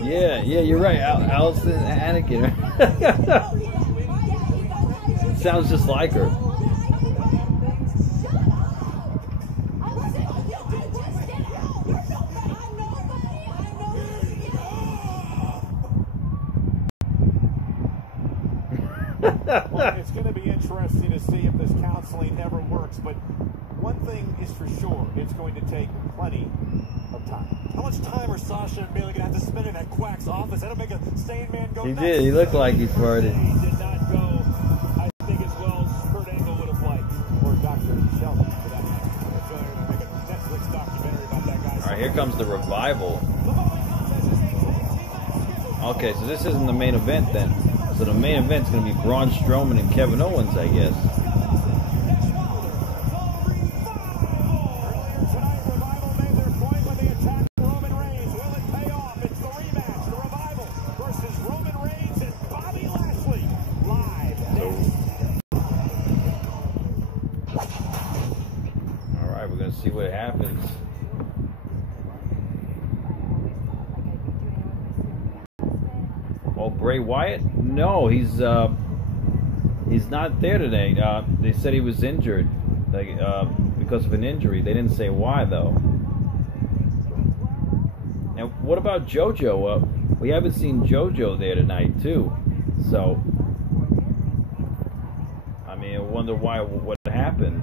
Yeah, you're right. Allison Anakin. Sounds just like her. Well, it's going to be interesting to see if this counseling ever works, but one thing is for sure, it's going to take plenty of time. How much time are Sasha and Bailey going to have to spend in that quack's office? That'll make a sane man go He nuts. did. He looked like he farted. He did not go, I think, as well as Kurt Angle would have liked. Or Dr. Shelby, for that matter. I feel like they're going to make a Netflix documentary about that guy. All right, here comes the revival. Okay, so this isn't the main event then. So the main event's going to be Braun Strowman and Kevin Owens, I guess. Earlier tonight, Revival made their point when they attacked Roman Reigns. Will it pay off? It's the rematch. The Revival versus Roman Reigns and Bobby Lashley. Live. All right, we're going to see what happens. Oh, Bray Wyatt? No, he's not there today. They said he was injured, like because of an injury. They didn't say why though. And what about JoJo? We haven't seen JoJo there tonight too. So, I mean, I wonder why. What happened?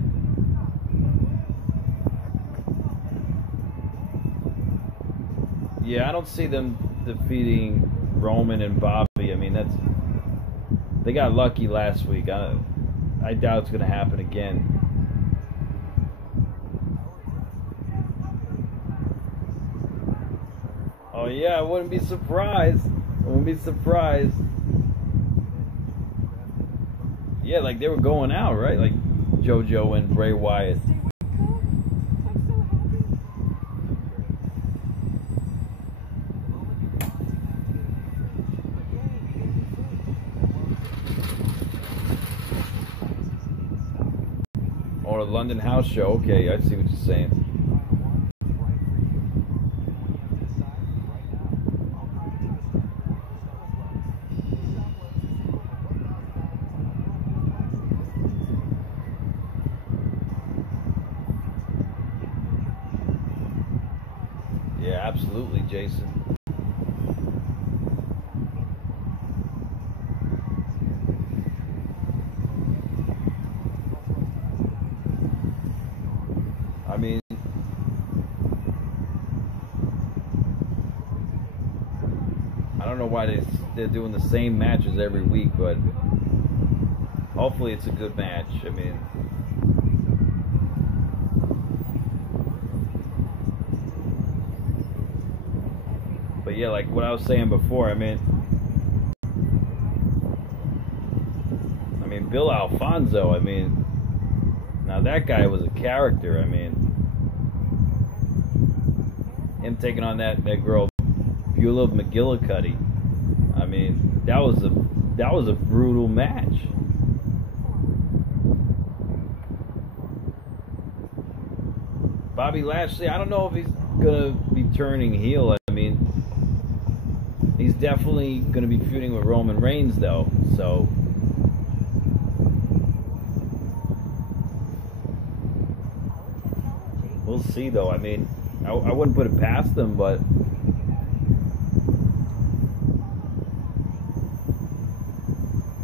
Yeah, I don't see them defeating Roman and Bobby. I mean, they got lucky last week. I doubt it's going to happen again. Oh yeah, I wouldn't be surprised. Yeah, like they were going out, right? Like JoJo and Bray Wyatt. Or a London house show. Okay, I see what you're saying. Yeah, absolutely, Jason. I mean, I don't know why they're doing the same matches every week, but hopefully it's a good match. I mean, but yeah, like what I was saying before, I mean, Bill Alfonso, I mean, now that guy was a character. I mean, him taking on that girl Beulah McGillicuddy. I mean, that was a brutal match. Bobby Lashley, I don't know if he's gonna be turning heel. I mean, he's definitely gonna be feuding with Roman Reigns though, so we'll see though. I mean, I wouldn't put it past them, but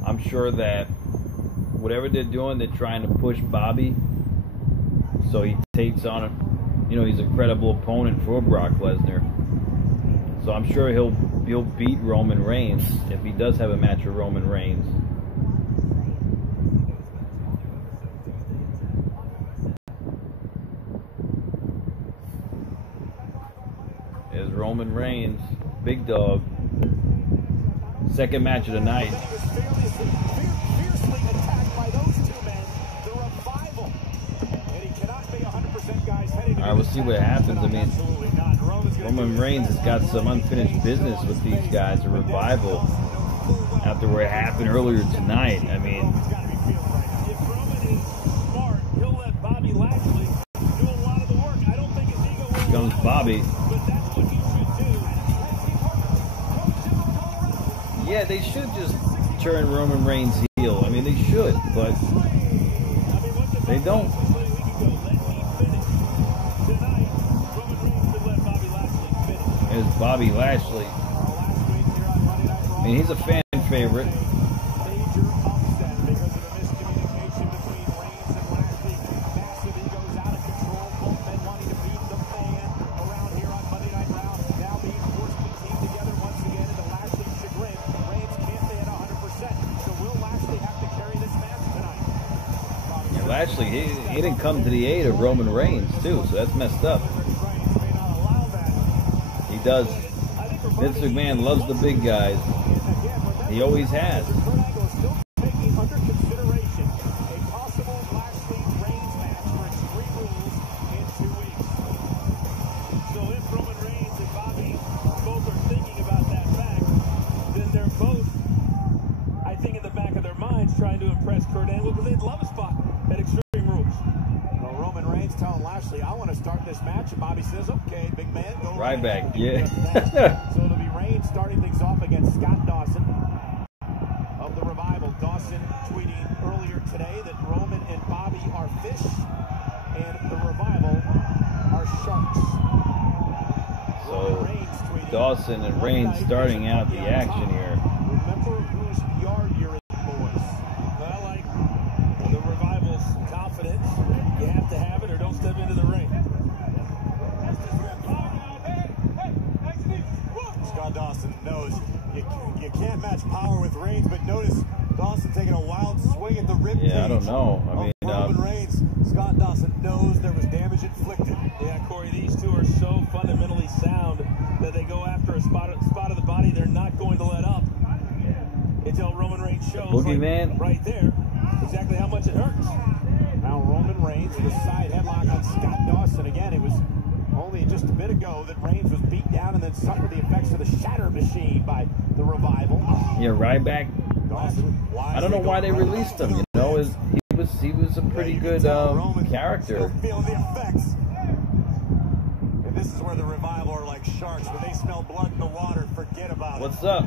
I'm sure that whatever they're doing, they're trying to push Bobby so he takes on a, he's a credible opponent for Brock Lesnar. So I'm sure he'll beat Roman Reigns if he does have a match with Roman Reigns. There's Roman Reigns, big dog. Second match of the night. Fiercely attacked by those two men, the Revival. And he cannot be 100% guys heading. All right, we'll see what happens. I mean, Roman Reigns has got some unfinished business with these guys, a Revival, after what happened earlier tonight. I mean, If Roman is smart, he'll let Bobby Lashley do a lot of the work. I don't think his ego will here comes Bobby. but that's what he should do. Yeah, they should just turn Roman Reigns heel. I mean, they should, but they don't. There's Bobby Lashley. I mean, he's a fan favorite. Lashley, he didn't come to the aid of Roman Reigns, too, so that's messed up. He does. Vince McMahon loves the big guys. He always has. Trying to impress Kurt Angle because they'd love a spot at Extreme Rules. Well, Roman Reigns telling Lashley, I want to start this match, and Bobby says, okay, big man, go right back. Yeah. So it'll be Reigns starting things off against Scott Dawson of the Revival. Dawson tweeting earlier today that Roman and Bobby are fish and the Revival are sharks. So Dawson and Reigns starting out the action here. Remember whose yard you're in, boys. I like the Revival's confidence. You have to have it or don't step into the ring. Scott Dawson knows you can't match power with Reigns, but notice Dawson taking a wild swing at the rib cage. Yeah, I don't know. I mean, Roman Reigns. Scott Dawson knows there was damage inflicted. Yeah, Corey, these two are so fundamentally sound that they go after a spot of the body they're not going to let up until Roman Reigns shows Boogeyman right there exactly how much it hurts. Now Roman Reigns with a side headlock on Scott Dawson. Again, it was only just a bit ago that Reigns was beat down and then suffered the effects of the Shatter Machine by the Revival. Yeah, Ryback. Dawson, I don't know why they released him. You know, he was a pretty good character. Feeling the effects. And this is where the Revival are like sharks. When they smell blood in the water, forget about it. What's up?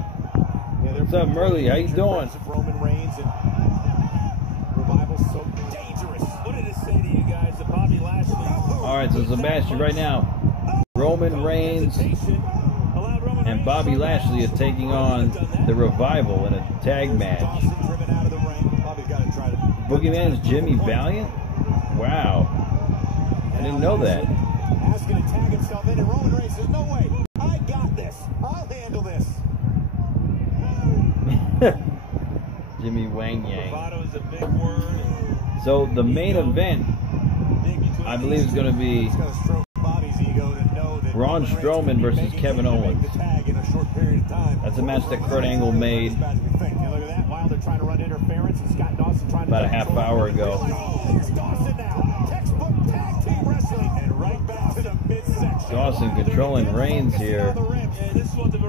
Yeah, What's up, Merle? How you doing? Roman Reigns and Revival so dangerous. What did it say to you guys that Bobby Lashley? All right, so Sebastian, right now, Roman Reigns and Bobby Lashley are taking on the Revival in a tag match. Boogeyman's Jimmy Valiant? Wow. I didn't know that. Asking to tag himself in, and Roman Reigns says, no way, I got this. I'll handle this. Jimmy Wang Yang. Bravado is a big word. So the main event, I believe, is going to be Braun Strowman versus Kevin Owens. That's a match that Kurt Angle made about a half hour ago. Dawson controlling Reigns here. And this is what the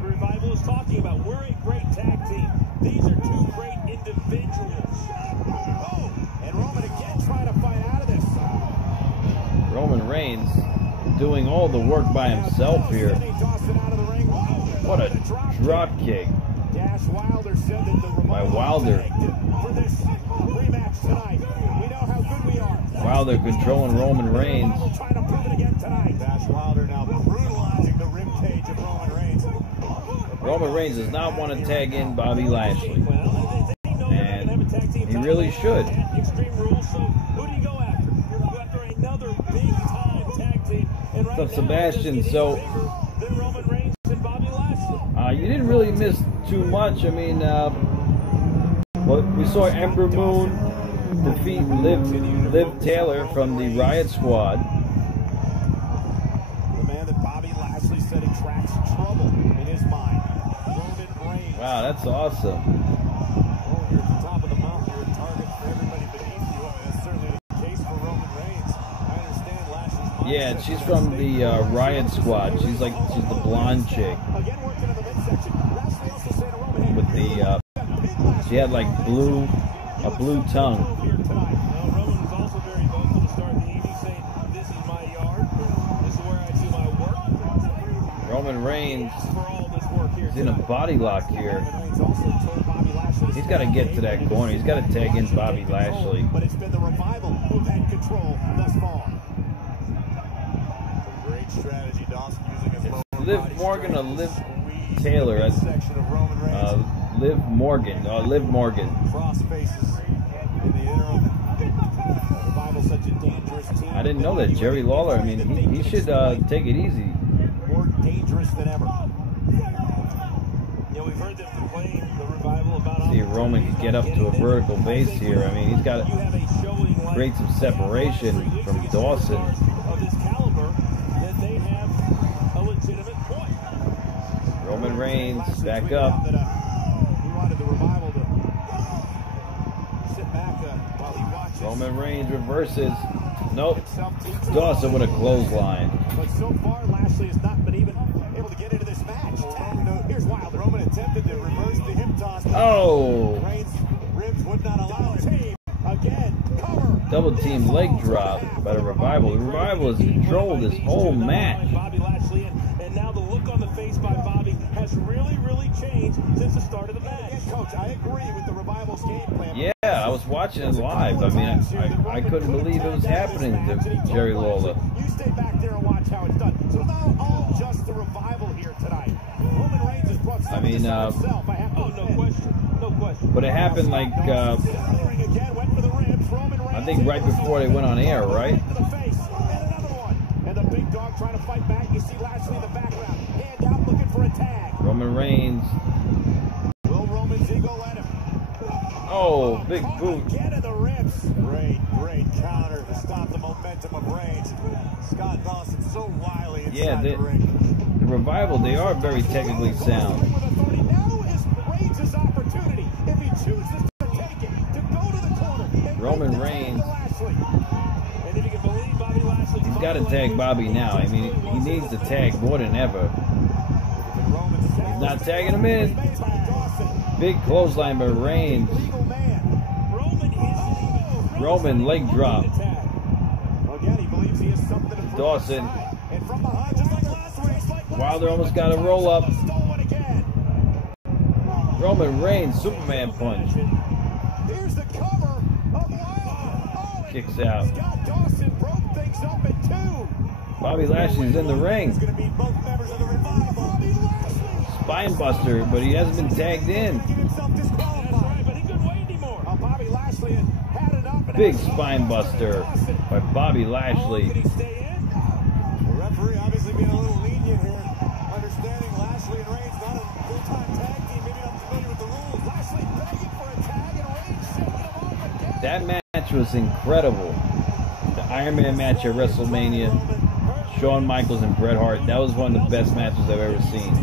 Revival is talking about. We're a great tag team. These are two great individuals. Oh, and Roman again trying to fight out of this. Roman Reigns doing all the work by himself here. What a drop kick by Wilder. Wilder controlling Roman Reigns. Roman Reigns does not want to tag in Bobby Lashley, and he really should. What's up, Sebastian? So, you didn't really miss too much. I mean, well, we saw Ember Moon defeat Liv Taylor from the Riot Squad. The man that Bobby Lashley said attracts trouble in his mind. Roman Reigns. Wow, that's awesome. Oh, you're at the top of the mountain. You're a target for everybody beneath you. I mean, that's certainly the case for Roman Reigns. I understand Lashley's mindset. Yeah, she's from the Riot Squad. She's the blonde chick. Again, working in the midsection. Lashley also saying to Roman, With the, she had like a blue tongue. Roman was also very vocal to start the evening, saying, "This is my yard. This is where I do my work." Roman Reigns For all this work He's in a body lock here. He's got to get to that corner. He's got to tag in Bobby Lashley. But it's been the Revival who've had control thus far. Great strategy, Dawson using his lower Liv Morgan or Liv Taylor? Liv Morgan. Liv Morgan. Cross faces in the interim. Revival such a dangerous team. I didn't know that. Jerry Lawler, I mean, he should take it easy. More dangerous than ever. Yeah, we've heard them complain, the Revival, about... See if Roman can get up to a vertical base here. I mean, he's got to create some separation from Dawson. Of this caliber, that they have a legitimate point. Roman Reigns back up. He wanted the Revival to sit back while he watches. Roman Reigns reverses. Nope. Dawson with a clothesline. But so far, Lashley has not been even able to get into this match. Here's Wilder. Roman attempted to reverse the hip toss. Oh! Reigns' ribs would not allow it. Again, cover. Double team leg drop by the Revival. The Revival has controlled this whole match. Bobby Lashley, and now the look on the face by Bobby has really, really changed since the start of the match. Coach, I agree with the Revival's game plan. Yeah, I was watching it live. I mean, I couldn't believe it was happening to Jerry Lawler. You stay back there and watch how it's done. So not all just the Revival here tonight. Roman Reigns has brought I mean, no question. No question. But it happened like, I think right before they went on air, right? And the big dog trying to fight back. You see Lashley in the background. Hand out looking for a tag. Roman Reigns. Will Roman's ego let him? Oh, big boot. Get in the ribs. Great counter to stop the momentum of Reigns. Scott Dawson so wily inside the ring. The Revival, they are very technically sound. Now is Reigns' opportunity, if he chooses to take it, to go to the corner. Roman Reigns. And if you can believe Bobby Lashley, He's got to tag Bobby now. I mean, he needs to tag more than ever. He's not tagging him in. Big clothesline by Reigns. Roman leg drop. Dawson. Wilder almost got a roll up. Roman Reigns, Superman punch. Here's the cover of Wilder. Kicks out. Scott Dawson broke things up in two. Bobby Lashley's in the ring. Spine buster, but he hasn't been tagged in. Big spine buster by Bobby Lashley. The referee obviously being a little lenient here, understanding Lashley and Reigns not a full-time tag team, maybe not familiar with the rules. Lashley begging for a tag and Reigns shaking him off again. That match was incredible. The Iron Man match at WrestleMania, Shawn Michaels and Bret Hart, that was one of the best matches I've ever seen.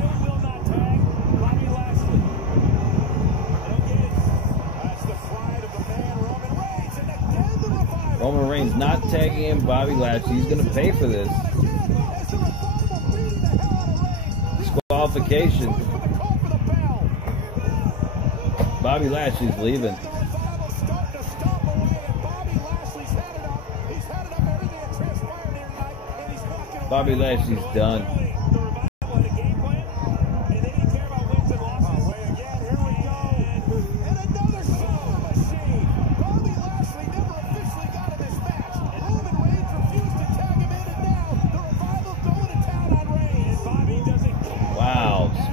Roman Reigns not tagging in Bobby Lashley. He's going to pay for this. Disqualification. Bobby Lashley's leaving. Bobby Lashley's done.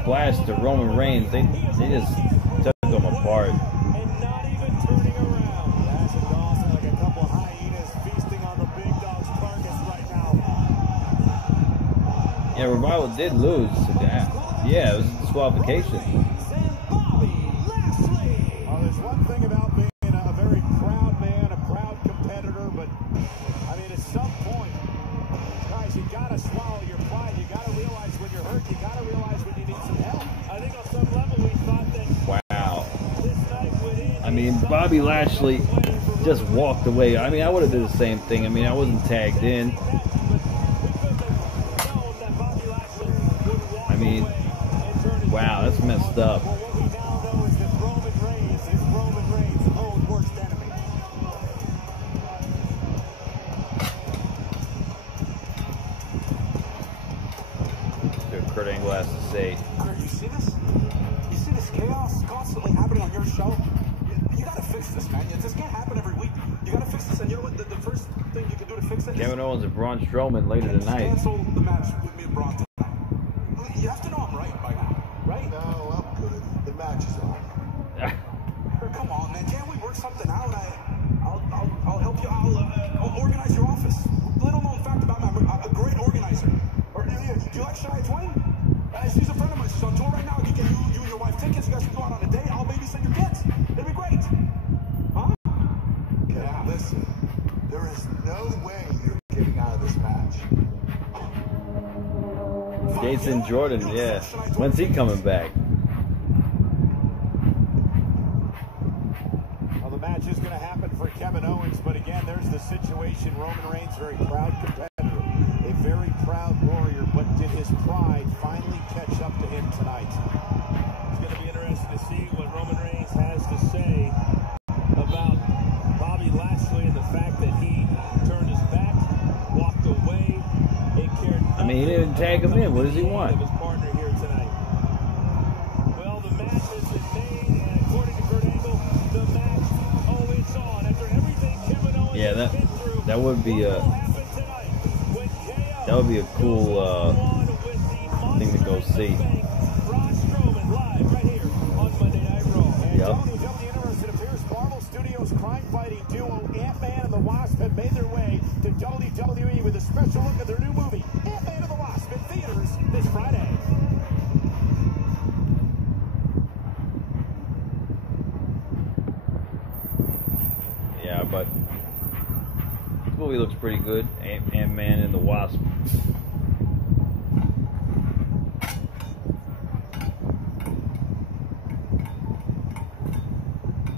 Splash to Roman Reigns. They just took him apart. And not even turning around. Lashley Dawson like a couple hyenas feasting on the big dog's carcass right now. Yeah, Revival did lose. Yeah, it was disqualification. There's one thing about being a very proud man, a proud competitor, but I mean, at some point, guys, you gotta swallow your pride. You gotta realize when you're hurt. You gotta realize when you need some help. I think on some level we thought that. Wow. This night would end. I mean, Bobby Lashley just walked away. I mean, I would have did the same thing. I mean, I wasn't tagged in. I mean, wow, that's messed up. What we now know is that Roman Reigns is Roman Reigns' own worst enemy. Kurt Angle has to say. You see this? chaos constantly happening on your show. You gotta fix this, man. This can't happen every week. You gotta fix this, and you know what? The first thing you can do to fix it is Kevin Owens and Braun Strowman later tonight. Cancel the match with me and Braun tonight. You have to know I'm right by now, right? No, I'm good. The match is on. Come on, man. Can't we work something out? I'll help you. I'll organize your office. Little known fact about me, I'm a great organizer. Or do you like Shania Twain? She's a friend of mine. She's on tour right now. You and your wife tickets. You guys can go out on a date. I'll babysit your kids. It'll be great. Huh? Yeah. Listen, there is no way you're getting out of this match. Jason Jordan, yeah. When's he coming back? Well, the match is going to happen for Kevin Owens, but again, there's the situation. Roman Reigns, very proud competitor, a very proud warrior, but did his pride finally catch up to him tonight? It's going to be interesting to see what Roman Reigns has to say about Bobby Lashley and the fact that he turned his back, walked away, and cared nothing. I mean, he didn't tag him in. What does he want? Of his partner here tonight. Well, the match has been made, and according to Kurt Angle, the match, it's on. After everything Kevin Owens Yeah, has been through, that would be a cool thing to go see. Yep. Marvel Studios crime-fighting duo Ant-Man and the Wasp have made their way to WWE with a special look at their new movie, Ant-Man and the Wasp, in theaters this Friday. Yeah, but this movie looks pretty good. Ant-Man and the Wasp.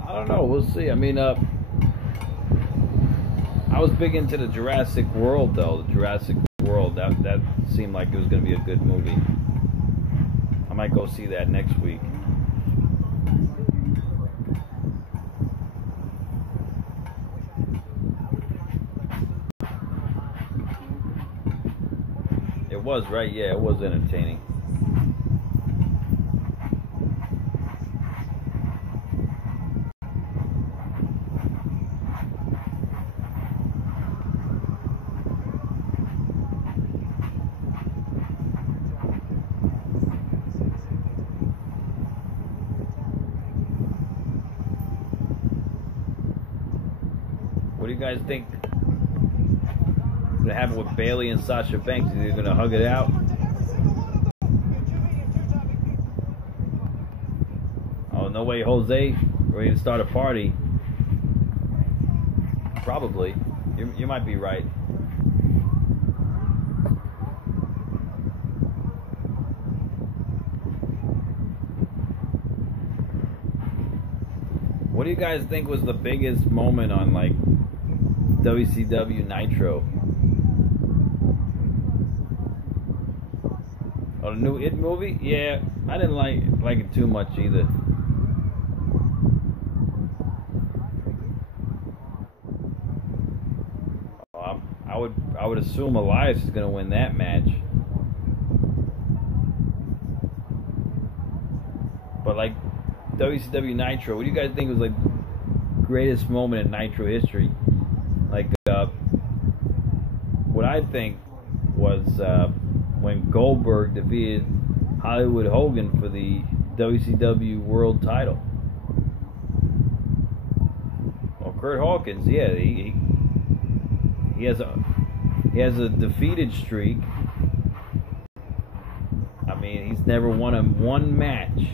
I don't know. We'll see. I mean, I was big into the Jurassic World, though. The Jurassic World. That seemed like it was going to be a good movie. I might go see that next week. It was, right? Yeah, it was entertaining. What do you guys think gonna happen with Bailey and Sasha Banks? Are they gonna hug it out? Oh, no way, Jose ready to start a party. Probably. You might be right. What do you guys think was the biggest moment on, like, WCW Nitro? Oh, the new It movie? Yeah, I didn't like it too much either. I would assume Elias is gonna win that match. But like WCW Nitro, what do you guys think was like the greatest moment in Nitro history? Like what I think was when Goldberg defeated Hollywood Hogan for the WCW World Title. Well, Kurt Hawkins, yeah, he has a defeated streak. I mean, he's never won one match.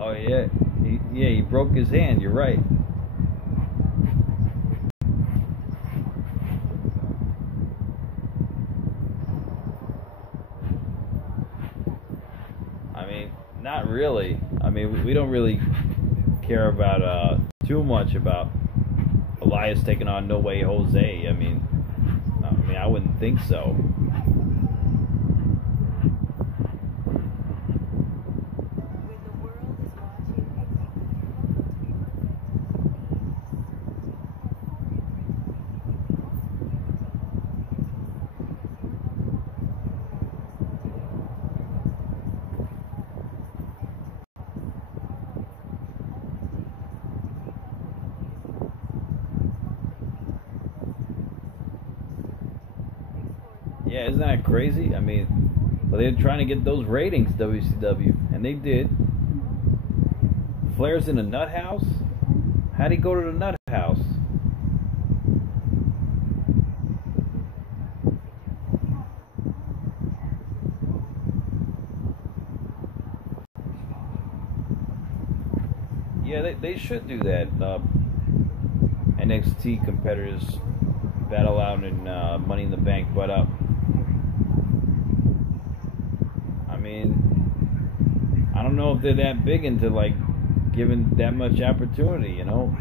Oh yeah, he broke his hand. You're right. I mean, not really. I mean, we don't really care about too much about Elias taking on No Way Jose. I mean, I wouldn't think so. Yeah, isn't that crazy? I mean, well, they're trying to get those ratings, WCW, and they did. Flair's in a nut house? How'd he go to the nut house? Yeah, they should do that. NXT competitors battle out in Money in the Bank, but I mean, I don't know if they're that big into like giving that much opportunity, you know.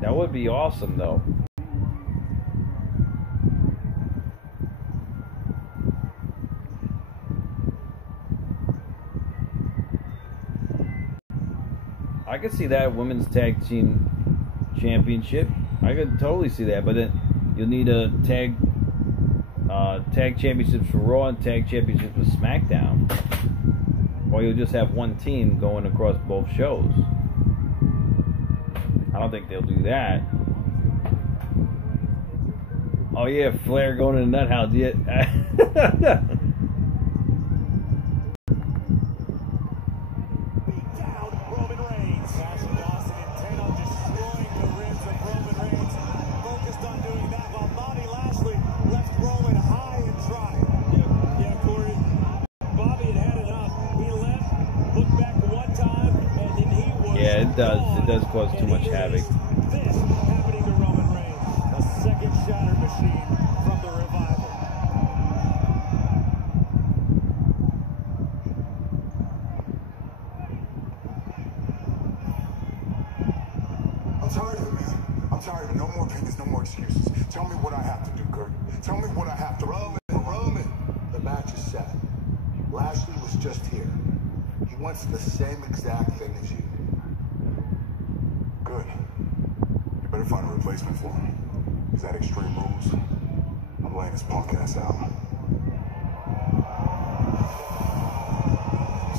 That would be awesome, though. I could see that women's tag team championship. I could totally see that, but then you'll need a tag championships for Raw and tag championships for SmackDown, or you'll just have one team going across both shows. I don't think they'll do that. Oh yeah, Flair going to the nut house. Yeah. It does cause too much havoc. This happening to Roman Reigns, a second shatter machine from the Revival. I'm tired of it, man. I'm tired of it. No more opinions, no more excuses. Tell me what I have to do, Kurt. Tell me what I have to. Roman, the match is set. Lashley was just here. He wants the same exact thing as you. Good. You better find a replacement for him. Is that Extreme Rules? I'm laying his punk ass out.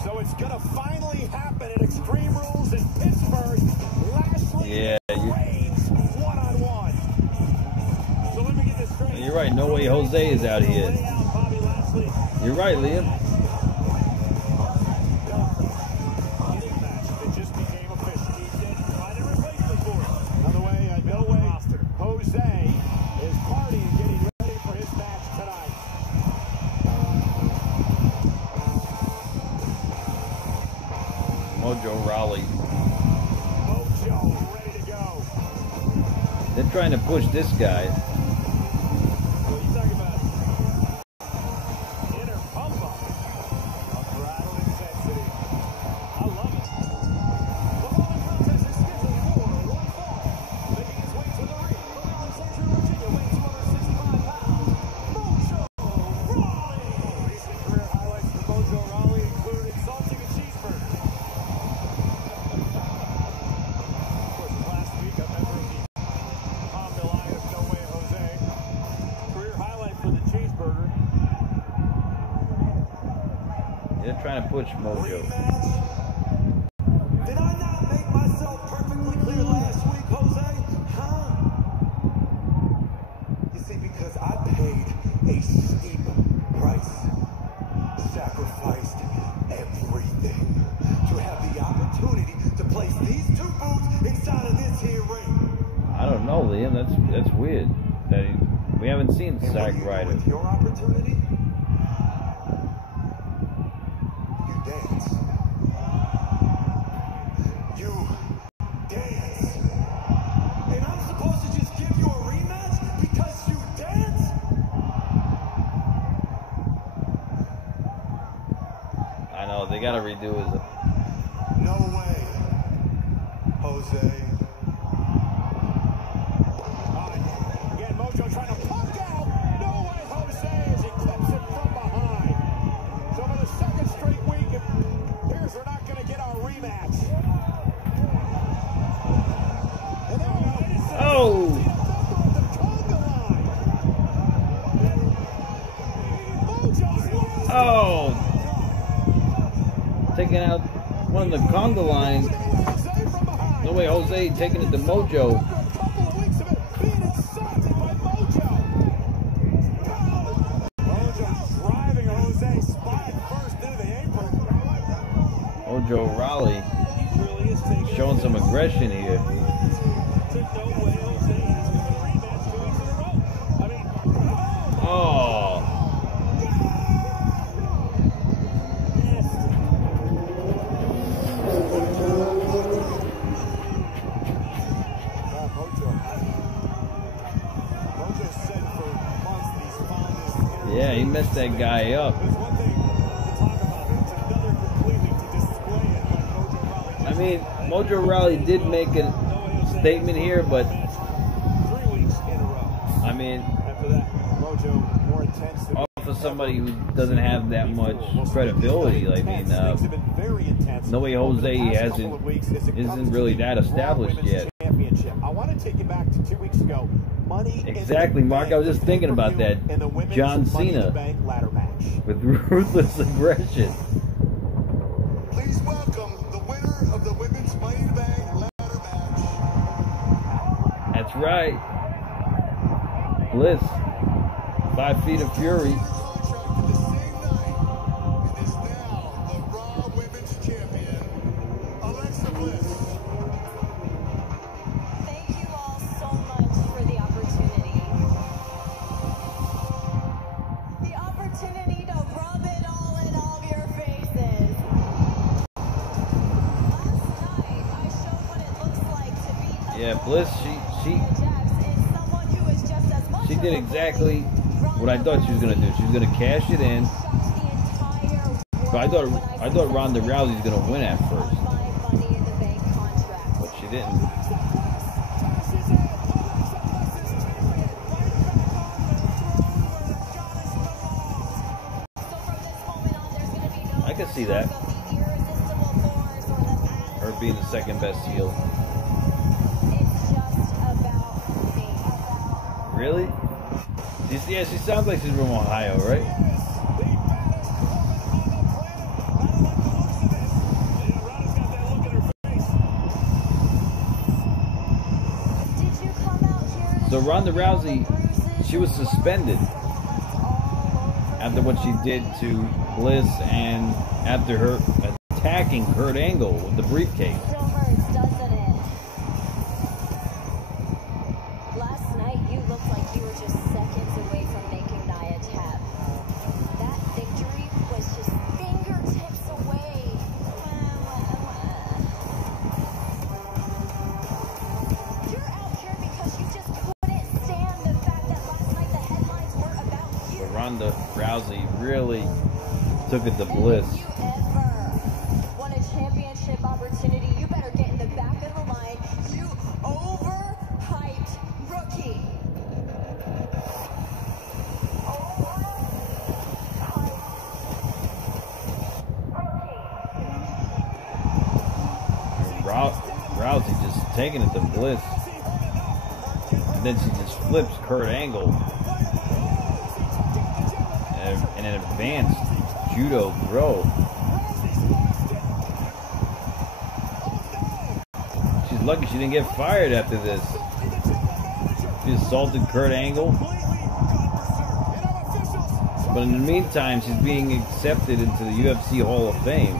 So it's gonna finally happen at Extreme Rules in Pittsburgh. Lashley and Reigns one-on-one. So let me get this straight. You're right. No way Jose is out here. You're right, Liam. They're trying to push this guy. What are you talking about? Inner pump up. Unbridled intensity. I love it. The following contest is scheduled for one fall. Making his way to the ring from Alexandria, Virginia, weighing 265 pounds. Mojo Rawley. Recent career highlights for Mojo Rawley included salting a cheeseburger. Of course, last week a member of the They're trying to push Mojo. Did I not make myself perfectly clear last week, Jose? Huh? You see, because I paid a steep price, sacrificed everything to have the opportunity to place these two boots inside of this here ring. I don't know, Liam. That's weird. We haven't seen Zack Ryder. With your opportunity, dance. You dance. And I'm supposed to just give you a rematch because you dance? I know, they gotta redo his. No way, Jose. Again, Mojo trying to punk out. No way, Jose, as he clips it from behind. So for the second straight week, it appears we're not going to get our rematch. And there we go. Oh! Oh! Taking out one of the conga line. No way, Jose taking it to Mojo. Mojo Rawley showing some aggression here. Oh. Yeah, he messed that guy up. I mean, Mojo Rawley did make a statement here, but I mean, off of somebody who doesn't have that much credibility. I mean, No Way Jose isn't really that established yet. I want to take you back to 2 weeks ago. Exactly, Mark. I was just thinking about that. John Cena with ruthless aggression. Please welcome the winner of the women's Money in the Bank ladder match. That's right. Bliss. 5 Feet of Fury. Yeah, Bliss, she did exactly what I thought she was gonna do. She was gonna cash it in. But I thought Ronda Rousey was gonna win at first. But she didn't. I can see that. Her being the second best heel. Really? Yeah, she sounds like she's from Ohio, right? So Ronda Rousey, she was suspended after what she did to Bliss and after her attacking Kurt Angle with the briefcase. Ronda Rousey really took it to Bliss. If you ever want a championship opportunity, you better get in the back of the line. You overhyped rookie. Rousey just taking it to Bliss. And then she just flips Kurt Angle. And an advanced judo throw. She's lucky she didn't get fired after this. She assaulted Kurt Angle. But in the meantime, she's being accepted into the UFC Hall of Fame.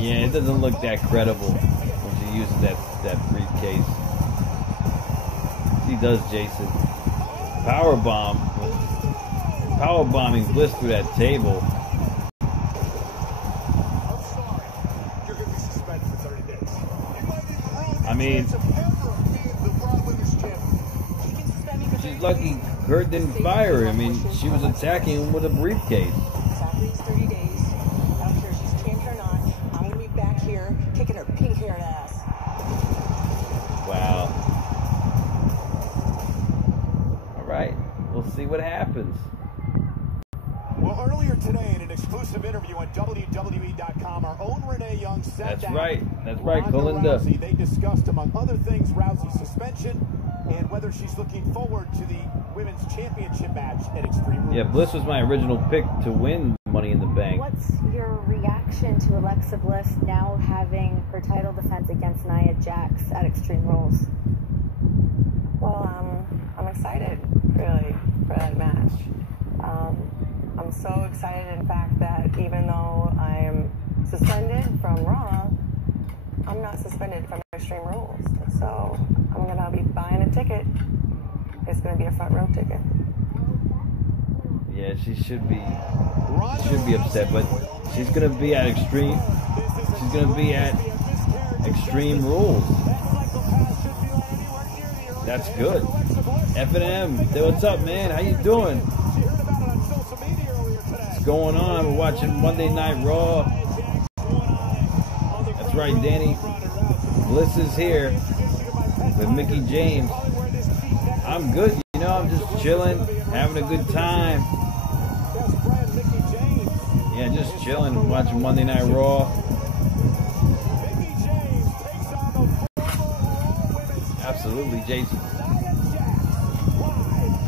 Yeah, it doesn't look that credible when she uses that briefcase. He does, Jason. Powerbombing Bliss through that table. I mean, she's lucky Kurt didn't fire her. I mean, she was attacking him with a briefcase. Exactly 30 days. I don't care if she's champion or not. I'm going to be back here kicking her pink-haired ass. Wow. We'll see what happens. Well, earlier today in an exclusive interview on WWE.com, our own Renee Young said That's right, Ronda Colinda. Rousey, they discussed, among other things, Rousey's suspension and whether she's looking forward to the women's championship match at Extreme Rules. Yeah, Bliss was my original pick to win Money in the Bank. What's your reaction to Alexa Bliss now having her title defense against Nia Jax at Extreme Rules? Well, I'm excited, really, for that match. I'm I'm so excited, in fact, that even though I'm suspended from Raw, I'm not suspended from Extreme Rules. So I'm going to be buying a ticket. It's going to be a front row ticket. Yeah, she should be upset, but she's going to be at Extreme. She's going to be at Extreme Rules. That's good. F&M, what's up, man? How you doing? What's going on? We're watching Monday Night Raw. That's right, Danny. Bliss is here with Mickie James. I'm good, you know. I'm just chilling, having a good time. Yeah, just chilling, watching Monday Night Raw. Absolutely, Jason.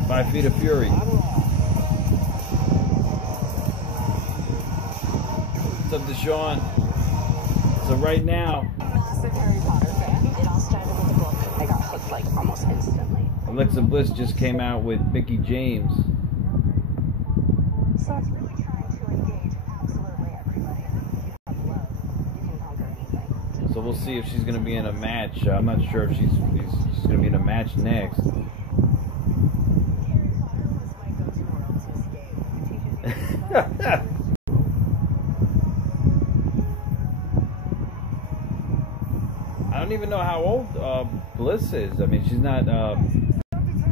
5 Feet of Fury. What's up, Deshaun? So right now, Massive Harry Potter fan. It all started with the book. I got hooked like almost instantly. Alexa Bliss just came out with Mickie James. So it's really trying to engage absolutely everybody. If you have love, you can conquer anything. So we'll see if she's going to be in a match. I'm not sure if she's going to be in a match next. Harry Potter was my go-to world to escape. It teaches me I don't even know how old Bliss is. I mean, she's not.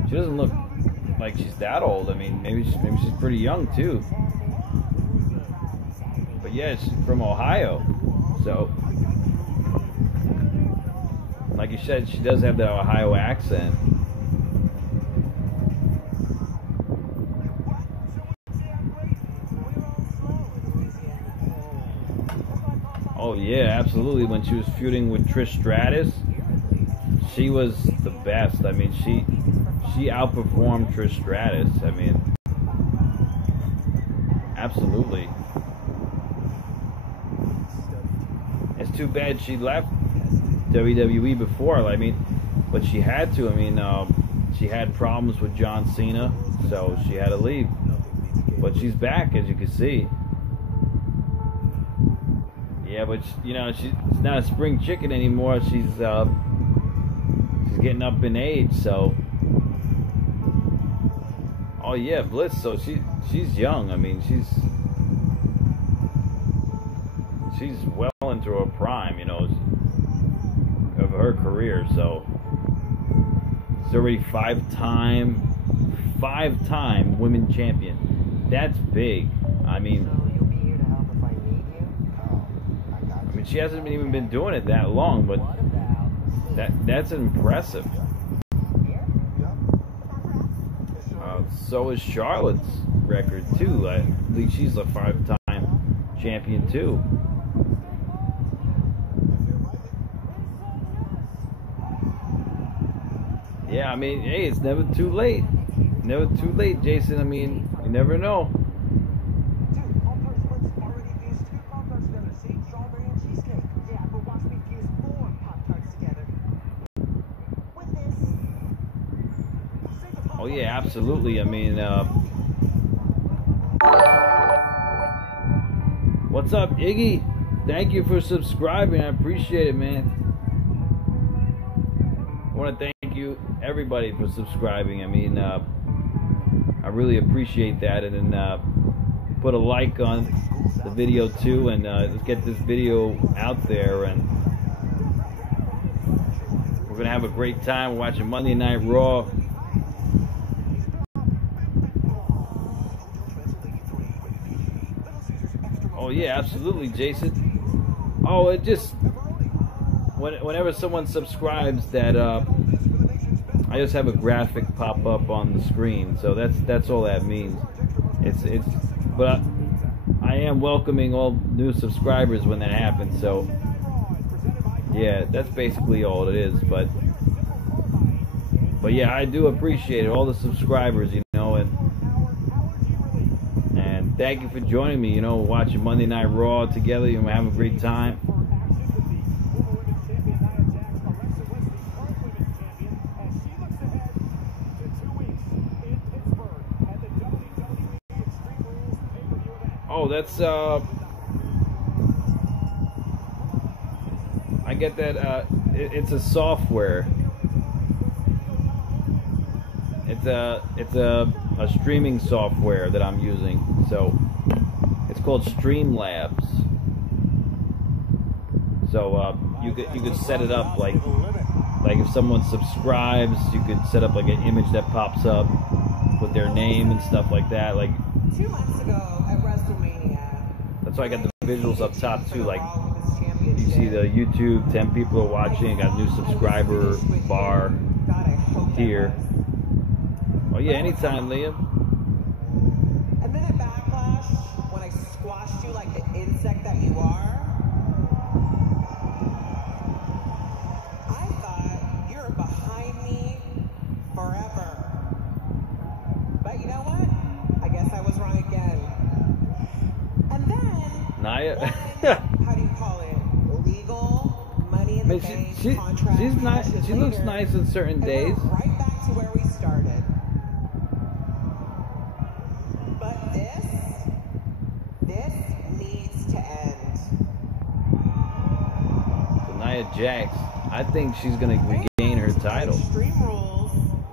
She doesn't look like she's that old. I mean, maybe she's pretty young too. But yeah, she's from Ohio, so like you said, she does have that Ohio accent. Oh yeah, absolutely. When she was feuding with Trish Stratus, she was the best. I mean, she outperformed Trish Stratus. I mean, absolutely. It's too bad she left WWE before. I mean, but she had to. I mean, she had problems with John Cena, so she had to leave. But she's back, as you can see. Yeah, but you know, she's not a spring chicken anymore. She's getting up in age, so. Oh yeah, Bliss. So she's young. I mean, she's well into her prime, you know, of her career. So she's already five-time women champion. That's big. I mean. She hasn't even been doing it that long, but that's impressive. So is Charlotte's record too. I believe she's a 5-time champion too. Yeah, I mean, hey, it's never too late. Never too late, Jason. I mean, you never know. Oh yeah, absolutely. I mean, what's up, Iggy? Thank you for subscribing. I appreciate it, man. I want to thank you, everybody, for subscribing. I mean, I really appreciate that. And then put a like on the video too, and let's get this video out there. And we're gonna have a great time watching Monday Night Raw. Oh yeah, absolutely, Jason. Oh, it just whenever someone subscribes, that I just have a graphic pop up on the screen, so that's all that means. But I am welcoming all new subscribers when that happens. So yeah, that's basically all it is. But yeah, I do appreciate it, all the subscribers, you know, and thank you for joining me, you know, watching Monday Night Raw together. You're having a great time. Oh, that's I get that. It's a software. It's a streaming software that I'm using. So it's called Streamlabs. So you could set it up like if someone subscribes, you could set up like an image that pops up with their name and stuff like that. Like 2 months ago at WrestleMania. That's why I got the visuals up top too. Like you see the YouTube, 10 people are watching. Got a new subscriber bar here. Oh yeah, anytime, Liam. And then at Backlash, when I squashed you like the insect that you are, I thought you were behind me forever. But you know what? I guess I was wrong again. And then, Nia. how do you call it? Legal, money in the bank, contract. She's nice. She looks nice on certain days. Right back to where we started. But this needs to end. So Nia Jax, I think she's gonna regain her title. Extreme Rules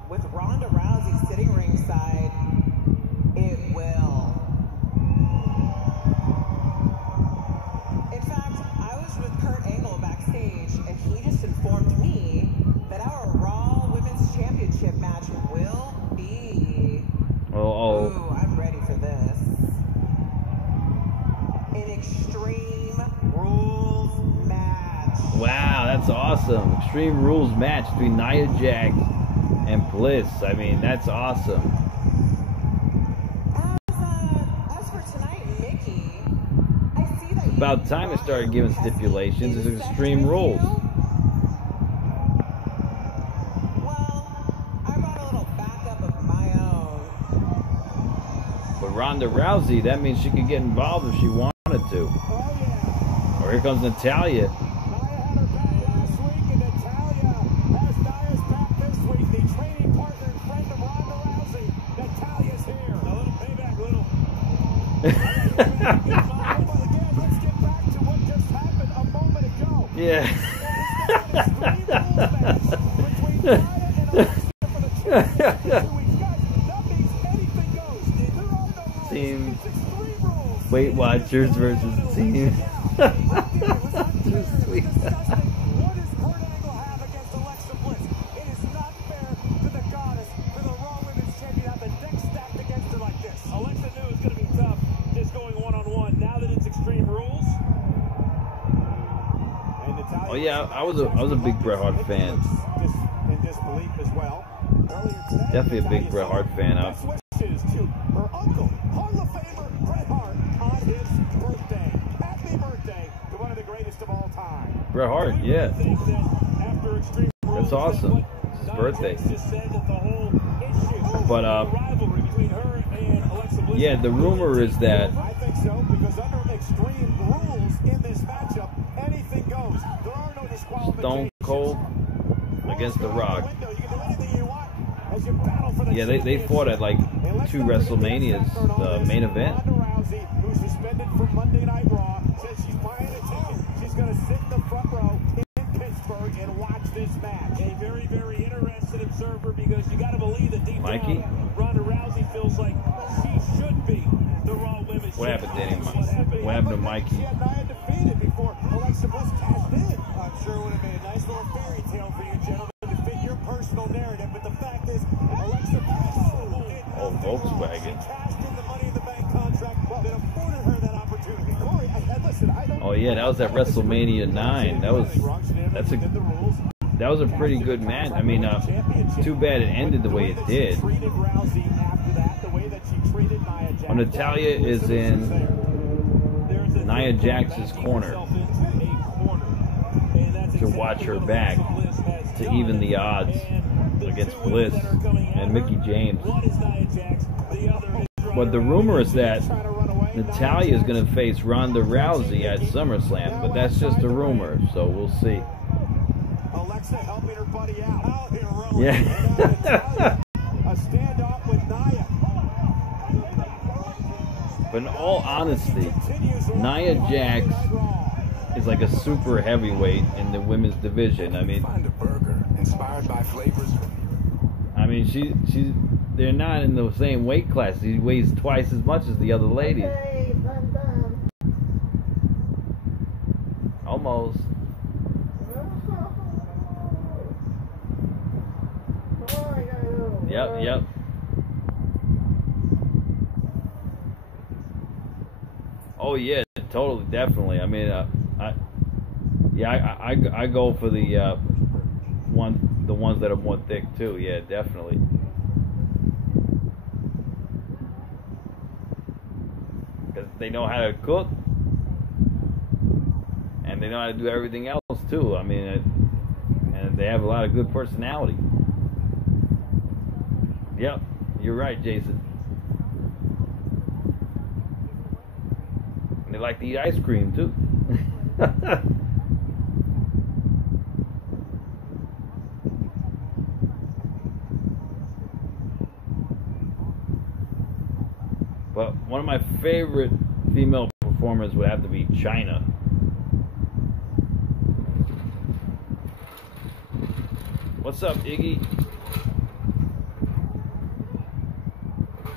with Ronda Rousey sitting ringside. It will. In fact, I was with Kurt Angle backstage, and he just informed me that our Raw Women's Championship match will be. Oh. Ooh, I'm ready for this. An Extreme Rules match. Wow, that's awesome. Extreme Rules match between Nia Jax and Bliss. I mean, that's awesome. As for tonight, Mickie, I see that It's about time I started giving stipulations. It's Extreme Rules. Well, I brought a little backup of my own. But Ronda Rousey, that means she could get involved if she wanted to. Or here comes Natalya. Yeah. Team Weight Watchers versus Team. Too sweet. Oh yeah, I was a big Bret Hart fan. Definitely a big Bret Hart fan. Her uncle, Hall of Famer Bret Hart, on his birthday. Happy birthday to one of the greatest of all time. Bret Hart, yeah. That's awesome. It's his birthday. But yeah, the rumor is that I think so, because under Extreme Rules in this matchup, anything goes. There are no disqualifications. Stone Cold against The Rock. Yeah, they fought at like 2 WrestleManias, the main event. Ronda Rousey, who's suspended from Monday Night Raw, says she's buying a ticket. She's going to sit in the front row in Pittsburgh and watch this match. A very, very interested observer, because you got to believe that deep Mikey? down, Ronda Rousey feels like she should be the Raw Women's What happened, Danny? What happened to Mikey? She had Nia defeated before Alexa Bliss cashed in. I'm sure it would have made a nice little fairy tale for you gentlemen to fit your personal narrative, but the fact is, Alexa Bliss Volkswagen. cashed in the Money in the Bank contract that afforded her that opportunity. Corey, listen, I don't. Oh yeah, that was at WrestleMania 9. That was a pretty good match. I mean, too bad it ended the way it did. Natalya is in Nia Jax's corner to watch her back to even the odds against Bliss and Mickie James. But the rumor is that Natalya is going to face Ronda Rousey at SummerSlam, but that's just a rumor, so we'll see. Alexa helping her buddy out. Yeah. A standoff with Nia. But in all honesty, Nia Jax is like a super heavyweight in the women's division. I mean, Find a burger inspired by flavors. I mean, they're not in the same weight class. She weighs twice as much as the other ladies. Okay, I'm done. Almost. Yep. Oh yeah, totally, definitely. I mean, I go for the ones that are more thick too. Yeah, definitely. Because they know how to cook, and they know how to do everything else too. I mean, and they have a lot of good personality. Yep, you're right, Jason. And they like to eat ice cream too. But one of my favorite female performers would have to be China. What's up, Iggy?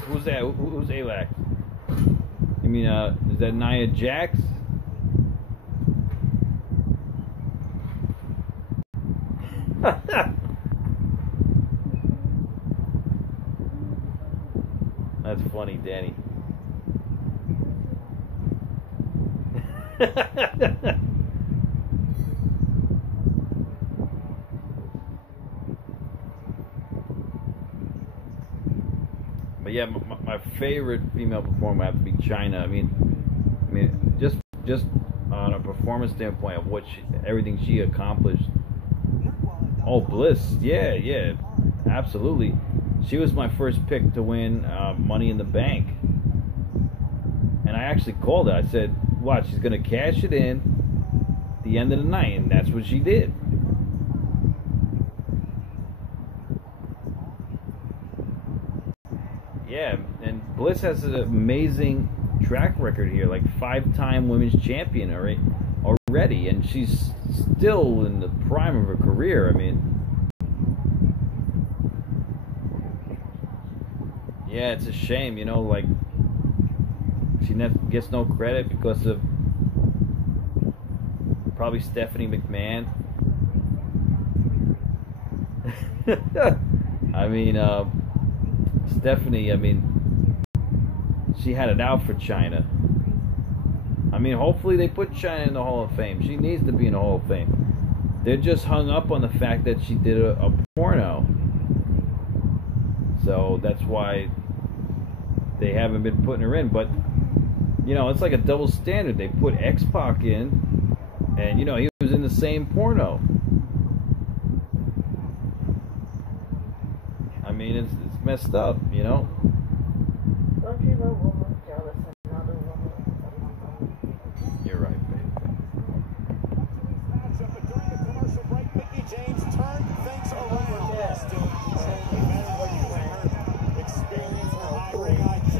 Who's that? Who's Alax? You mean, is that Nia Jax? That's funny, Danny. But yeah, my favorite female performer would have to be China. I mean, just on a performance standpoint of what everything she accomplished. Oh, Bliss, yeah, absolutely. She was my first pick to win Money in the Bank, and I actually called her. I said, "Watch, she's gonna cash it in at the end of the night," and that's what she did. Yeah, and Bliss has an amazing track record here, like 5-time women's champion already, and she's still in the prime of her career. I mean, yeah, it's a shame, you know, like she gets no credit because of probably Stephanie McMahon. I mean, Stephanie, I mean, she had it out for China. I mean, hopefully they put China in the Hall of Fame. She needs to be in the Hall of Fame. They're just hung up on the fact that she did a porno. So that's why they haven't been putting her in. But, you know, it's like a double standard. They put X-Pac in, and, you know, he was in the same porno. I mean, it's messed up, you know? Don't you love woman jealous another woman? You're right, baby. During the commercial break, Mickie James turned things around. Still controlling better than her experience, her high ring IQ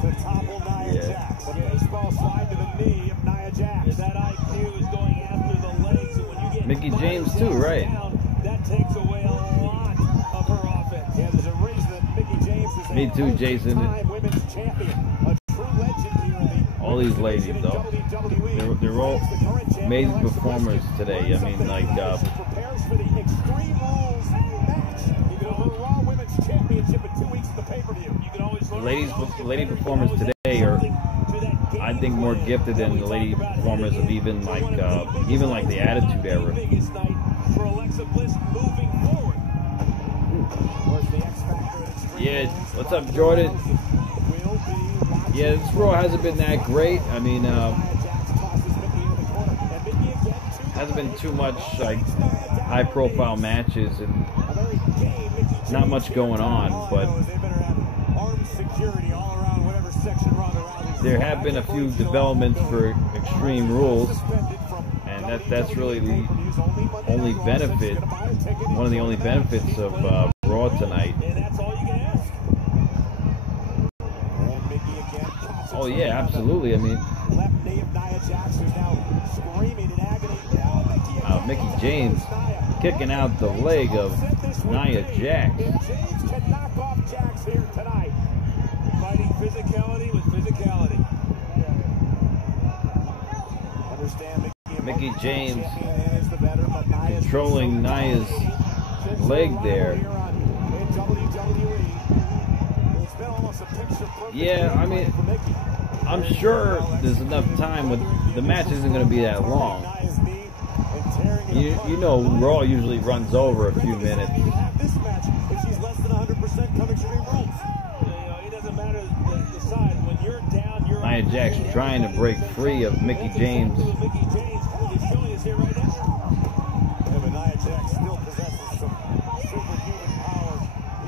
to topple Nia Jax. A baseball slide to the knee of Nia Jax. That IQ is going after the legs, and when you get Mickie James too, right? Down, that takes away a lot of her offense. Yeah, there's a reason that Mickie James is Me too, Jason. women's champion, a true legend here in the All these ladies, though, they're all amazing performers today. I mean, like, prepares for the Extreme Rules match. You can over Raw Women's Championship in 2 weeks of the pay-per-view. You can always lady performers today are, I think, more gifted than the lady performers of even like the Attitude Era. Yeah, what's up, Jordan? Yeah, this Raw hasn't been that great. I mean, hasn't been too much like high-profile matches and not much going on, but there have been a few developments for Extreme Rules, and that's really the only benefit, one of the only benefits of Raw tonight. Oh yeah, absolutely. I mean, Left knee of Nia Jax, who's now screaming in agony. Mickie James kicking out the leg of Nia Jax. If James can knock off Jax here tonight, Fighting physicality with physicality. understand Mickie James is the better, but Nia's controlling Nia's leg there. Yeah, I mean, I'm sure there's enough time. With the match isn't going to be that long. You know, Raw usually runs over a few minutes. This match, if she's less than 100% come Extreme Rules. It doesn't matter the size. When you're down, you're Nia Jax trying to break free of Mickie James. Mickie James is showing us here right now. Yeah, but Nia Jax still possesses some superhuman power,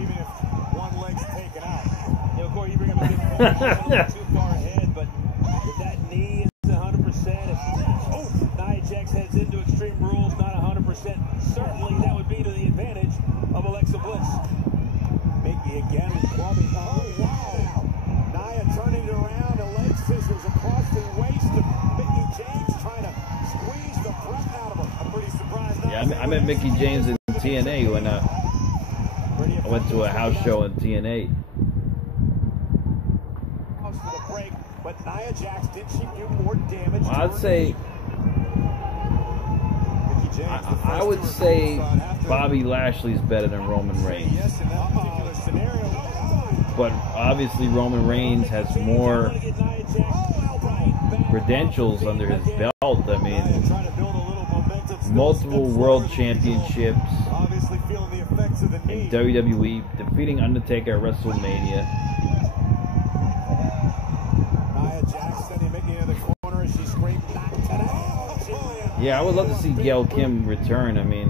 even if one leg's taken out. You know, Corey, you bring up a good point. Not too far ahead, but if that knee is 100%, if Nia Jax heads into Extreme Rules not 100%, certainly that would be to the advantage of Alexa Bliss. Mickie again clubbing. Oh, wow. Nia turning it around, a leg scissors across the waist of Mickie James, trying to squeeze the breath out of her. I'm pretty surprised. Yeah, I met Mickie James in TNA when I went to a house show in TNA. But Nia Jax, did she do more damage? Well, I'd say, I would say Bobby Lashley's better than Roman Reigns. Yes, in that particular scenario. But obviously Roman Reigns has more credentials under his belt. I mean, multiple world championships in WWE, defeating Undertaker at WrestleMania. Yeah, I would love to see Gail Kim return. I mean,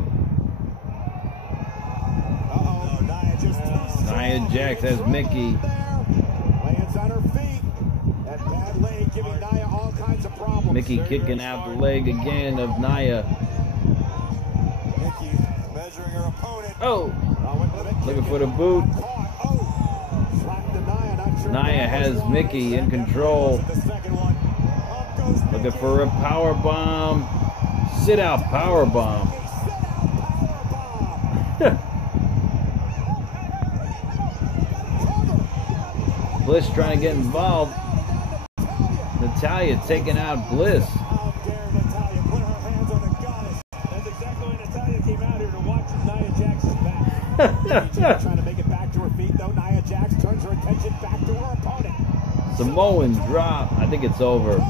Nia Jax has Mickie. Mickie kicking out the leg again of Nia. Oh, looking for the boot. Nia has Mickie in control. Looking for a power bomb. Sit out power bomb. Bliss trying to get involved. Natalya taking out Bliss. How dare Natalya put her hands on the goddess. That's exactly why Natalya came out here to watch Nia Jax's back. Jax trying to make it back to her feet, though. Nia Jax turns her attention back to her opponent. Samoan drop. I think it's over.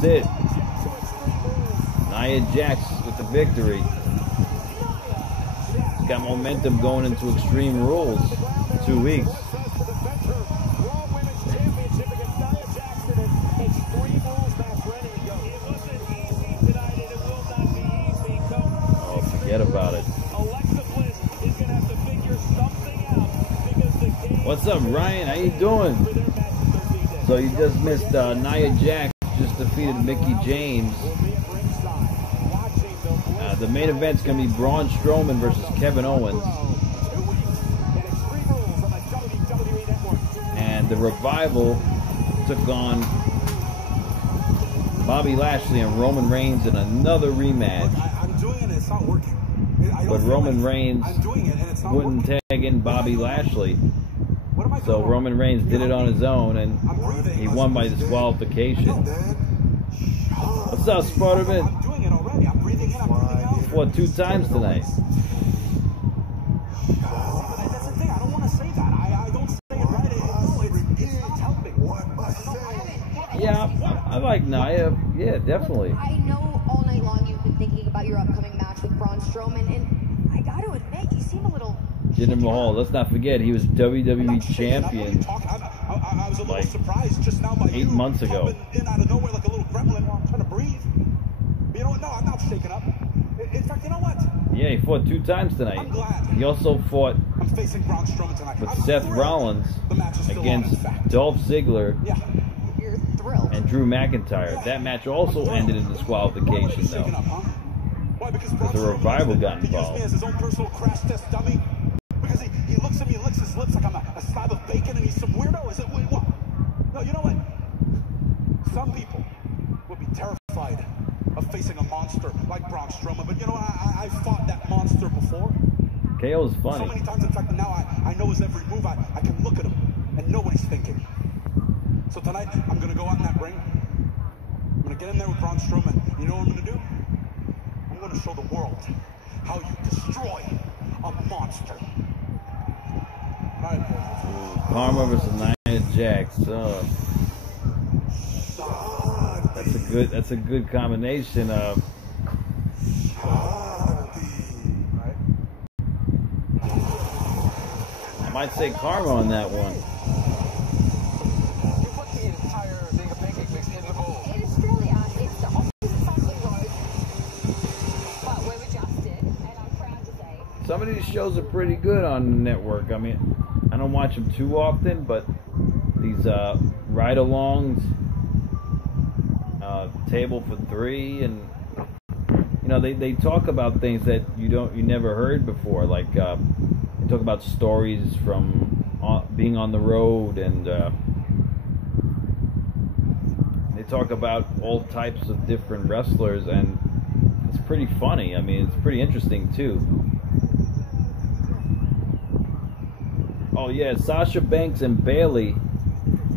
Sit. Nia Jax with the victory. She's got momentum going into Extreme Rules. 2 weeks. Oh, forget about it. What's up, Ryan? How you doing? So you just missed Nia Jax just defeated Mickie James. The main event's going to be Braun Strowman versus Kevin Owens. And the Revival took on Bobby Lashley and Roman Reigns in another rematch. I'm doing it and it's not working. But Roman Reigns wouldn't tag in Bobby Lashley. So Roman Reigns did it on his own and he won by disqualification. What's up, Spider-Man? I'm doing it already. I'm breathing in, I'm breathing out. He fought 2 times tonight. That's the thing. I don't want to say that. I don't say it right. It's not helping. Yeah, I like Nia. Yeah, definitely. I know all night long you've been thinking about your upcoming match with Braun Strowman, and I got to admit, you seem a little... Jinder Mahal, let's not forget, he was WWE champion I was a little like surprised just now by 8 months ago. In out of nowhere like a little gremlin while I'm trying to breathe. But you know what? No, I'm not shaking up. In fact, you know what? Yeah, he fought 2 times tonight. I'm glad. He also fought I'm facing Braun Strowman tonight. with I'm Seth thrilled. Rollins The match is still against on, in fact. Dolph Ziggler Yeah. You're thrilled. and Drew McIntyre. That match also ended in disqualification, though. Shaking up, huh? Why? Because But the Revival got He used me involved. as his own personal crash test dummy. Because he looks at me and licks his lips like I'm a slab of bacon. faking and he's some weirdo? Is it, wait, what? No, you know what? Some people would be terrified of facing a monster like Braun Strowman, but you know, I fought that monster before. KO's funny. So many times, in fact, now I know his every move. I can look at him and know what he's thinking. So tonight, I'm going to go out in that ring. I'm going to get in there with Braun Strowman. You know what I'm going to do? I'm going to show the world how you destroy a monster. All right, boys. Karma versus Nia Jax. That's a good combination of. I might say Karma on that one. You put the entire thing of pancake mix in the bowl. In Australia, it's the opposite side of the road, but we're adjusted, and I'm proud to say. Some of these shows are pretty good on the network. I mean, I don't watch them too often, but these ride-alongs, Table for Three, and you know, they talk about things that you never heard before. Like they talk about stories from being on the road, and they talk about all types of different wrestlers, and it's pretty funny. I mean, it's pretty interesting too. Oh yeah, Sasha Banks and Bailey,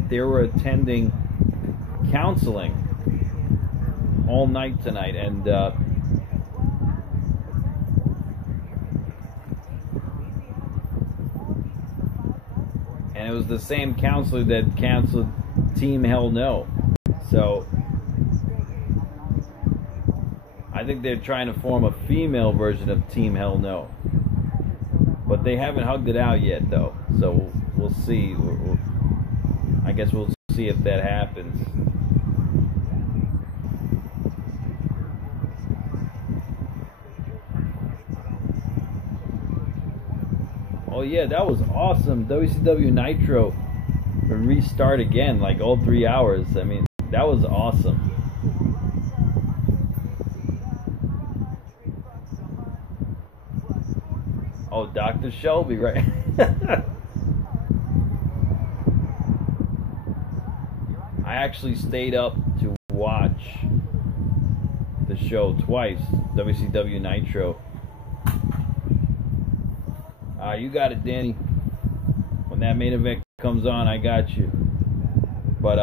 they were attending counseling all night tonight, and it was the same counselor that canceled Team Hell No. So I think they're trying to form a female version of Team Hell No, but they haven't hugged it out yet, though. So we'll see. I guess we'll see if that happens. Oh yeah, that was awesome. WCW Nitro restart again, like all 3 hours. I mean, that was awesome. Oh, Dr. Shelby, right? I actually stayed up to watch the show twice, WCW Nitro. You got it, Danny. When that main event comes on, I got you. But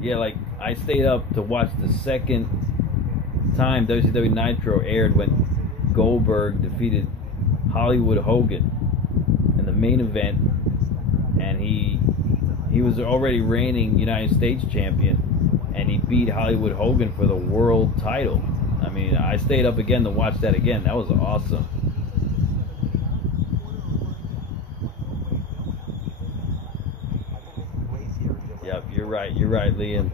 yeah, like I stayed up to watch the second time WCW Nitro aired when Goldberg defeated Hollywood Hogan in the main event, and he was already reigning United States champion, and he beat Hollywood Hogan for the world title. I mean, I stayed up again to watch that again. That was awesome. Yep, you're right, Liam.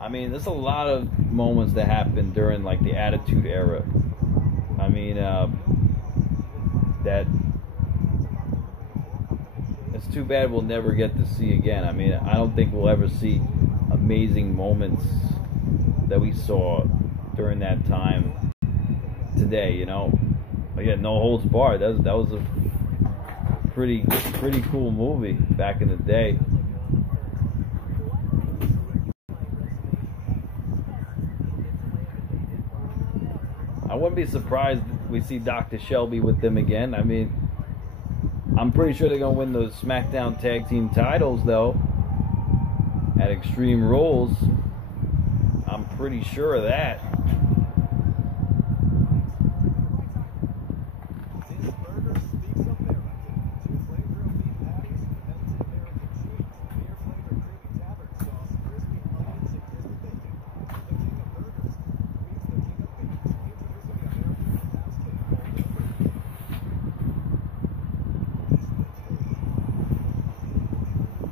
I mean, there's a lot of moments that happened during, like, the Attitude Era. I mean, that it's too bad we'll never get to see again. I mean, I don't think we'll ever see amazing moments that we saw during that time today, you know. But yeah, No Holds Barred. That was a pretty cool movie back in the day. I wouldn't be surprised if we see Dr. Shelby with them again. I mean, I'm pretty sure they're going to win those SmackDown Tag Team titles, though, at Extreme Rules. I'm pretty sure of that.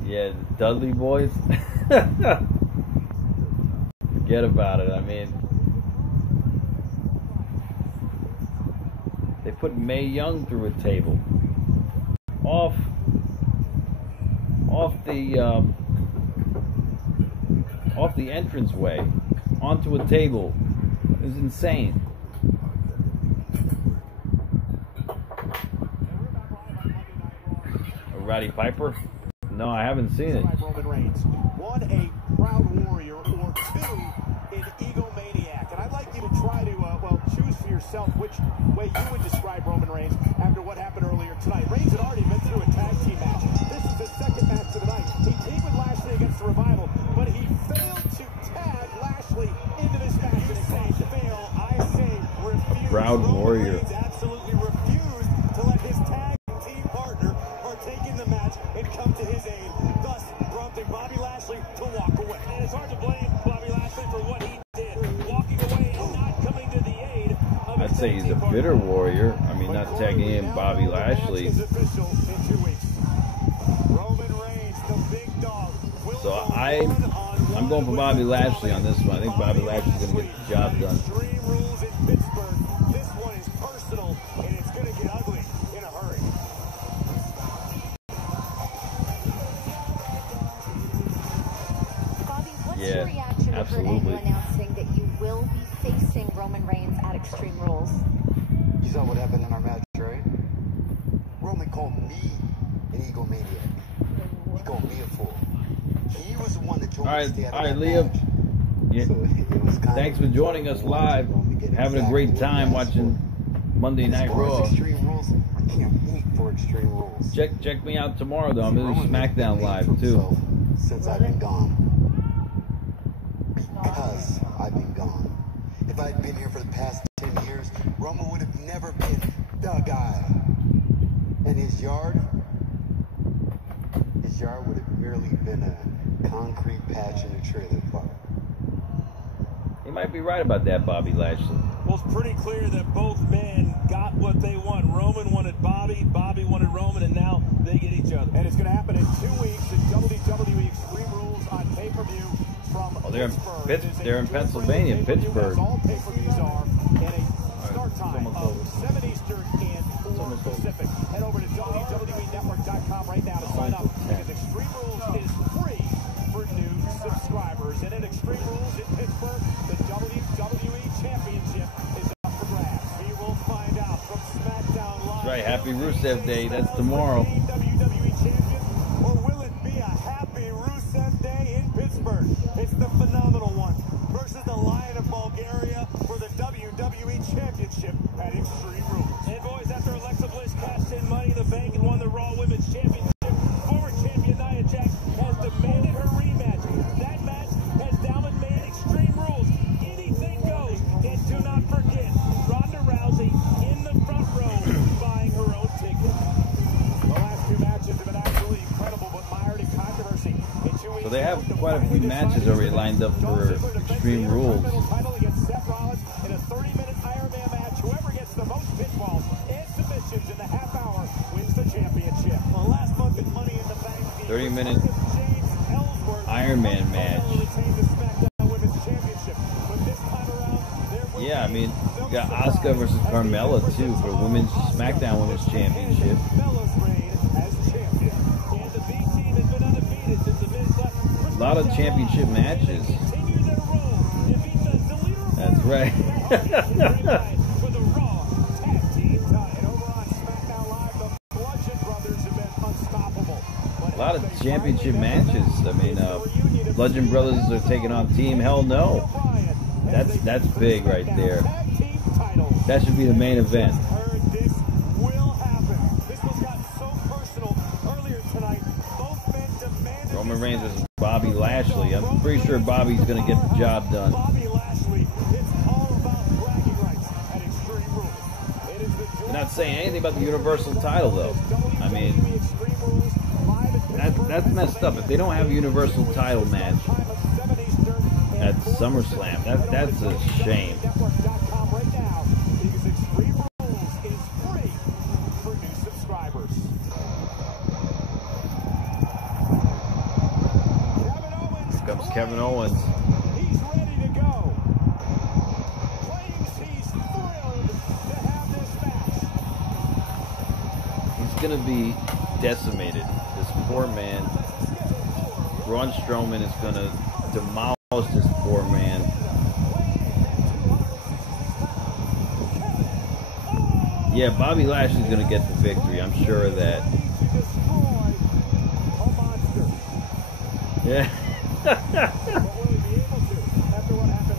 Yeah, the Dudley Boys. Forget about it. I mean, they put Mae Young through a table off the entranceway onto a table It was insane. Roddy Piper? No, I haven't seen it. Roman Reigns. One, a proud warrior, or two, an egomaniac. And I'd like you to try to, well, choose for yourself which way you would describe Roman Reigns after what happened earlier tonight. Reigns had already been through a tag team match. This is his second match of the night. He teamed with Lashley against the Revival, but he failed to tag Lashley into this match. You say fail, I say refuse. Proud warrior. Reigns absolutely refused to let his tag team partner partake in the match and come to his aid, thus prompting Bobby Lashley to walk away. And it's hard to blame Bobby Lashley for what he did, walking away and not coming to the aid of I'd say he's a bitter warrior. I mean, not tagging in Bobby Lashley. So I'm going for Bobby Lashley on this one. I think Bobby Lashley's going to get the job done. Extreme rules in Pittsburgh. This one is personal, and it's going to get ugly in a hurry. Bobby, what's Yeah, your reaction absolutely. to her announcing that you will be facing Roman Reigns at Extreme Rules? You saw what happened in our match, right? Roman called me an egomaniac. He called me a fool. He was the one that told me to stay out of that Liam. match. Yeah. So it was kind Thanks of for joining us live. Having a great time watching Monday Night Raw. Extreme Rules, I can't wait for Extreme Rules. Check me out tomorrow though. I'm doing SmackDown live too. Since I've been gone. Because I've been gone. If I'd been here for the past 10 years, Roman would have never been the guy. And his yard would have merely been a concrete patch in a trailer park. He might be right about that, Bobby Lashley. Well, it's pretty clear that both men got what they want. Roman wanted Bobby, Bobby wanted Roman, and now they get each other. And it's going to happen in 2 weeks at WWE Extreme Rules on pay-per-view from Pittsburgh. They're in Pennsylvania, Pittsburgh. All pay-per-views are in a start time of 7 Eastern and 4 Pacific. Head over to WWEnetwork.com right now to sign up, because Extreme Rules is free for new subscribers. And in Extreme Rules in Pittsburgh, the WWE Championship is up for grabs. We will find out from SmackDown Live. That's right, happy Rusev Day. That's tomorrow. WWE champion, or will it be a happy Rusev Day in Pittsburgh? It's the phenomenal one versus the Lion of Bulgaria for the WWE Championship at Extreme Rules. And boys, after Alexa Bliss cashed in Money in the Bank and won the Raw Women's Championship, former champion Nia Jax has demanded her rematch. That match has now been made Extreme Rules. Anything goes. And do not forget, Ronda Rousey in the front row buying her own ticket. The last 2 matches have been absolutely incredible, but mired in controversy. So they have quite a few matches already lined up for Extreme Rules. Title against Seth Rollins in a 30-minute Iron Man match. Whoever gets the most pinfalls and submissions in the half hour wins the championship. Well, last month in Money in the Bank, 30-minute Iron Man match. Yeah, I mean, you got Asuka versus Carmella too for Women's SmackDown Women's Championship. A lot of championship matches. That's right. A lot of championship matches. I mean, Bludgeon Brothers are taking on Team Hell No. That's big right there. That should be the main event. Roman Reigns versus Bobby Lashley. I'm pretty sure Bobby's going to get the job done. They're not saying anything about the Universal title, though. I mean, that's messed up. If they don't have a Universal title match at SummerSlam, that's a shame. Here comes Kevin Owens. He's ready to go. Claims he's thrilled to have this match. He's going to be decimated. This poor man. Braun Strowman is going to demolish this poor man. Yeah, Bobby Lashley's going to get the victory. I'm sure of that. Yeah.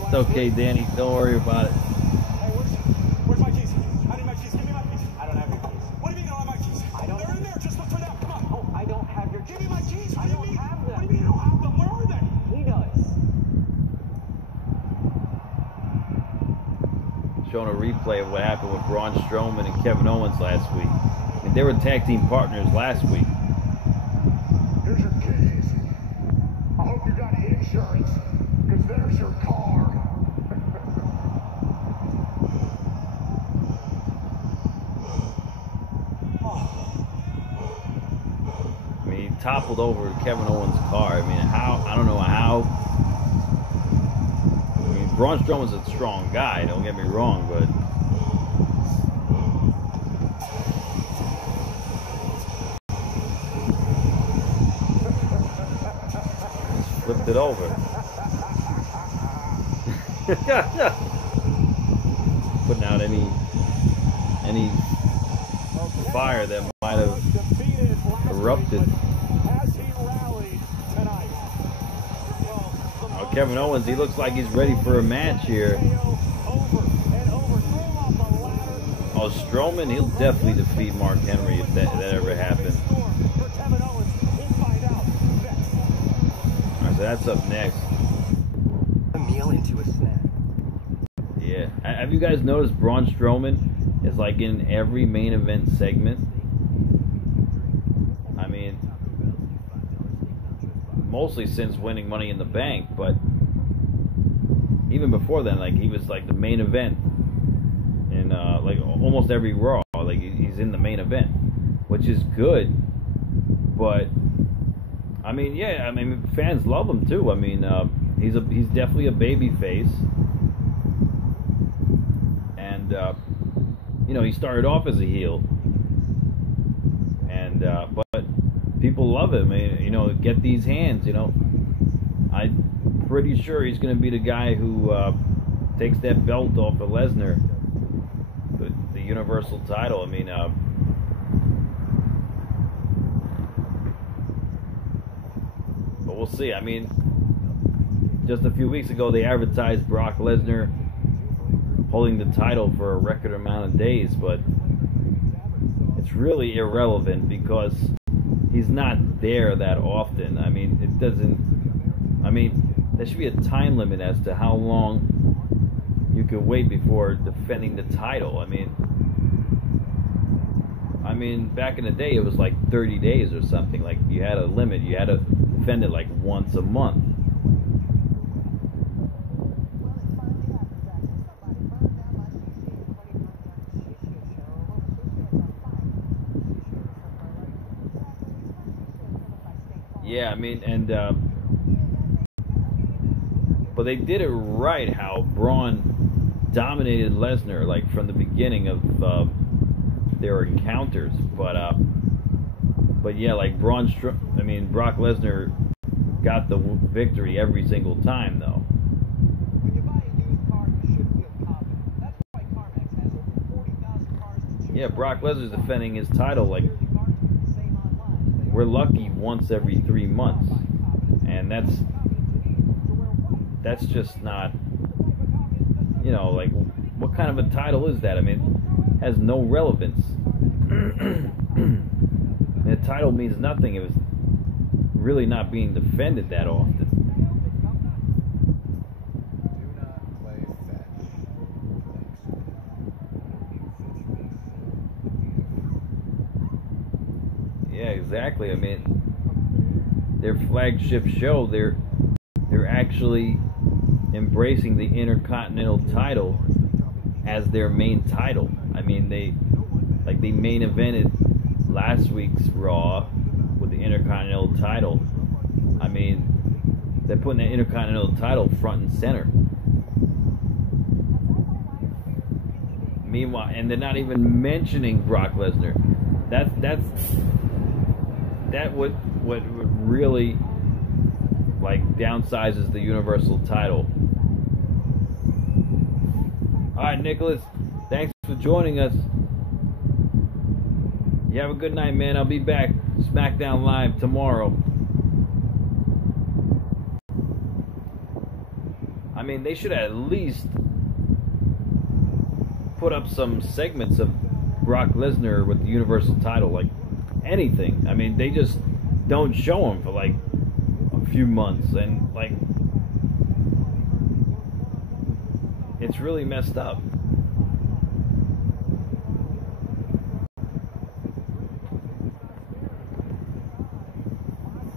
It's okay, Danny. Don't worry about it. Where's my keys? I need my keys. Give me my keys. I don't have your keys. What do you mean you don't have my keys? They're in there. Just look for them. Come on. Oh, I don't have your keys. Give me my keys. I don't have them. What do you mean you don't have them? Where are they? He does. Showing a replay of what happened with Braun Strowman and Kevin Owens last week. And they were tag team partners last week. Here's your keys. I hope you got insurance, because there's your car. I mean, he toppled over Kevin Owens' car. I mean, how? I don't know how. I mean, Braun Strowman's a strong guy, don't get me wrong, but just flipped it over. Putting out any fire that might have erupted. Oh, Kevin Owens, he looks like he's ready for a match here. Oh, Strowman, he'll definitely defeat Mark Henry if that ever happens. Alright, so that's up next. A meal into a snack. Yeah. Have you guys noticed Braun Strowman is like in every main event segment? I mean, mostly since winning Money in the Bank, but even before then, like, he was like the main event in like almost every Raw. Like, he's in the main event, which is good. But I mean, yeah, I mean, fans love him too. I mean, he's definitely a baby face, and you know, he started off as a heel, and but people love him. I mean, you know, get these hands. You know, I'm pretty sure he's going to be the guy who takes that belt off of Lesnar, the Universal title. I mean, but we'll see. I mean, just a few weeks ago, they advertised Brock Lesnar holding the title for a record amount of days, but it's really irrelevant because he's not there that often. I mean, it doesn't. I mean, there should be a time limit as to how long you could wait before defending the title. I mean, back in the day, it was like 30 days or something. Like, you had a limit. You had to defend it like once a month. Yeah, I mean, and but they did it right. How Braun dominated Lesnar, like, from the beginning of their encounters. But yeah, like Brock Lesnar got the victory every single time, though. Yeah, Brock Lesnar's defending his title like, we're lucky, once every 3 months, and that's just not, you know, like, what kind of a title is that? I mean, it has no relevance. The title means nothing if it's really not being defended that often. Yeah, exactly. I mean, their flagship show, they're actually embracing the Intercontinental title as their main title. I mean, they main evented last week's Raw with the Intercontinental title. I mean, they're putting the Intercontinental title front and center. Meanwhile, and they're not even mentioning Brock Lesnar. That what really, like, downsizes the Universal title. All right, Nicholas, thanks for joining us. You have a good night, man. I'll be back SmackDown Live tomorrow. I mean, they should at least put up some segments of Brock Lesnar with the Universal title, like anything. I mean, they just don't show him for like a few months, and like it's really messed up.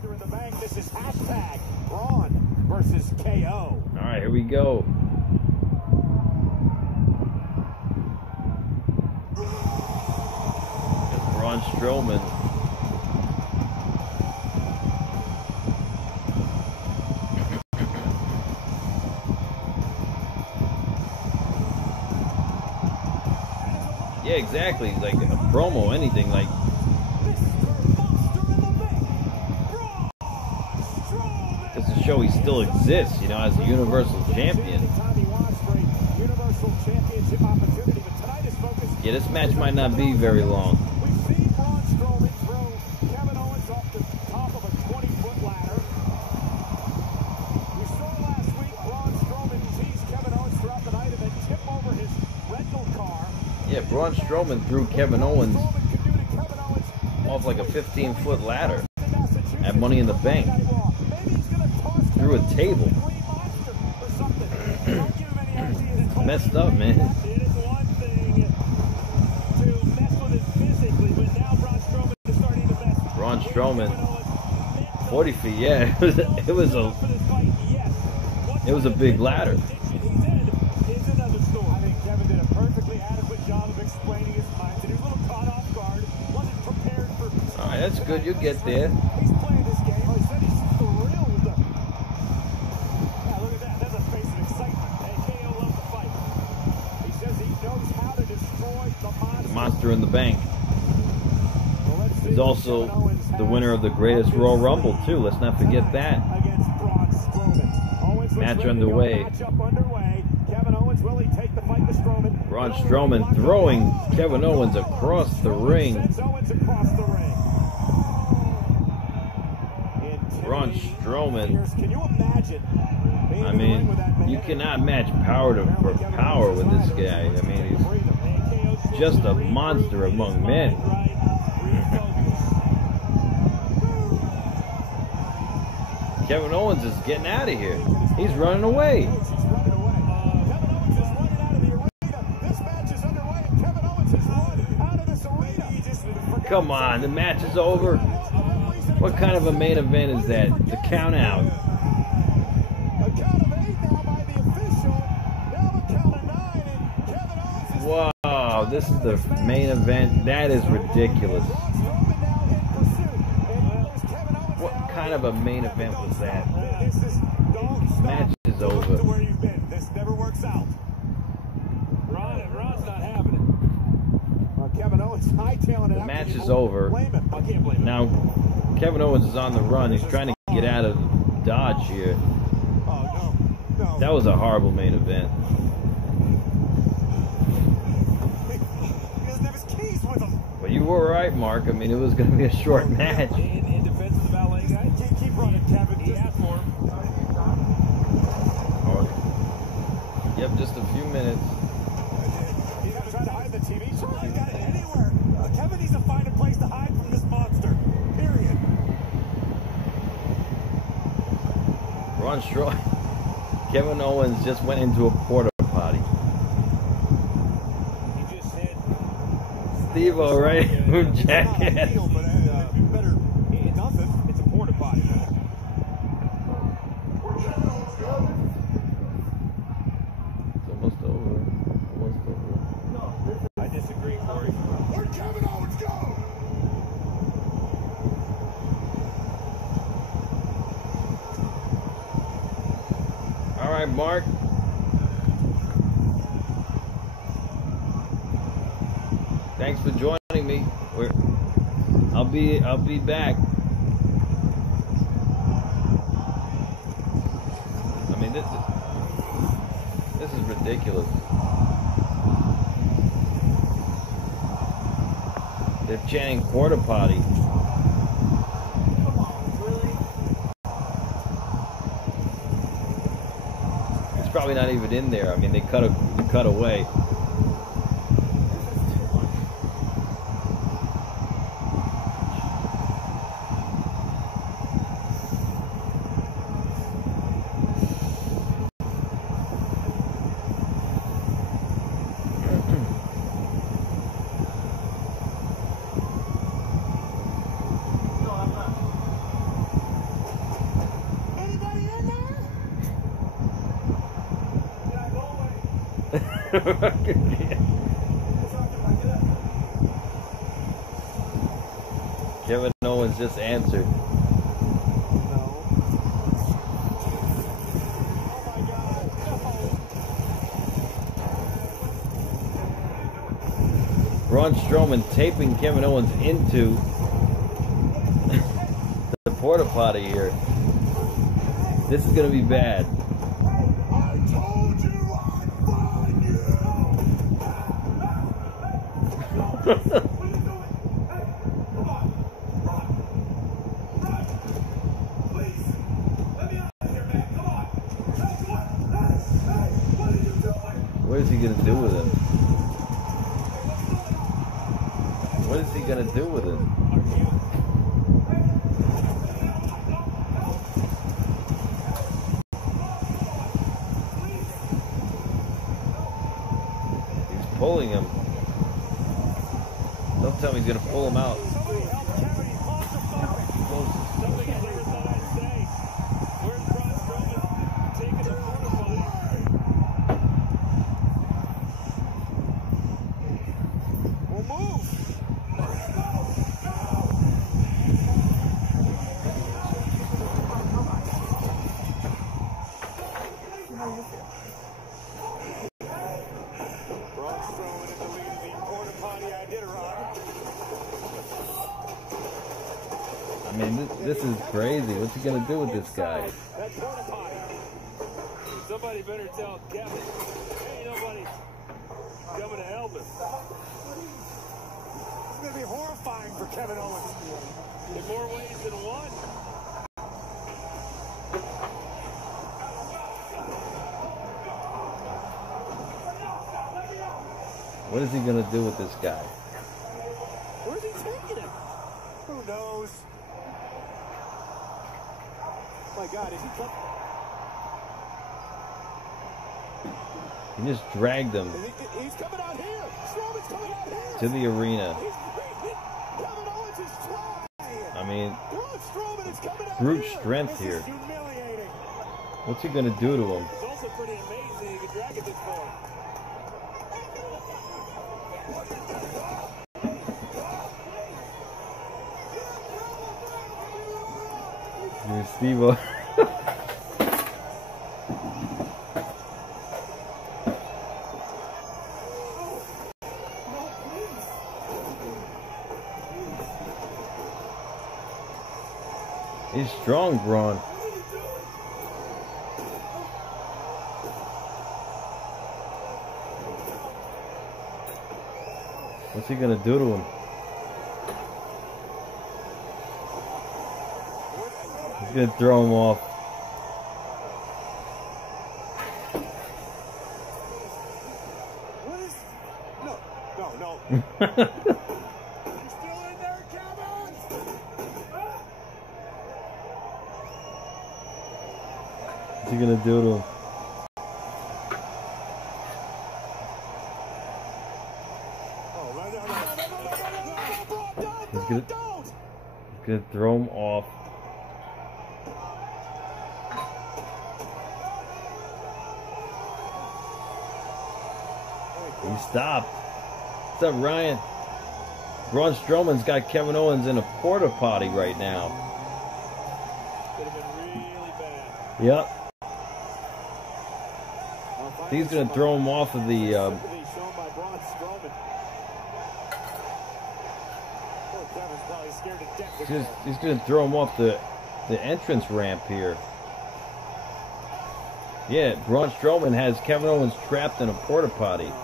In the bank, this is hashtag Braun versus KO. All right, here we go. Braun Strowman. Yeah, exactly. Like a promo, anything. Like just to show he still exists, you know, as a Universal Champion. Yeah, this match might not be very long. We've seen Braun Strowman throw Kevin Owens off the top of a 20-foot ladder. We saw last week Braun Strowman tease Kevin Owens throughout the night and then tip over his rental car. Yeah, Braun Strowman threw Kevin Owens off like a 15-foot ladder at Money in the Bank. Through a table. Messed up, man. Braun Strowman, 40 feet, yeah, it was a big ladder. I think Kevin did a perfectly adequate job of explaining his mind. He was a little caught off guard, wasn't prepared for. All right, that's good. You'll get there. He's playing this game. He said he's thrilled. Yeah, look at that. That's a face of excitement. And KO loves the fight. He says he knows how to destroy the monster. The Monster in the Bank. He's also the winner of the greatest Royal Rumble too. Let's not forget that. Match underway. Braun Strowman throwing Kevin Owens across the ring. Braun Strowman. I mean, you cannot match power for power with this guy. I mean, he's just a monster among men. Kevin Owens is getting out of here. He's running away. Come on, the match is over. What kind of a main event is that? The count out. Wow, this is the main event. That is ridiculous. What kind of a main event was that? Match is over. This never works out. Ron's not having it. Kevin Owens hightailing it. The match is over. Now, Kevin Owens is on the run. He's trying to get out of Dodge here. That was a horrible main event. He doesn't have his keys with him. But you were right, Mark. I mean, it was going to be a short match. In defense of the valet guy, Keep running, Kevin. he asked for him. Yep, just a few minutes. He's not trying to hide the TV. He's not got it anywhere. Kevin needs to find a place to hide from this monster. Period. Braun Strowman. Kevin Owens just went into a porta potty. He just hit Steve-O, right? Jackass. But you better eat nothing. It's a porta potty. It's almost over. Almost over. I disagree, Corey. Where'd Kevin Owens go? All right, Mark. Thanks for joining me. I'll be back. I mean, this is ridiculous. They're chanting porta potty. It's probably not even in there. I mean, they cut away. Kevin Owens just answered. Braun Strowman taping Kevin Owens into the porta potty here. This is going to be bad. What is he going to do with him? What is he going to do with him? He's pulling him. Don't tell me he's going to pull him out. I mean, this is crazy. What's he gonna do with this guy? Somebody better tell Kevin. Ain't nobody coming to help him. It's gonna be horrifying for Kevin Owens. In more ways than one. What is he gonna do with this guy? Where's he taking him? Who knows? My God, is he coming? He just dragged him He's coming out here. Strowman's coming out here. to the arena. Kevin Owens is trying. I mean, Strowman is coming out brute here. strength This here. is humiliating. What's he gonna do to him? It's also pretty amazing he could drag it this far. Here's Steve-O. He's strong, Braun. What's he gonna do to him? He's gonna throw him off. What is? No. You're still in there, Kevin? What's he gonna do to him? He's gonna throw him off. He stopped. What's up, Ryan? Braun Strowman's got Kevin Owens in a porta potty right now. Could have been really bad. Yep. He's gonna throw him off of the. Shown by Braun Strowman. Poor Kevin's probably scared to death. He's gonna throw him off the entrance ramp here. Yeah, Braun Strowman has Kevin Owens trapped in a porta potty. No.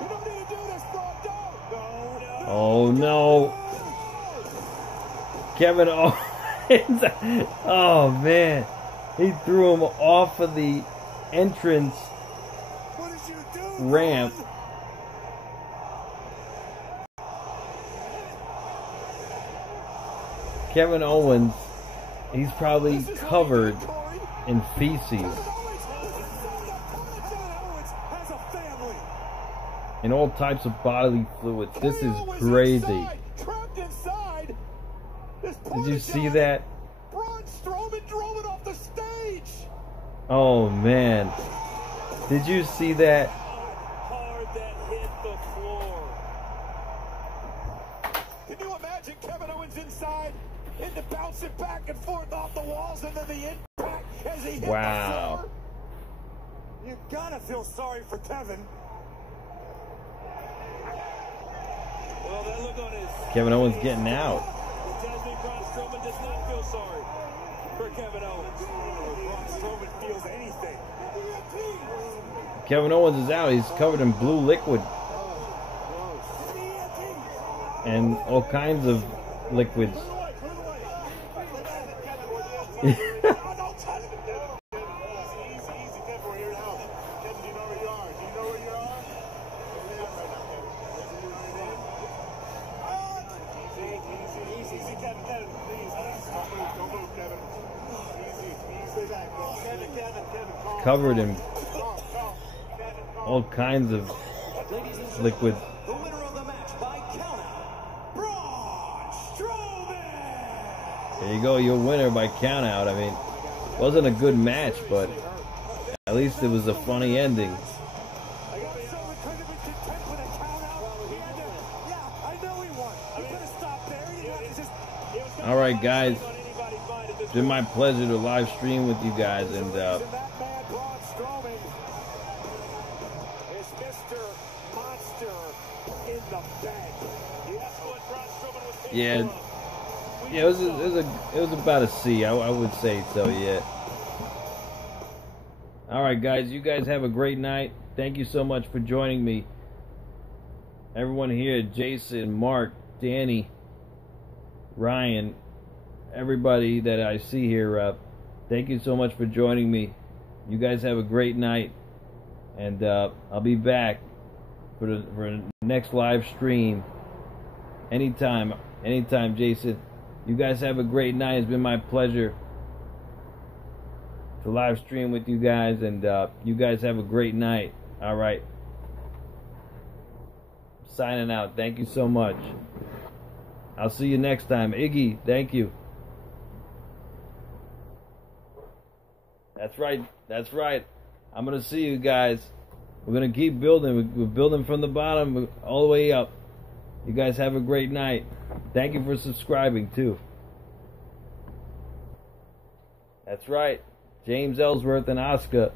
You don't have to Oh no. Kevin Owens. Oh man. He threw him off of the entrance ramp. Kevin Owens, he's probably covered in feces and all types of bodily fluids. This is crazy. Did you see that? Oh man. Did you see that? Hard that hit the floor. Can you imagine Kevin Owens inside? Into bouncing back and forth off the walls, and then the impact as he hit the floor. You gotta feel sorry for Kevin. Well, that look on his Kevin Owens getting out. It tells me Braun Strowman does not feel sorry for Kevin Owens. Braun Strowman feels anything. Kevin Owens is out. He's covered in blue liquid and all kinds of liquids. Covered in all kinds of liquid. The winner of the match by countout, Braun Strowman. There you go, your winner by countout. I mean, it wasn't a good match, but at least it was a funny ending. Alright guys, it's been my pleasure to live stream with you guys, and yeah, it was about a C. I would say so. Yeah. All right, guys. You guys have a great night. Thank you so much for joining me. Everyone here, Jason, Mark, Danny, Ryan, everybody that I see here. Thank you so much for joining me. You guys have a great night, and I'll be back for the next live stream anytime. Anytime, Jason. You guys have a great night. It's been my pleasure to live stream with you guys, and you guys have a great night. All right. Signing out. Thank you so much. I'll see you next time. Iggy, thank you. That's right. That's right. I'm going to see you guys. We're going to keep building. We're building from the bottom all the way up. You guys have a great night. Thank you for subscribing, too. That's right. James Ellsworth and Asuka.